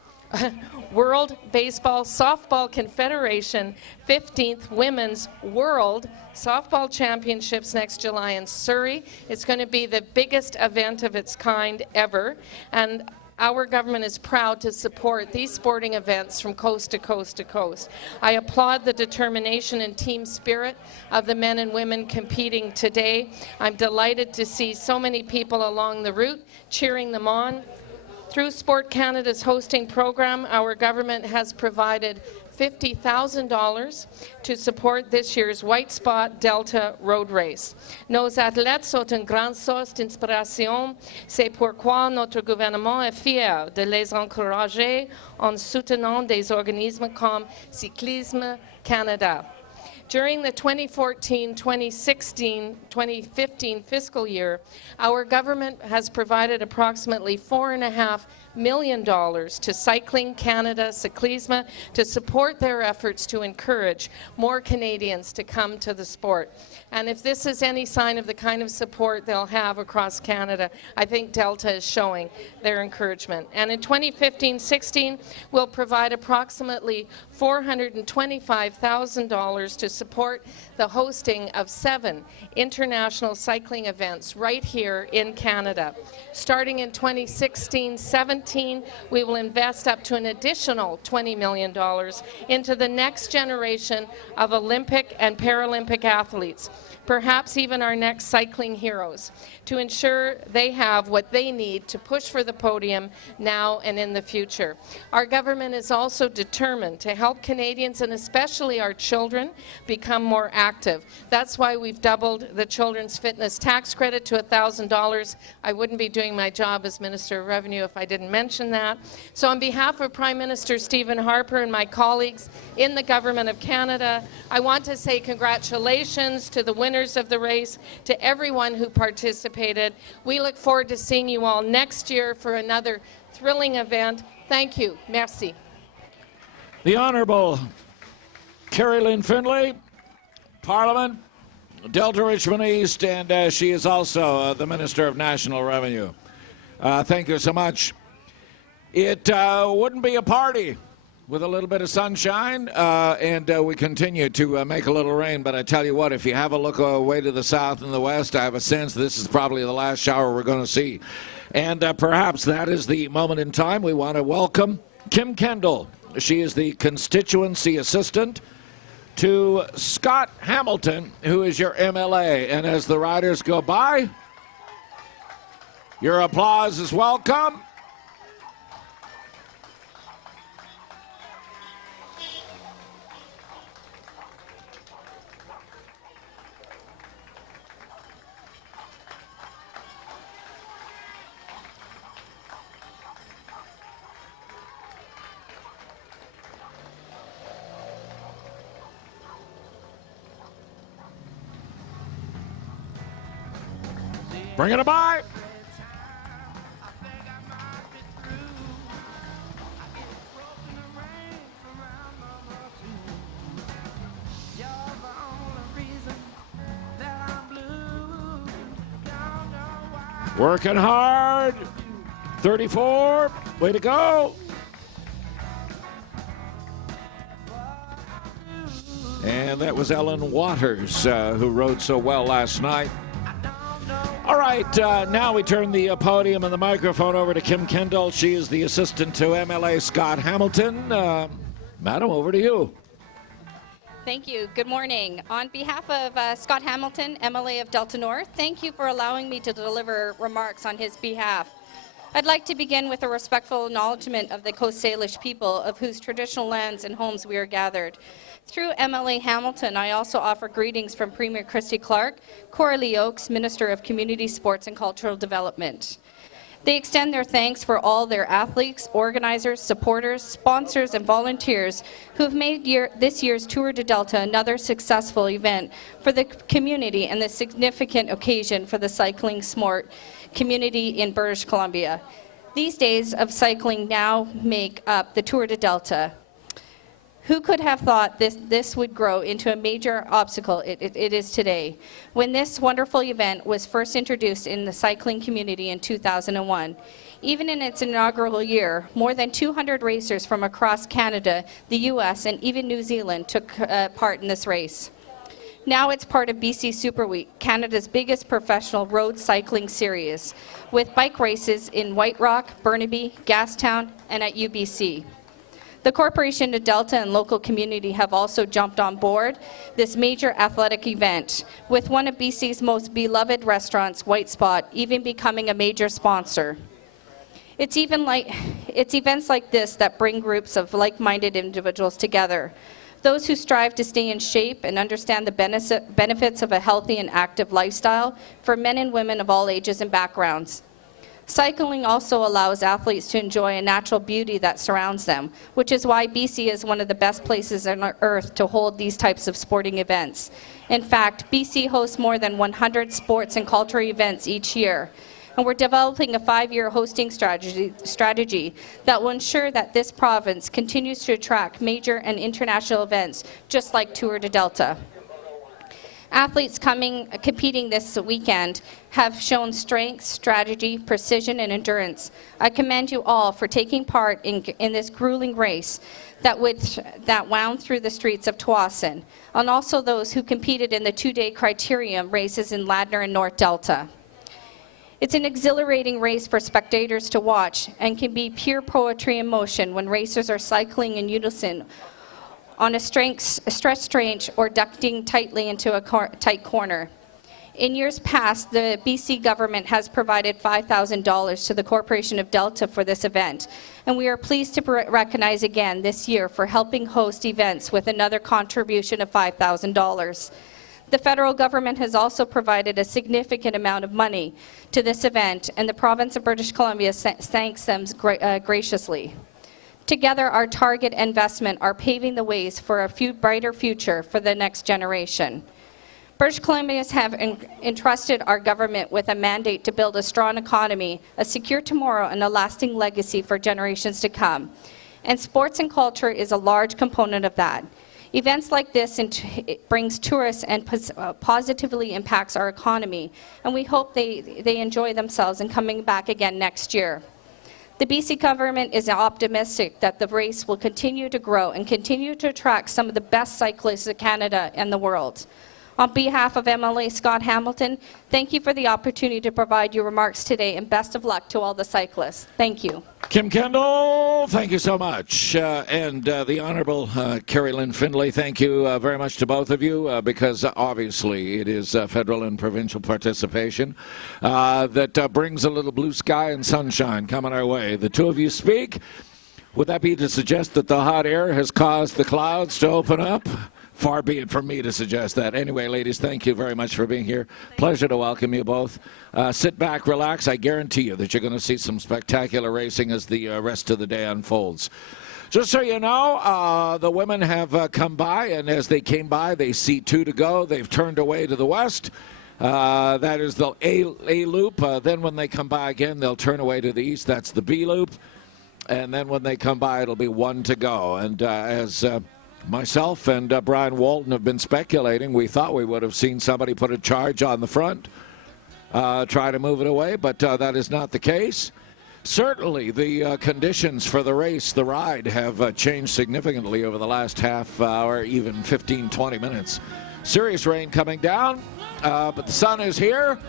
Confederation 15th Women's World Softball Championships next July in Surrey. It's going to be the biggest event of its kind ever. And our government is proud to support these sporting events from coast to coast to coast. I applaud the determination and team spirit of the men and women competing today. I'm delighted to see so many people along the route cheering them on. Through Sport Canada's hosting program, our government has provided $50,000 to support this year's White Spot Delta Road Race. Nos athlètes sont une grande source d'inspiration. C'est pourquoi notre gouvernement est fier de les encourager en soutenant des organismes comme Cyclisme Canada. During the 2014-2015 fiscal year, our government has provided approximately $4.5 million to Cycling Canada Cyclisme to support their efforts to encourage more Canadians to come to the sport. And if this is any sign of the kind of support they'll have across Canada, I think Delta is showing their encouragement. And in 2015-16, we'll provide approximately $425,000 to support the hosting of 7 international cycling events right here in Canada. Starting in 2016-17, we will invest up to an additional $20 million into the next generation of Olympic and Paralympic athletes, perhaps even our next cycling heroes, to ensure they have what they need to push for the podium now and in the future. Our government is also determined to help Canadians, and especially our children, become more active. That's why we've doubled the Children's Fitness Tax Credit to $1,000. I wouldn't be doing my job as Minister of Revenue if I didn't mention that. So on behalf of Prime Minister Stephen Harper and my colleagues in the Government of Canada, I want to say congratulations to the winners of the race, to everyone who participated. We look forward to seeing you all next year for another thrilling event. Thank you. Merci. The Honourable Carrie Lynn Findlay, Parliament, Delta Richmond East, and she is also the Minister of National Revenue. Thank you so much. It wouldn't be a party with a little bit of sunshine, and we continue to make a little rain. But I tell you what, if you have a look away to the south and the west, I have a sense this is probably the last shower we're going to see. And perhaps that is the moment in time we want to welcome Kim Kendall. She is the constituency assistant to Scott Hamilton, who is your MLA. And as the riders go by, your applause is welcome. Bring it by. Working hard. 34. Way to go. And that was Ellen Waters, who rode so well last night. All right, now we turn the podium and the microphone over to Kim Kendall. She is the assistant to MLA Scott Hamilton. Madam, over to you. Thank you. Good morning. On behalf of Scott Hamilton, MLA of Delta North, thank you for allowing me to deliver remarks on his behalf. I'd like to begin with a respectful acknowledgement of the Coast Salish people, of whose traditional lands and homes we are gathered. Through MLA Hamilton, I also offer greetings from Premier Christy Clark, Coralie Oakes, Minister of Community, Sports and Cultural Development. They extend their thanks for all their athletes, organizers, supporters, sponsors, and volunteers who have made this year's Tour de Delta another successful event for the community and the significant occasion for the cycling sport community in British Columbia. These days of cycling now make up the Tour de Delta. Who could have thought this would grow into a major obstacle it is today, when this wonderful event was first introduced in the cycling community in 2001. Even in its inaugural year, more than 200 racers from across Canada, the US, and even New Zealand took part in this race. Now it's part of BC Super Week, Canada's biggest professional road cycling series, with bike races in White Rock, Burnaby, Gastown, and at UBC. The Corporation of Delta and local community have also jumped on board this major athletic event, with one of BC's most beloved restaurants, White Spot, even becoming a major sponsor. It's events like this that bring groups of like-minded individuals together, those who strive to stay in shape and understand the benefits of a healthy and active lifestyle for men and women of all ages and backgrounds. Cycling also allows athletes to enjoy a natural beauty that surrounds them, which is why BC is one of the best places on earth to hold these types of sporting events. In fact, BC hosts more than 100 sports and cultural events each year, and we're developing a 5-year hosting strategy that will ensure that this province continues to attract major and international events, just like Tour de Delta. Athletes competing this weekend have shown strength, strategy, precision, and endurance. I commend you all for taking part in this grueling race that wound through the streets of Tsawwassen, and also those who competed in the 2-day criterium races in Ladner and North Delta. It's an exhilarating race for spectators to watch and can be pure poetry in motion when racers are cycling in unison on a stretched straight or ducting tightly into a tight corner. In years past, the BC government has provided $5,000 to the Corporation of Delta for this event, and we are pleased to recognize again this year for helping host events with another contribution of $5,000. The federal government has also provided a significant amount of money to this event, and the province of British Columbia thanks them graciously. Together, our target investment are paving the ways for a brighter future for the next generation. British Columbians have entrusted our government with a mandate to build a strong economy, a secure tomorrow, and a lasting legacy for generations to come. And sports and culture is a large component of that. Events like this it brings tourists and positively impacts our economy, and we hope they enjoy themselves and coming back again next year. The BC government is optimistic that the race will continue to grow and continue to attract some of the best cyclists in Canada and the world. On behalf of MLA Scott Hamilton, thank you for the opportunity to provide your remarks today, and best of luck to all the cyclists. Thank you. Kim Kendall, thank you so much. And the Honourable Carrie Lynn Findlay, thank you very much to both of you, because obviously it is federal and provincial participation that brings a little blue sky and sunshine coming our way. The two of you speak. Would that be to suggest that the hot air has caused the clouds to open up? Far be it from me to suggest that. Anyway, ladies, thank you very much for being here. Pleasure to welcome you both. Sit back, relax. I guarantee you that you're going to see some spectacular racing as the rest of the day unfolds. Just so you know, the women have come by, and as they came by, they see 2 to go. They've turned away to the west. That is the A loop. Then when they come by again, they'll turn away to the east. That's the B loop. And then when they come by, it'll be 1 to go. And as myself and Brian Walton have been speculating, we thought we would have seen somebody put a charge on the front, try to move it away, but that is not the case. Certainly, the conditions for the race, the ride, have changed significantly over the last half hour, even 15, 20 minutes. Serious rain coming down, but the sun is here.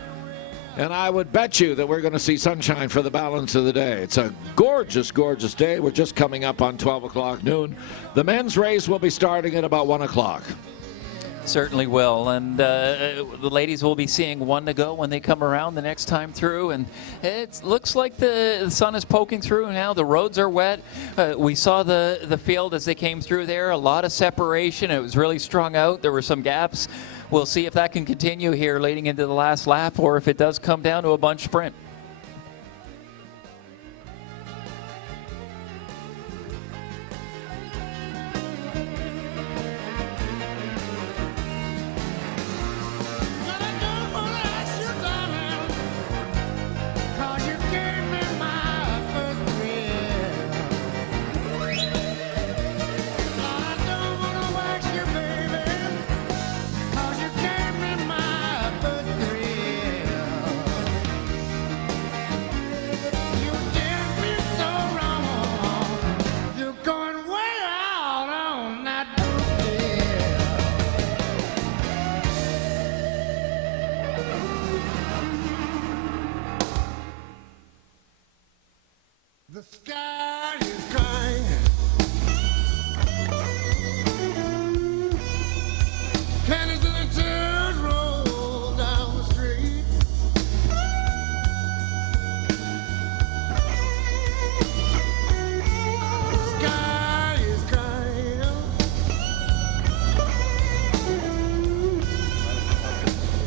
And I would bet you that we're going to see sunshine for the balance of the day. It's a gorgeous, gorgeous day. We're just coming up on 12 o'clock noon. The men's race will be starting at about 1 o'clock. Certainly will. And the ladies will be seeing 1 to go when they come around the next time through. And it looks like the sun is poking through now. The roads are wet. We saw the field as they came through there. A lot of separation. It was really strung out. There were some gaps. We'll see if that can continue here leading into the last lap, or if it does come down to a bunch sprint. The sky is crying. Cannons and the tears roll down the street. The sky is crying.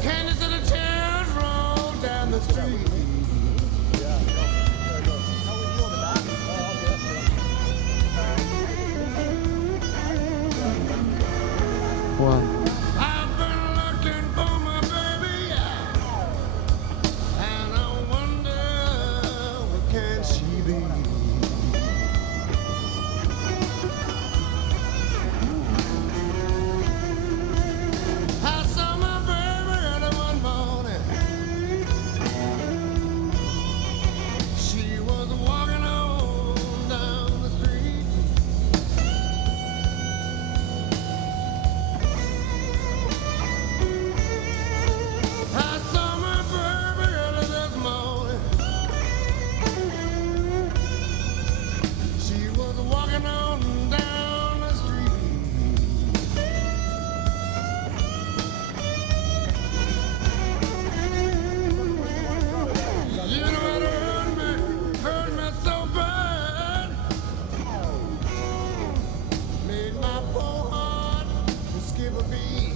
Cannons and the tears roll down the street. One. I've been looking for my baby, and I wonder where can she be? I saw my baby early one morning. She was walking on down the street. I saw my baby early this morning. She was walking on down the street. You know it hurt me so bad. Made my poor heart skip a beat.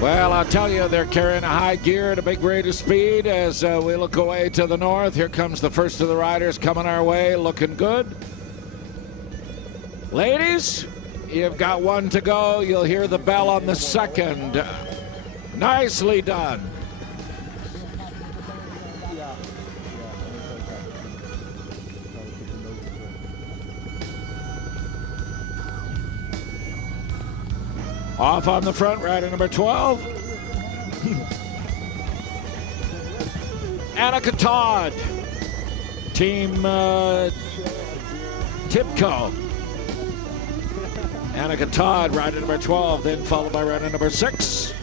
Well, I'll tell you, they're carrying a high gear at a big rate of speed as we look away to the north. Here comes the first of the riders coming our way, looking good. Ladies, you've got one to go. You'll hear the bell on the second. Nicely done. Off on the front, rider number 12. Annika Todd, Team Tibco. Annika Todd, rider number 12, then followed by rider number 6.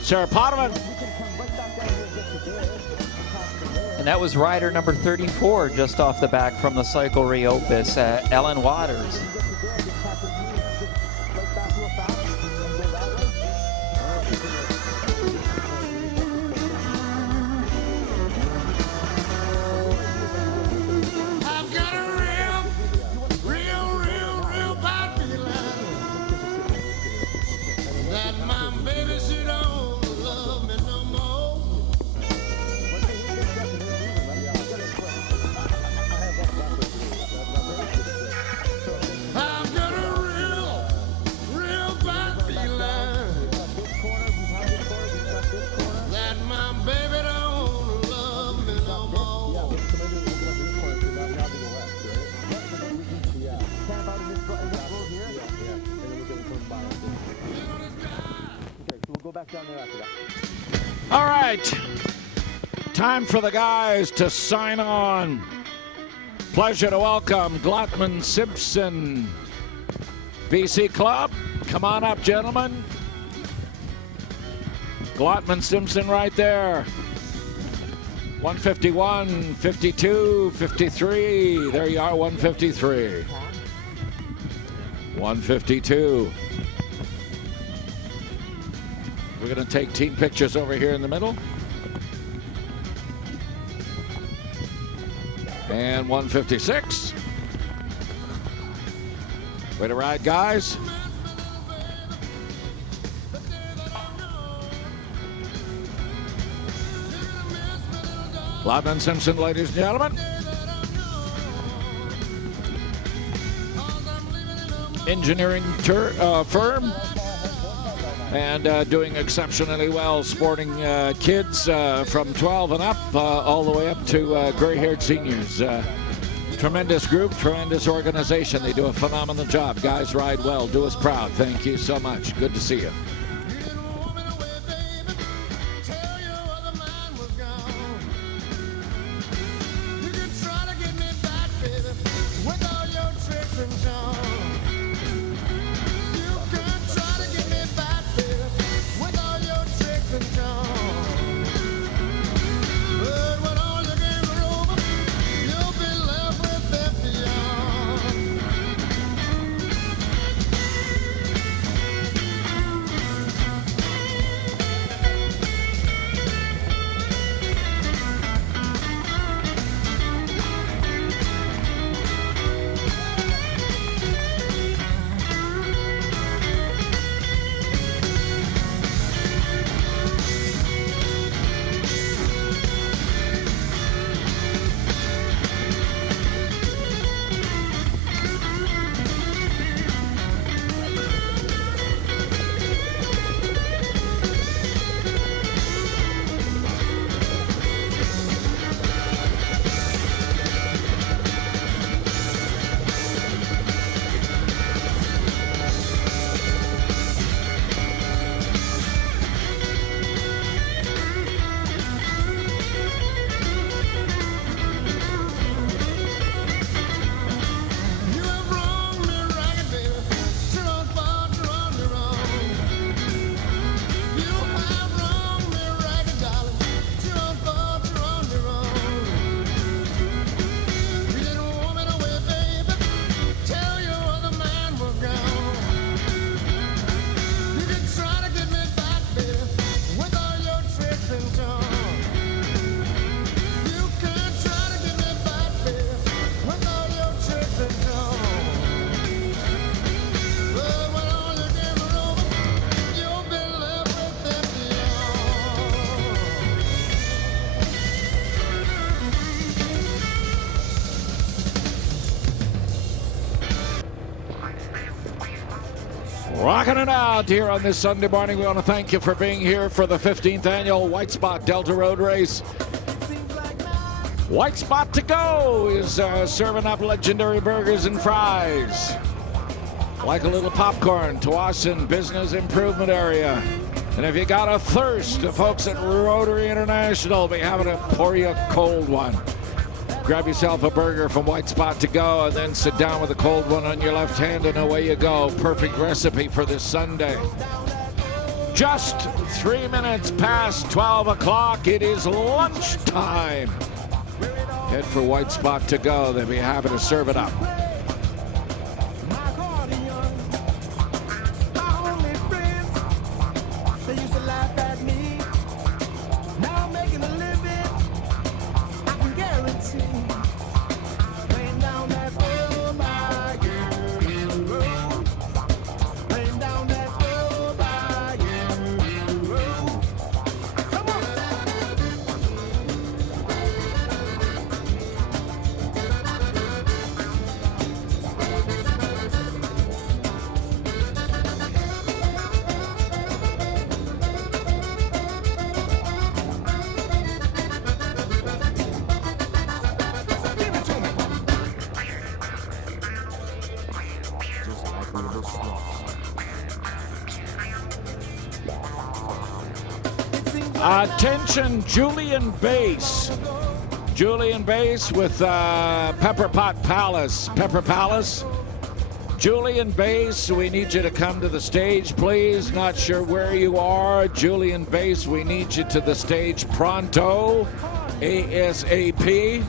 Sarah Potvin. And that was rider number 34, just off the back from the Cycle Reopus, Ellen Waters. I've got a real bad feeling that my baby, she don't love me no more. I've got a real bad feeling that my baby don't love me no more. We'll go back down there after that. All right. Time for the guys to sign on. Pleasure to welcome Glotman Simpson, BC Club. Come on up, gentlemen. Glotman Simpson right there. 151, 52, 53. There you are, 153. 152. We're going to take team pictures over here in the middle. And 156. Way to ride, guys. Lodman Simpson, ladies and gentlemen. Engineering firm. And doing exceptionally well, sporting kids from 12 and up, all the way up to gray-haired seniors. Tremendous group, tremendous organization. They do a phenomenal job. Guys ride well. Do us proud. Thank you so much. Good to see you. Rocking it out here on this Sunday morning. We want to thank you for being here for the 15th annual White Spot Delta Road Race. White Spot to Go is serving up legendary burgers and fries. Like a little popcorn, Tsawwassen Business Improvement Area. And if you got a thirst, the folks at Rotary International will be having to pour you a cold one. Grab yourself a burger from White Spot to Go and then sit down with a cold one on your left hand and away you go. Perfect recipe for this Sunday. Just 3 minutes past 12 o'clock. It is lunchtime. Head for White Spot to Go. They'll be happy to serve it up. Attention, Julian Bass. Julian Bass with Pepper Pot Palace. Pepper Palace. Julian Bass, we need you to come to the stage, please. Not sure where you are. Julian Bass, we need you to the stage pronto. ASAP.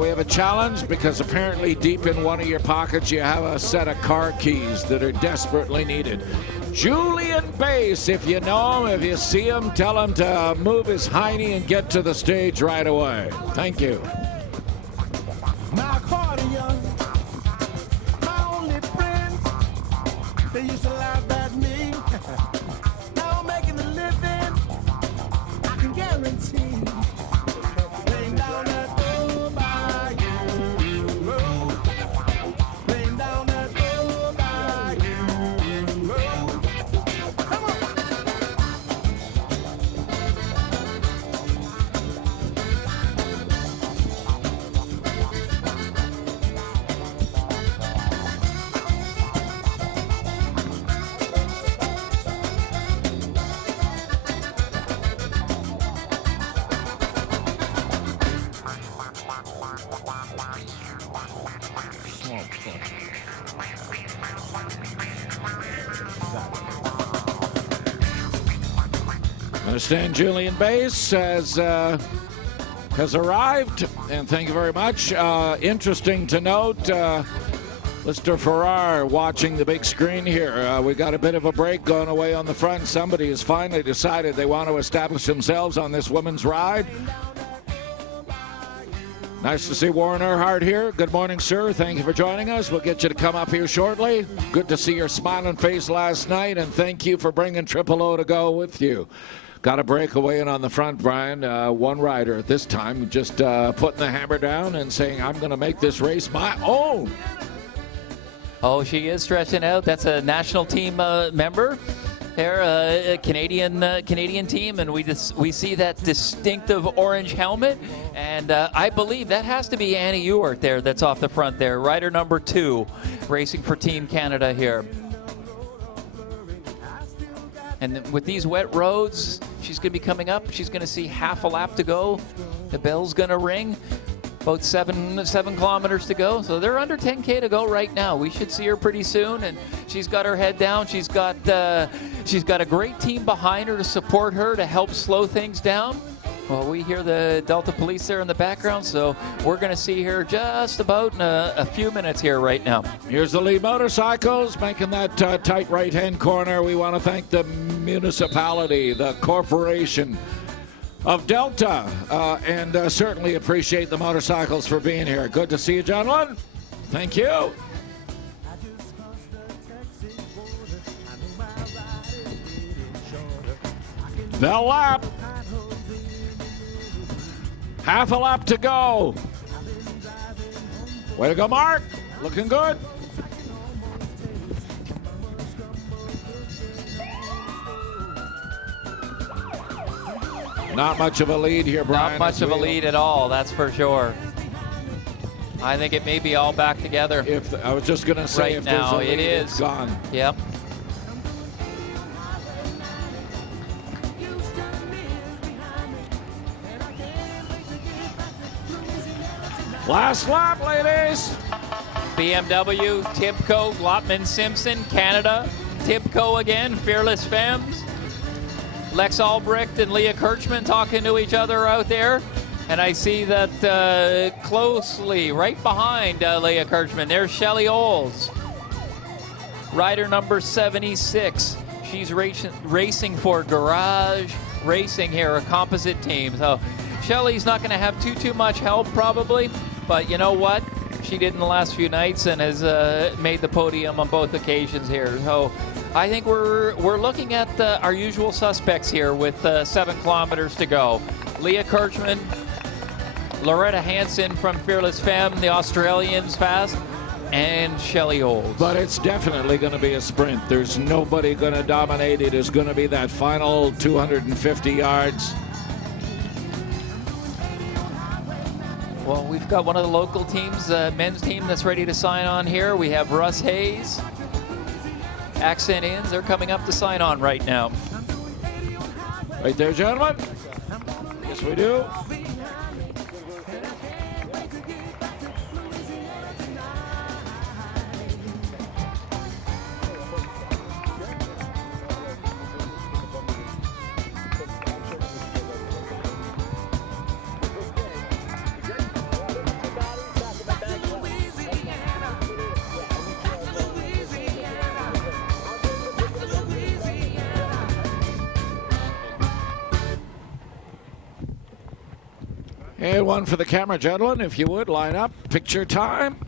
We have a challenge because apparently deep in one of your pockets you have a set of car keys that are desperately needed. Julian Bass, if you know him, if you see him, tell him to move his hiney and get to the stage right away. Thank you. My accordion, my only friends, they used to laugh at me. Now I'm making a living, I can guarantee. Understand Julian Bass has arrived, and thank you very much. Interesting to note, Mr. Farrar watching the big screen here. We got a bit of a break going away on the front. Somebody has finally decided they want to establish themselves on this women's ride. Nice to see Warren Earhart here. Good morning, sir. Thank you for joining us. We'll get you to come up here shortly. Good to see your smiling face last night, and thank you for bringing Triple O to go with you. Got a breakaway in on the front, Brian. One rider at this time just putting the hammer down and saying, I'm going to make this race my own. Oh, she is stretching out. That's a national team member. There, a Canadian team, and we see that distinctive orange helmet, and I believe that has to be Annie Ewart there that's off the front there, rider number 2, racing for Team Canada here. And with these wet roads, she's going to be coming up. She's going to see half a lap to go. The bell's going to ring. About 7 kilometers to go. So they're under 10K to go right now. We should see her pretty soon, and she's got her head down. She's got a great team behind her to support her, to help slow things down. Well, we hear the Delta Police there in the background, so we're going to see her just about in a few minutes here right now. Here's the lead motorcycles making that tight right-hand corner. We want to thank the municipality, the corporation of Delta, and certainly appreciate the motorcycles for being here. Good to see you, gentlemen. Thank you. Bell lap. Half a lap to go. Way to go, Mark. Looking good. Not much of a lead here, Brian. Not much of a lead at all, that's for sure. I think it may be all back together. I was just going to say, right if now, there's a lead, it is it's gone. Yep. Last lap, ladies. BMW, Tibco, Glotman Simpson, Canada, Tibco again, Fearless Femmes. Lex Albrecht and Leah Kirchman talking to each other out there. And I see that closely, right behind Leah Kirchman, there's Shelley Oles. Rider number 76. She's racing for Garage Racing here, a composite team. So Shelley's not going to have too much help probably, but you know what? She did in the last few nights and has made the podium on both occasions here. So I think we're looking at our usual suspects here with 7 kilometers to go. Leah Kirchman, Loretta Hansen from Fearless Femme, the Australians fast, and Shelley Olds. But it's definitely going to be a sprint. There's nobody going to dominate. It is going to be that final 250 yards. Well, we've got one of the local teams, men's team that's ready to sign on here. We have Russ Hayes. Accent Inns, they're coming up to sign on right now. Right there, gentlemen. Yes, we do. And one for the camera, gentlemen, if you would, line up. Picture time.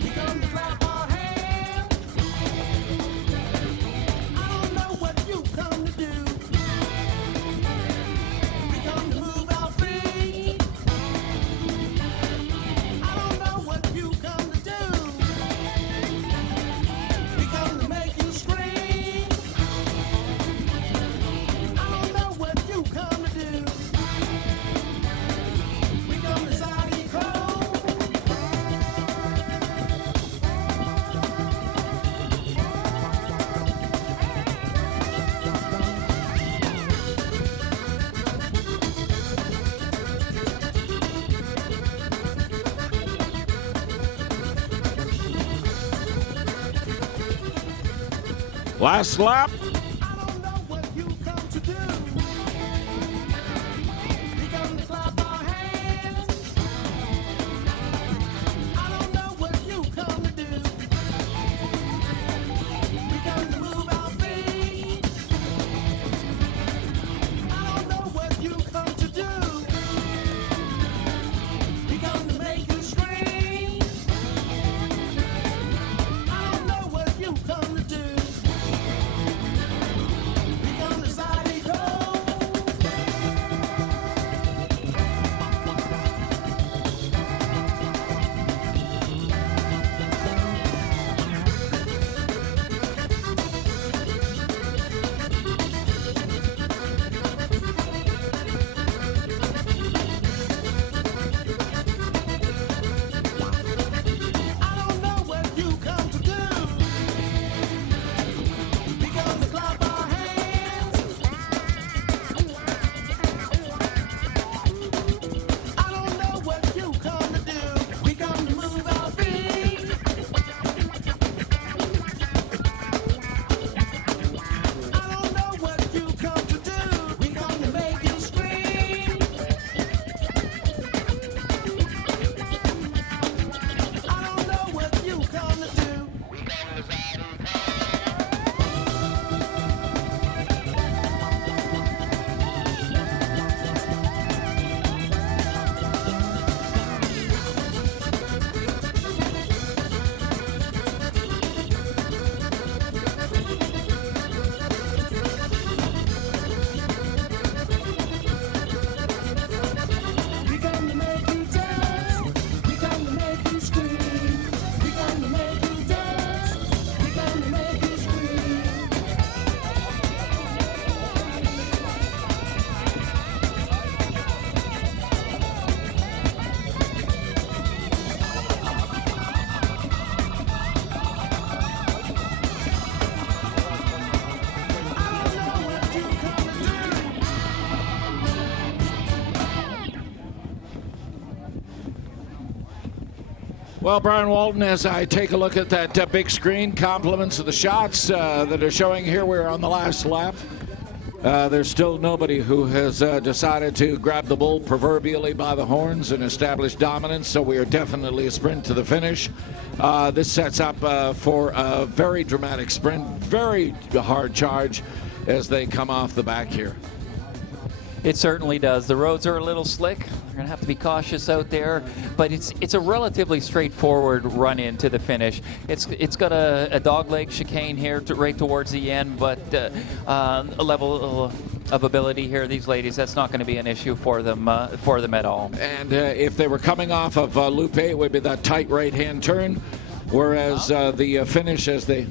You come to Last lap. Well, Brian Walton, as I take a look at that big screen, compliments of the shots that are showing here. We're on the last lap. There's still nobody who has decided to grab the bull proverbially by the horns and establish dominance, so we are definitely a sprint to the finish. This sets up for a very dramatic sprint, very hard charge as they come off the back here. It certainly does. The roads are a little slick. We're going to have to be cautious out there, but it's a relatively straightforward run into the finish. It's got a dogleg chicane here right towards the end, but a level of ability here, these ladies, that's not going to be an issue for them at all. And if they were coming off of Loop 8, it would be that tight right-hand turn, whereas the finish as they...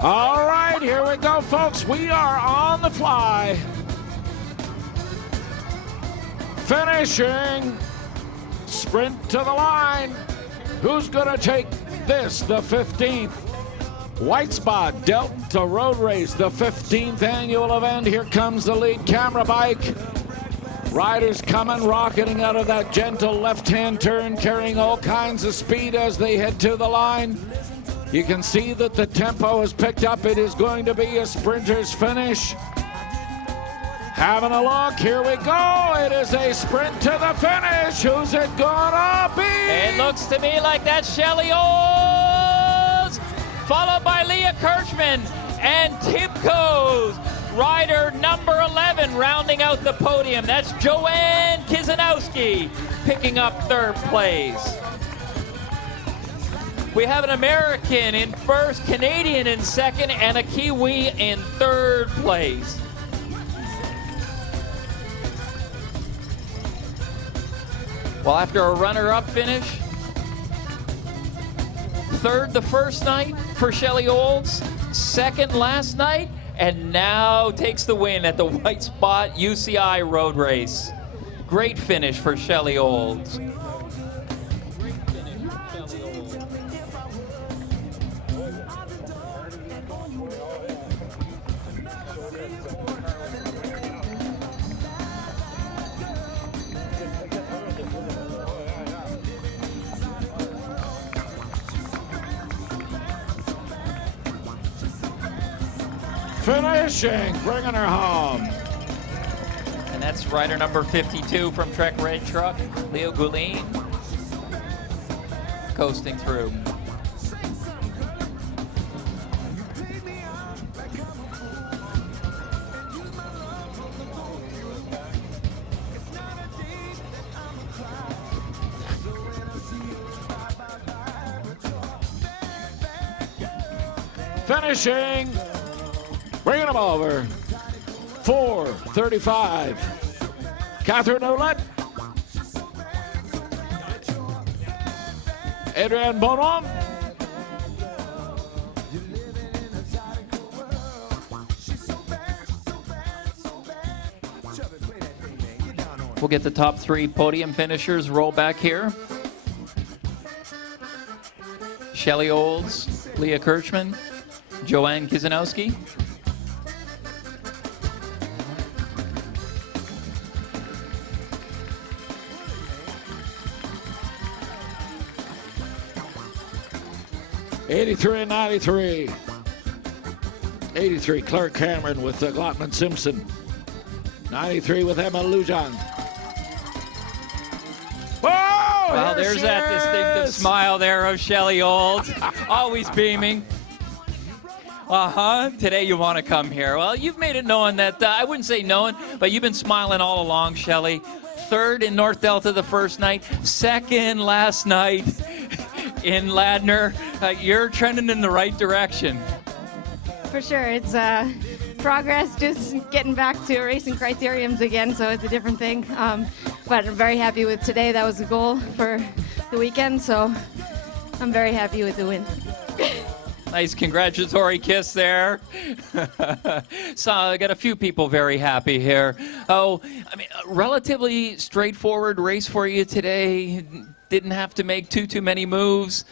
All right, here we go, folks. We are on the fly. Finishing. Sprint to the line. Who's going to take this, the 15th? White Spot, Delta Road Race, the 15th annual event. Here comes the lead camera bike. Riders coming, rocketing out of that gentle left-hand turn, carrying all kinds of speed as they head to the line. You can see that the tempo is picked up. It is going to be a sprinter's finish. Having a look, here we go. It is a sprint to the finish. Who's it gonna be? It looks to me like that's Shelley Olds, followed by Leah Kirchman and Tibco's rider number 11 rounding out the podium. That's Joanne Kizanowski picking up third place. We have an American in first, Canadian in second, and a Kiwi in third place. Well, after a runner-up finish, third the first night for Shelley Olds, second last night, and now takes the win at the White Spot UCI road race. Great finish for Shelley Olds. Finishing, bringing her home. And that's rider number 52 from Trek Red Truck, Leo Guline, coasting through. Finishing, bringing them over, 4:35. Catherine Ouellette, Adrienne Bonhomme, We'll get the top three podium finishers roll back here. Shelley Olds, Leah Kirchman, Joanne Kizanowski. '83 and '93. '83, Clark Cameron with Glotman Simpson. '93 with Emma Lujan. Oh, Well, there's that distinctive smile there of Shelley Olds, always beaming. Today you want to come here. Well, you've made it known that, I wouldn't say known, but you've been smiling all along, Shelley. Third in North Delta the first night, second last night in Ladner. You're trending in the right direction. For sure, it's progress, just getting back to racing criteriums again, so it's a different thing. But I'm very happy with today. That was the goal for the weekend, so I'm very happy with the win. Nice congratulatory kiss there. So I got a few people very happy here. Oh, I mean, a relatively straightforward race for you today. Didn't have to make too many moves.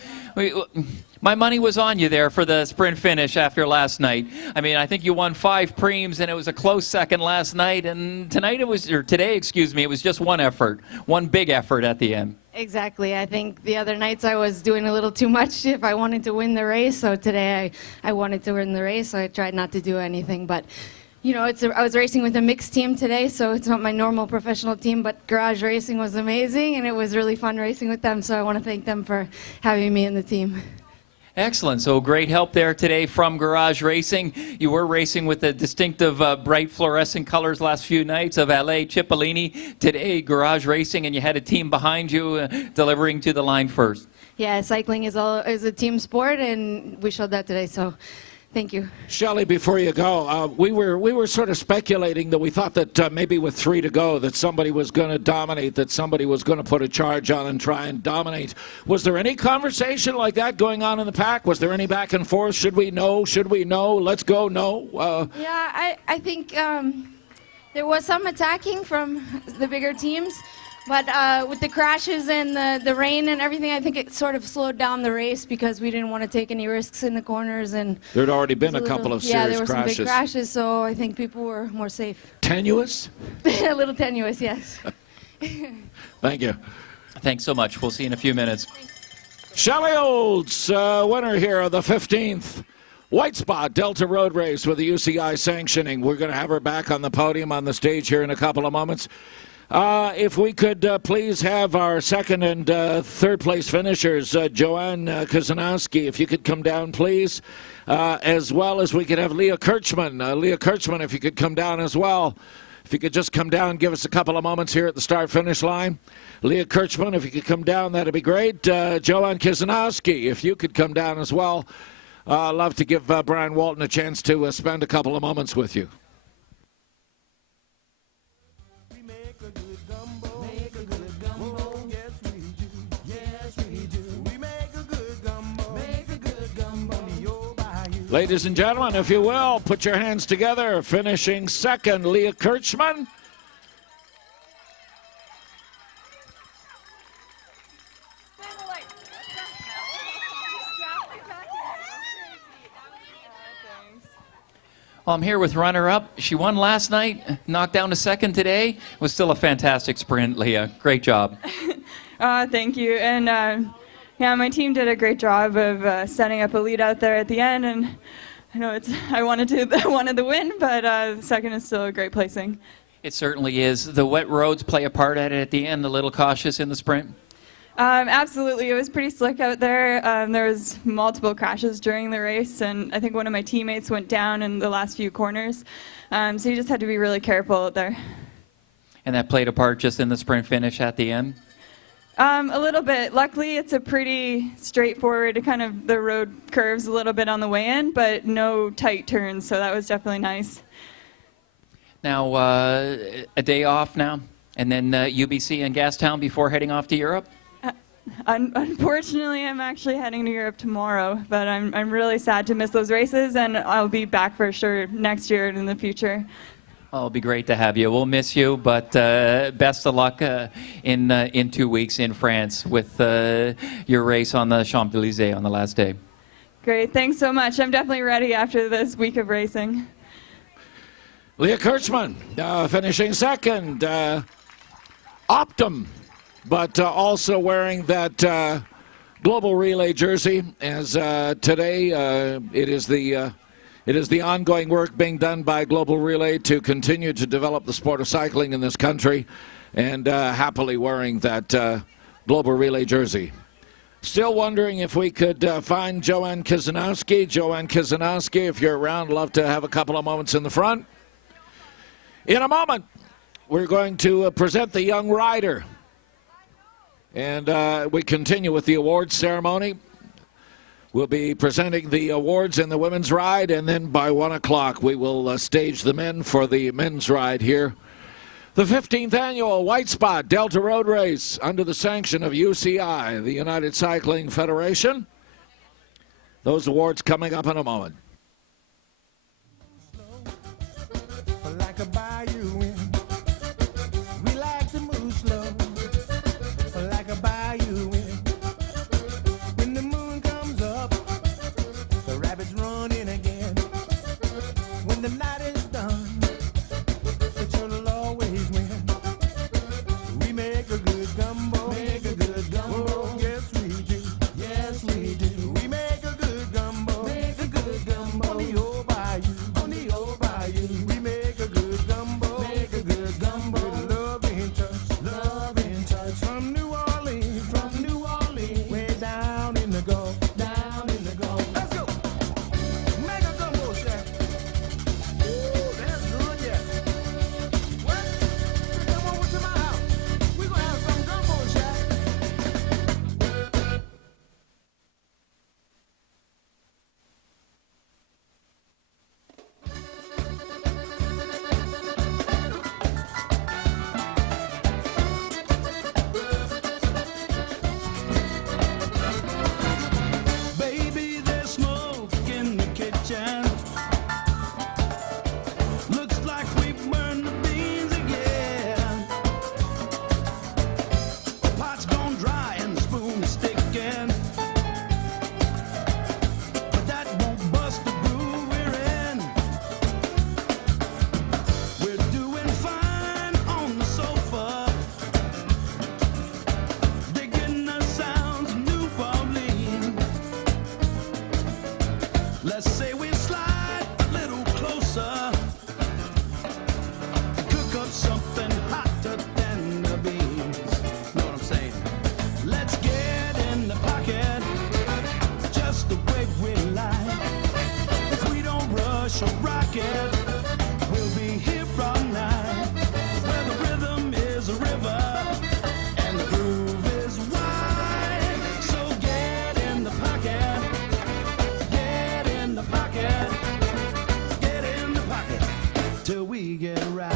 My money was on you there for the sprint finish after last night. I mean, I think you won 5 preems, and it was a close second last night. And today, it was just one effort, one big effort at the end. Exactly. I think the other nights I was doing a little too much if I wanted to win the race. So today I wanted to win the race, so I tried not to do anything. But, you know, I was racing with a mixed team today, so it's not my normal professional team. But Garage Racing was amazing, and it was really fun racing with them. So I want to thank them for having me in the team. Excellent. So great help there today from Garage Racing. You were racing with the distinctive bright fluorescent colors last few nights of LA Cipollini. Today, Garage Racing, and you had a team behind you delivering to the line first. Yeah, cycling is a team sport, and we showed that today. So Thank you. Shelley, before you go, we were sort of speculating that we thought that maybe with 3 to go that somebody was going to dominate, that somebody was going to put a charge on and try and dominate. Was there any conversation like that going on in the pack? Was there any back and forth? Should we know? Should we know? Let's go, no? Yeah, I think there was some attacking from the bigger teams. But with the crashes and the rain and everything, I think it sort of slowed down the race because we didn't want to take any risks in the corners. And there'd already been a couple of serious crashes. Yeah, there were some big crashes, so I think people were more safe. Tenuous? A little tenuous, yes. Thank you. Thanks so much. We'll see you in a few minutes. Shelley Olds, winner here of the 15th White Spot Delta Road Race with the UCI sanctioning. We're going to have her back on the podium on the stage here in a couple of moments. If we could please have our second and third place finishers, Joanne Kazanowski, if you could come down, please, as well as we could have Leah Kirchman. Leah Kirchman, if you could come down as well. If you could just come down and give us a couple of moments here at the start-finish line. Leah Kirchman, if you could come down, that'd be great. Joanne Kazanowski, if you could come down as well. I'd love to give Brian Walton a chance to spend a couple of moments with you. Ladies and gentlemen, if you will, put your hands together. Finishing second, Leah Kirchman. Well, I'm here with runner-up. She won last night, knocked down to second today. It was still a fantastic sprint, Leah. Great job. Thank you. And yeah, my team did a great job of setting up a lead out there at the end, and I know I wanted the win, but second is still a great placing. It certainly is. The wet roads play a part at it at the end, a little cautious in the sprint. Absolutely. It was pretty slick out there. There was multiple crashes during the race, and I think one of my teammates went down in the last few corners. So you just had to be really careful out there. And that played a part just in the sprint finish at the end? A little bit. Luckily, it's a pretty straightforward, kind of the road curves a little bit on the way in, but no tight turns, so that was definitely nice. Now, a day off now, and then UBC and Gastown before heading off to Europe? Unfortunately, I'm actually heading to Europe tomorrow, but I'm really sad to miss those races, and I'll be back for sure next year and in the future. Oh, it'll be great to have you. We'll miss you, but best of luck in 2 weeks in France with your race on the Champs-Élysées on the last day. Great. Thanks so much. I'm definitely ready after this week of racing. Leah Kirchman finishing second. Optum, but also wearing that global relay jersey, as today it is the ongoing work being done by Global Relay to continue to develop the sport of cycling in this country, and happily wearing that Global Relay jersey. Still wondering if we could find Joanne Kazanowski. Joanne Kazanowski, if you're around, love to have a couple of moments in the front. In a moment, we're going to present the young rider. And we continue with the awards ceremony. We'll be presenting the awards in the women's ride, and then by 1 o'clock we will stage the men for the men's ride here. The 15th annual White Spot Delta Road Race under the sanction of UCI, the United Cycling Federation. Those awards coming up in a moment. Like a bayou wind, we like to move slow. Like a bayou wind, when the moon comes up, the rabbits run in again. When the night is done, the turtle always win. We make a good gumbo, oh, yes we do, yes we do. We make a good gumbo, on the old bayou, on the old bayou. We make a good gumbo, Let's say we slide a little closer. Cook up something hotter than the beans. Know what I'm saying? Let's get in the pocket, just the way we like. If we don't rush or rock it, we'll be here from night. Where the rhythm is a river and the groove is wide. So get in the pocket, get in the pocket, get in the pocket till we get right.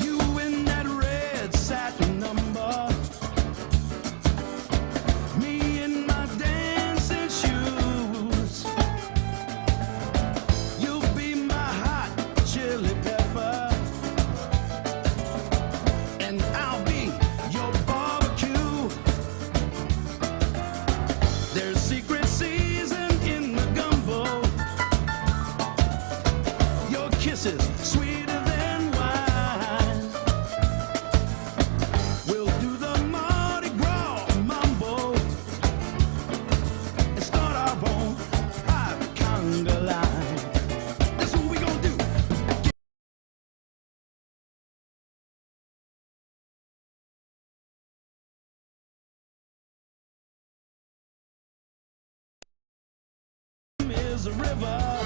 You in that red satin number, me in my dancing shoes. You'll be my hot chili pepper, and I'll be your barbecue. There's secret season in the gumbo. Your kisses sweeter than wine. We'll do the Mardi Gras mambo and start our own private conga line. That's what we gonna do. Is a river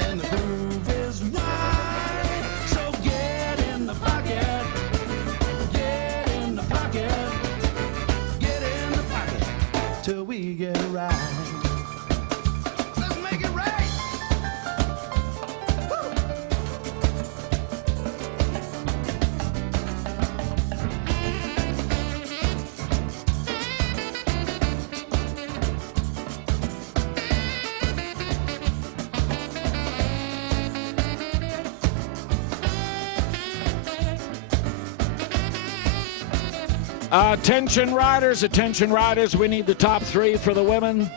and the groove is wide. So get in the pocket, get in the pocket, get in the pocket till we get right. Let's make it right. Woo! Attention riders, we need the top three for the women.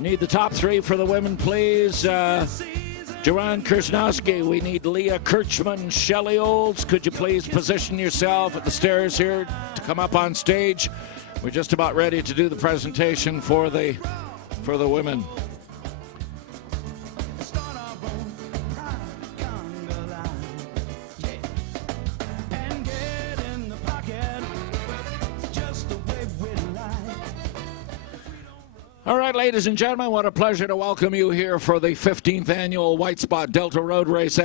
Need the top three for the women, please. Joanne Krasnowski, we need Leah Kirchman, Shelley Olds. Could you please position yourself at the stairs here to come up on stage? We're just about ready to do the presentation for the women. Start our own private conga line. Yeah. And get in the pocket, just the way we like. All right, ladies and gentlemen, what a pleasure to welcome you here for the 15th annual White Spot Delta Road Race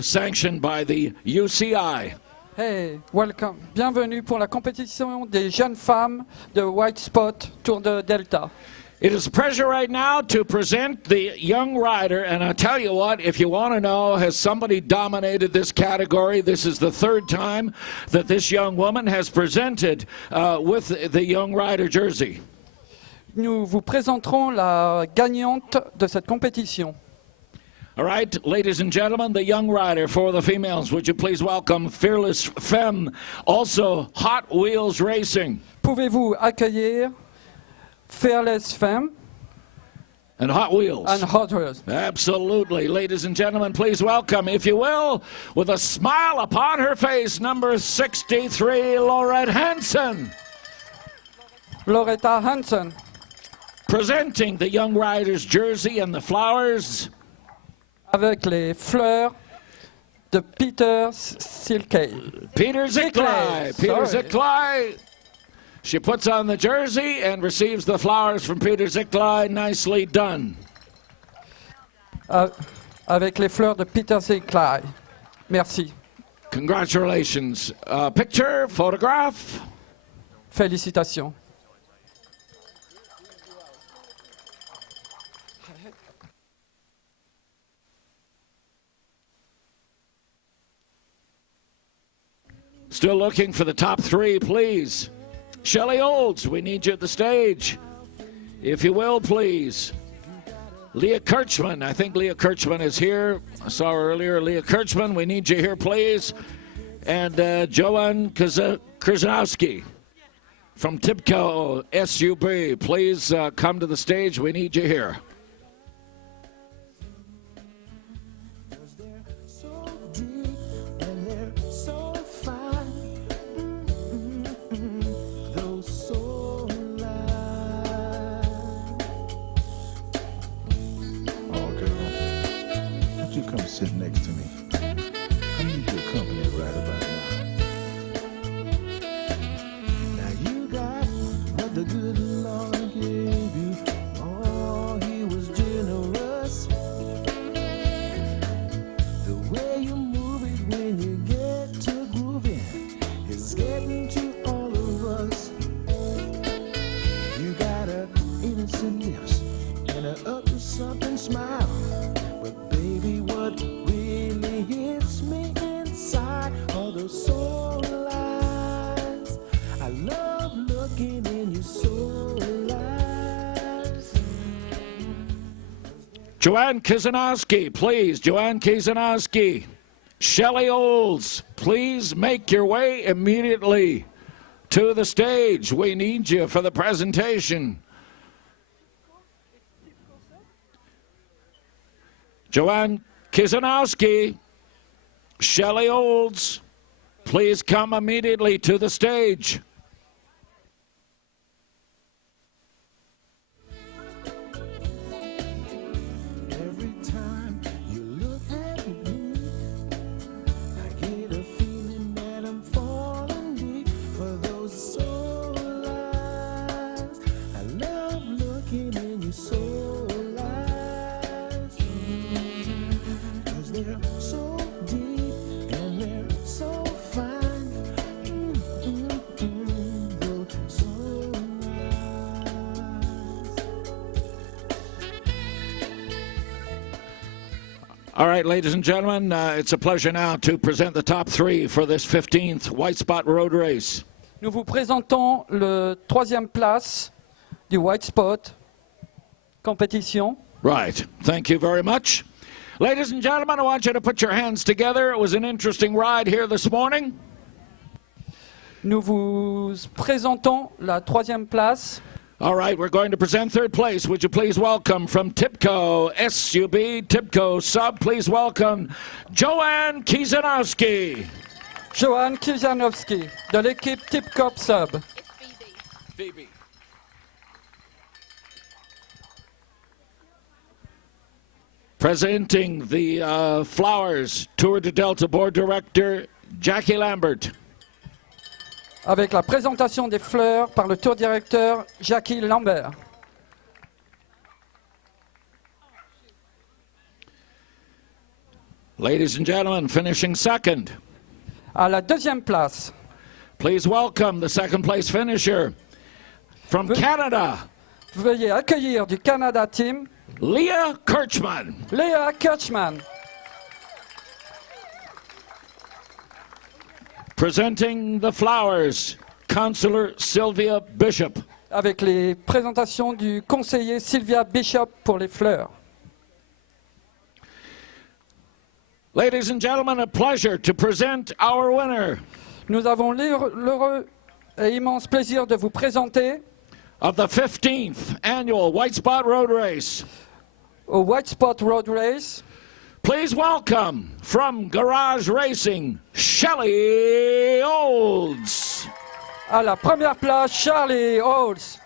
sanctioned by the UCI. Hey, welcome. Bienvenue pour la compétition des jeunes femmes de White Spot Tour de Delta. It is a pleasure right now to present the young rider, and I'll tell you what, if you want to know, has somebody dominated this category? This is the third time that this young woman has presented with the young rider jersey. Nous vous présenterons la gagnante de cette compétition. All right, ladies and gentlemen, the young rider for the females, would you please welcome Fearless Femme, also Hot Wheels Racing. Pouvez-vous accueillir Fearless Femme and Hot Wheels? And Hot Wheels. Absolutely. Ladies and gentlemen, please welcome, if you will, with a smile upon her face, number 63, Loretta Hansen. Loretta Hansen. Presenting the young rider's jersey and the flowers. Avec les fleurs de Peter Silkey. Peter Zickley. Peter Zickley. She puts on the jersey and receives the flowers from Peter Zickley. Nicely done. Avec les fleurs de Peter Zickley. Merci. Congratulations. Picture, photograph. Félicitations. Still looking for the top three, please. Shelley Olds, we need you at the stage. If you will, please. Leah Kirchman, I think Leah Kirchman is here. I saw her earlier. Leah Kirchman, we need you here, please. And Joanne Krasnowski from TIBCO SUB, please come to the stage. We need you here. Joanne Kizanowski, please. Joanne Kizanowski. Shelley Olds, please make your way immediately to the stage. We need you for the presentation. Joanne Kizanowski, Shelley Olds, please come immediately to the stage. All right, ladies and gentlemen, it's a pleasure now to present the top three for this 15th White Spot Road Race. Nous vous présentons le 3e place du White Spot compétition. Right. Thank you very much. Ladies and gentlemen, I want you to put your hands together. It was an interesting ride here this morning. Nous vous présentons la 3e place. All right, we're going to present third place. Would you please welcome from TIPCO SUB, TIPCO Sub, please welcome Joanne Kizanowski. Joanne Kizanowski, de l'équipe TIPCO Sub. Phoebe. Presenting the Flowers Tour de Delta Board Director, Jackie Lambert. Avec la présentation des fleurs par le tour directeur Jackie Lambert. Ladies and gentlemen, finishing second. À la 2e place. Please welcome the second place finisher from Canada. Veuillez accueillir du Canada Team. Leah Kirchman. Leah Kirchman. Presenting the Flowers, Councillor Sylvia Bishop. Avec les présentations du conseiller Sylvia Bishop pour les fleurs. Ladies and gentlemen, a pleasure to present our winner. Nous avons l'heureux et immense plaisir de vous présenter of the 15th annual White Spot Road Race. Au White Spot Road Race. Please welcome from Garage Racing, Shelley Olds. À la première place, Shelley Olds.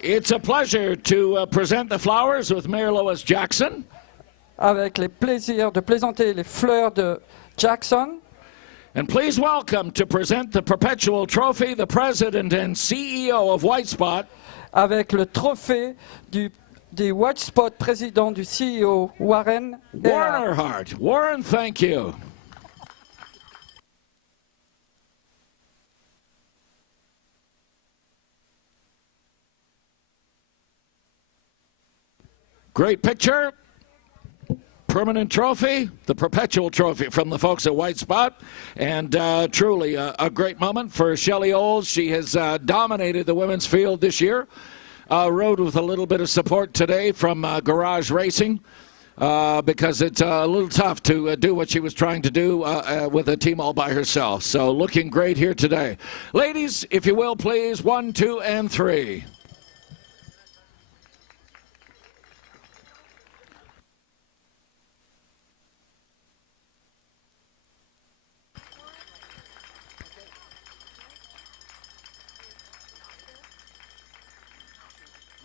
It's a pleasure to present the flowers with Mayor Lois Jackson. Avec les plaisirs de présenter les fleurs de Jackson. And please welcome to present the Perpetual Trophy, the President and CEO of White Spot. Avec le trophée des White Spot président du CEO Warren Earhart. Warren, thank you. Great picture. Permanent trophy, the Perpetual Trophy from the folks at White Spot. And truly a great moment for Shelley Olds. She has dominated the women's field this year. Rode with a little bit of support today from Garage Racing because it's a little tough to do what she was trying to do with a team all by herself. So looking great here today. Ladies, if you will, please, 1, 2, and 3.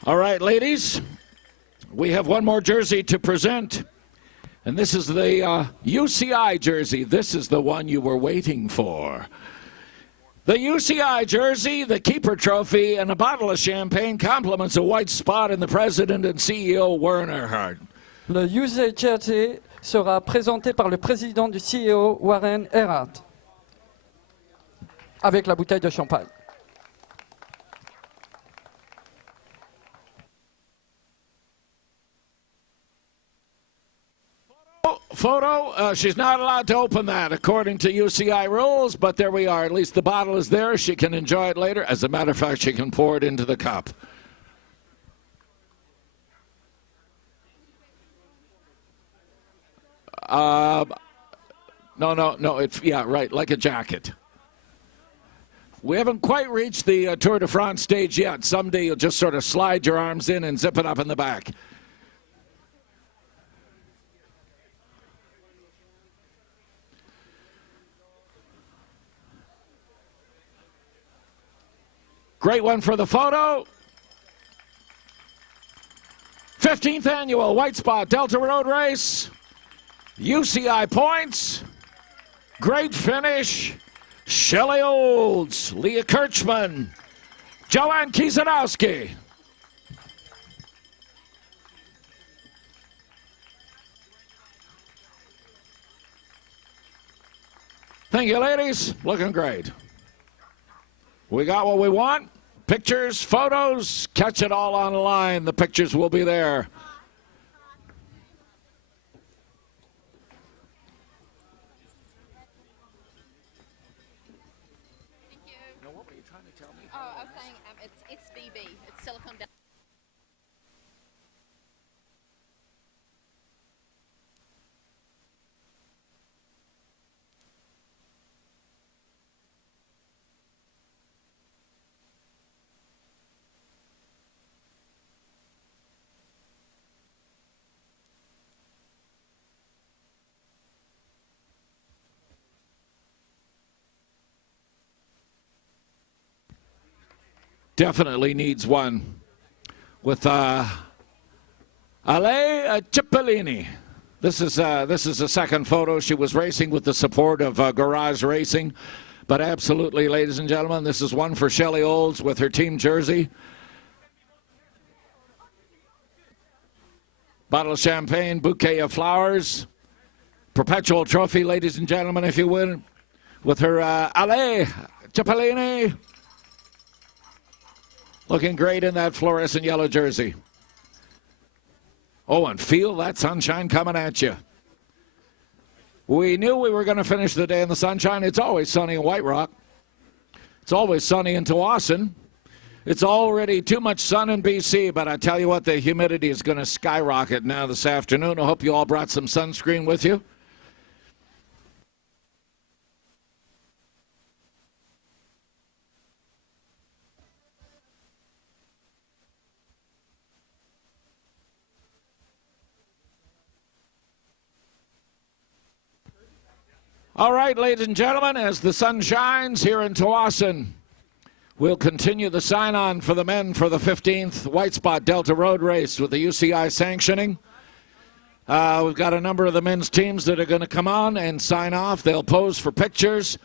All right, ladies, we have one more jersey to present, and this is the UCI jersey. This is the one you were waiting for. The UCI jersey, the Keeper Trophy, and a bottle of champagne compliments a White Spot and the President and CEO, Warren Earhart. Le UCI jersey sera présenté par le président du CEO, Warren Earhart, avec la bouteille de champagne. Photo, she's not allowed to open that according to UCI rules, but there we are. At least the bottle is there. She can enjoy it later. As a matter of fact, she can pour it into the cup. No. It's right, like a jacket. We haven't quite reached the Tour de France stage yet. Someday you'll just sort of slide your arms in and zip it up in the back. Great one for the photo. 15th annual White Spot Delta Road Race. UCI points. Great finish. Shelley Olds, Leah Kirchman, Joanne Kiesanowski. Thank you, ladies. Looking great. We got what we want. Pictures, photos, catch it all online. The pictures will be there. It's BB. It's silicone. Definitely needs one with Ale Cipollini. This is a second photo. She was racing with the support of Garage Racing, but absolutely, ladies and gentlemen, this is one for Shelley Olds with her team jersey. Bottle of champagne, bouquet of flowers, perpetual trophy, ladies and gentlemen, if you will, with her Ale Cipollini. Looking great in that fluorescent yellow jersey. Oh, and feel that sunshine coming at you. We knew we were going to finish the day in the sunshine. It's always sunny in White Rock. It's always sunny in Tsawwassen. It's already too much sun in BC, but I tell you what, the humidity is going to skyrocket now this afternoon. I hope you all brought some sunscreen with you. All right, ladies and gentlemen, as the sun shines here in Tsawwassen, we'll continue the sign-on for the men for the 15th White Spot Delta Road Race with the UCI sanctioning. We've got a number of the men's teams that are going to come on and sign off. They'll pose for pictures.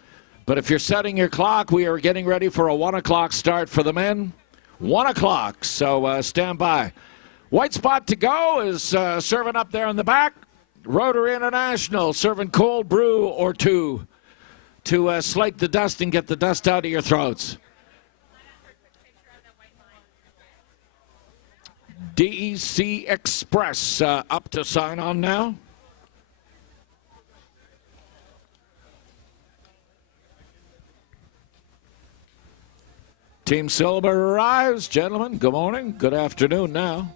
But if you're setting your clock, we are getting ready for a 1 o'clock start for the men. 1 o'clock, so stand by. White Spot to go is serving up there in the back. Rotary International serving cold brew or two to slake the dust and get the dust out of your throats. DEC Express up to sign on now. Team Silver arrives. Gentlemen, good morning. Good afternoon now.